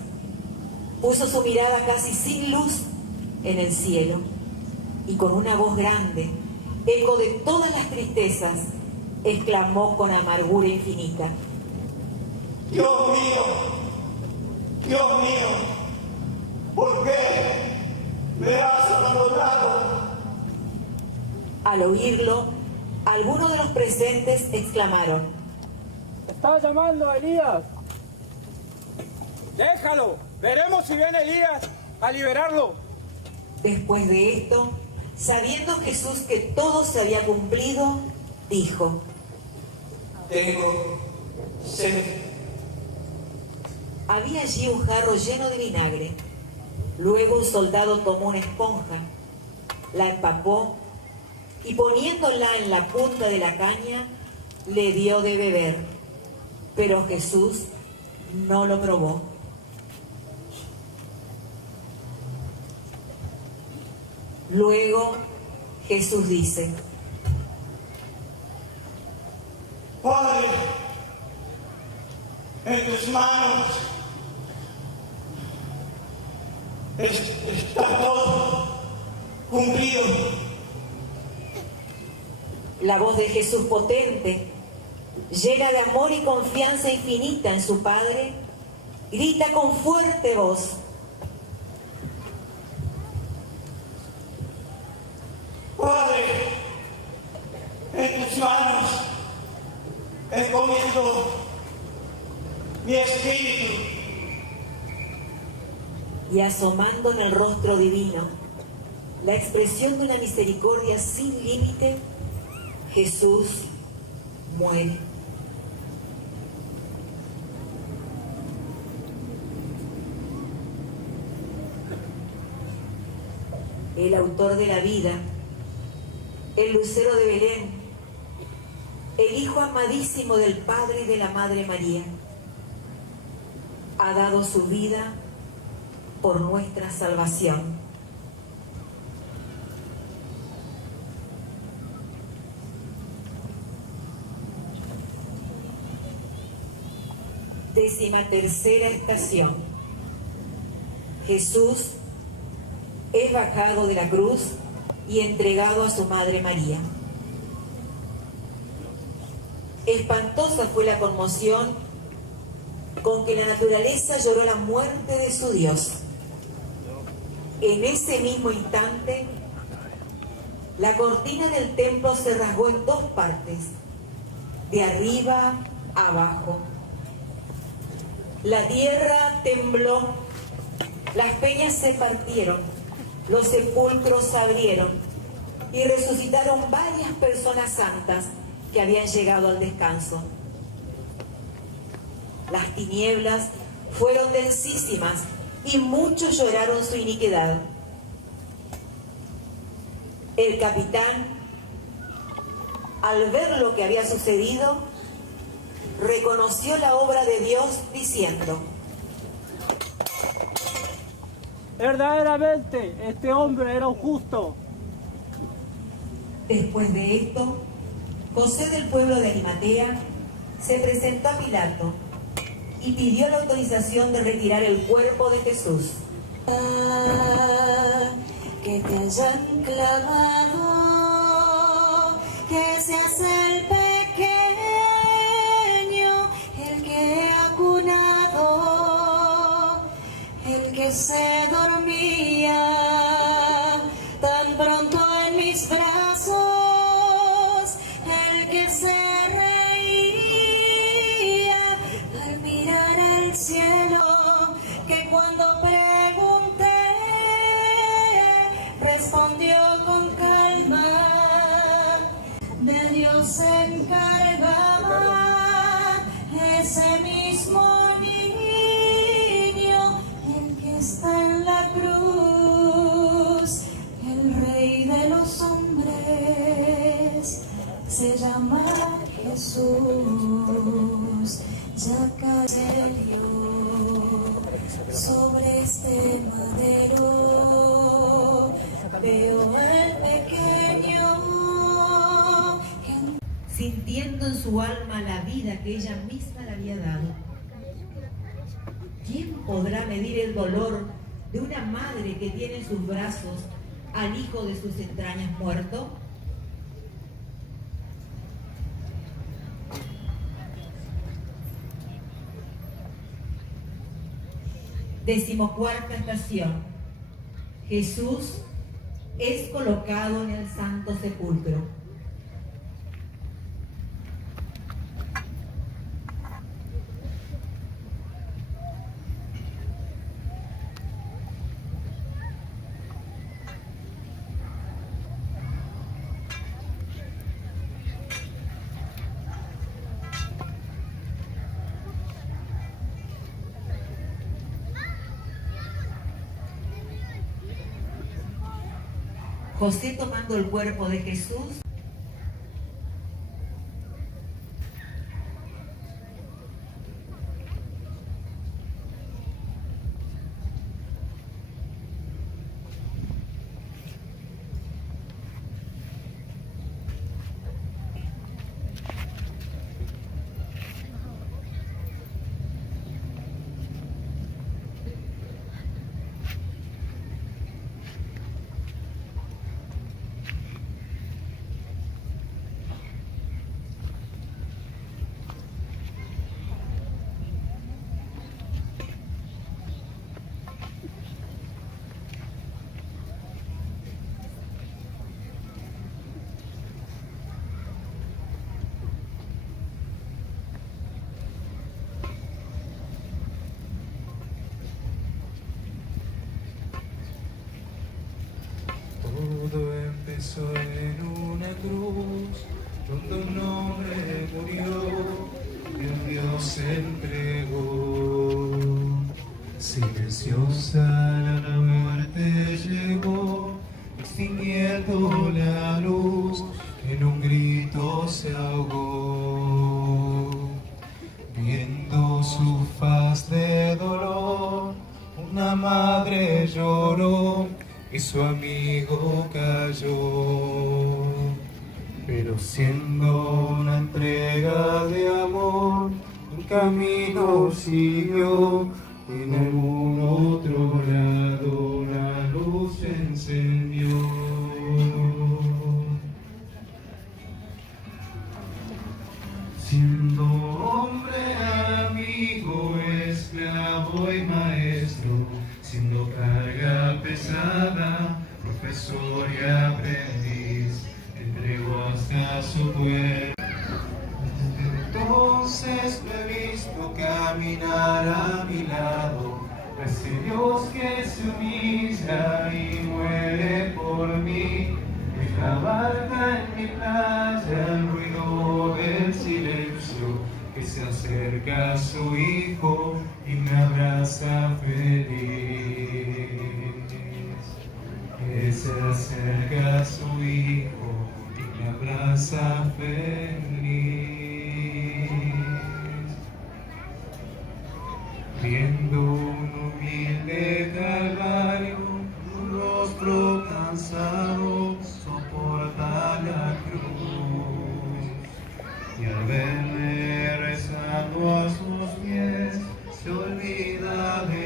puso su mirada casi sin luz en el cielo y con una voz grande, eco de todas las tristezas, exclamó con amargura infinita: Dios mío, Dios mío, ¿por qué me has abandonado? Al oírlo, algunos de los presentes exclamaron: Está llamando a Elías. Déjalo, veremos si viene Elías a liberarlo. Después de esto, sabiendo Jesús que todo se había cumplido, dijo: Tengo sed. Había allí un jarro lleno de vinagre. Luego un soldado tomó una esponja, la empapó y poniéndola en la punta de la caña, le dio de beber. Pero Jesús no lo probó. Luego Jesús dice: Padre, en tus manos está todo cumplido. La voz de Jesús potente, llena de amor y confianza infinita en su Padre, grita con fuerte voz: Padre, encomiendo mi espíritu. Y asomando en el rostro divino la expresión de una misericordia sin límite, Jesús muere. El autor de la vida, el lucero de Belén, el Hijo amadísimo del Padre y de la Madre María, ha dado su vida por nuestra salvación. Tercera estación. Jesús es bajado de la cruz y entregado a su Madre María. Espantosa fue la conmoción con que la naturaleza lloró la muerte de su Dios. En ese mismo instante, la cortina del templo se rasgó en dos partes, de arriba a abajo. La tierra tembló, las peñas se partieron, los sepulcros se abrieron y resucitaron varias personas santas que habían llegado al descanso. Las tinieblas fueron densísimas y muchos lloraron su iniquidad. El capitán, al ver lo que había sucedido, reconoció la obra de Dios diciendo: verdaderamente este hombre era un justo. Después de esto, José del pueblo de Arimatea se presentó a Pilato y pidió la autorización de retirar el cuerpo de Jesús. Que te hayan clavado, que seas el pequeño, el que ha cunado, el que se dormía tan pronto en mis brazos, el que se reía al mirar al cielo, que cuando pregunté respondió con calma, de Dios se encargaba ese mismo niño, el que está en la cruz, el Rey de los hombres, se llama Jesús. Ya cayó sobre este madero, veo al pequeño, sintiendo en su alma la vida que ella misma le había dado. ¿Quién podrá medir el dolor de una madre que tiene en sus brazos al hijo de sus entrañas muerto? Decimocuarta estación. Jesús es colocado en el Santo Sepulcro. José, tomando el cuerpo de Jesús, Silenciosa la muerte llegó, extinguiendo la luz, en un grito se ahogó. Viendo su faz de dolor, una madre lloró y su amigo cayó. Pero siendo una entrega de amor, un camino siguió. En algún otro lado la luz se encendió. Siendo hombre, amigo, esclavo y maestro, siendo carga pesada, profesor y aprendiz, entregó hasta su cuerpo. Entonces lo he visto caminar a mi lado, ese Dios que se humilla y muere por mí. Deja barca en mi playa el ruido del silencio, que se acerca a su hijo y me abraza feliz. Que se acerca a su hijo y me abraza feliz. Viendo un humilde calvario, un rostro cansado soporta la cruz, y al verme rezando a sus pies se olvida de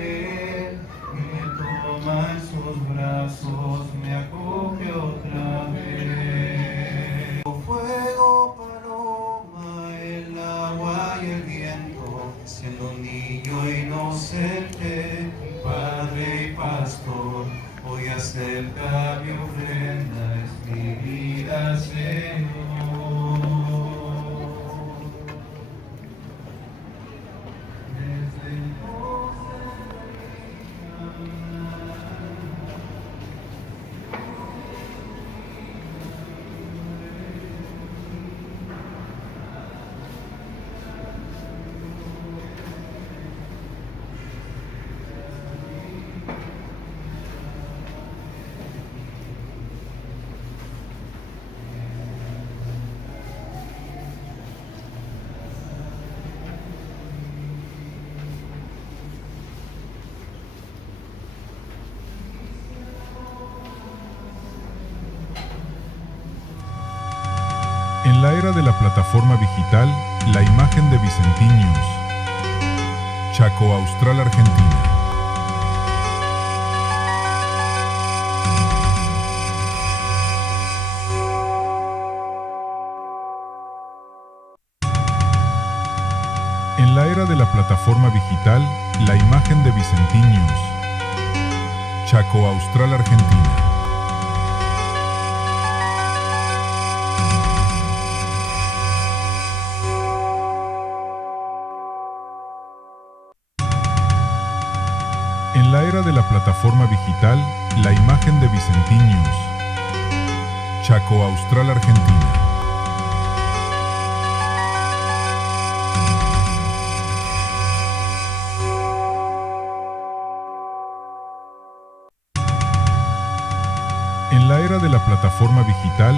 él, me toma en sus brazos, me acoge otra vez. Fuego, paloma, el agua y el viento, siendo un niño inocente, un padre y pastor, hoy acepta mi ofrenda, es mi vida, Señor. Desde En la era de la plataforma digital, la imagen de Vicentinius. Chaco Austral, Argentina. En la era de la plataforma digital, la imagen de Vicentinius. Chaco Austral, Argentina. En la era de la plataforma digital, la imagen de Vicentinius. Chaco Austral, Argentina. En la era de la plataforma digital,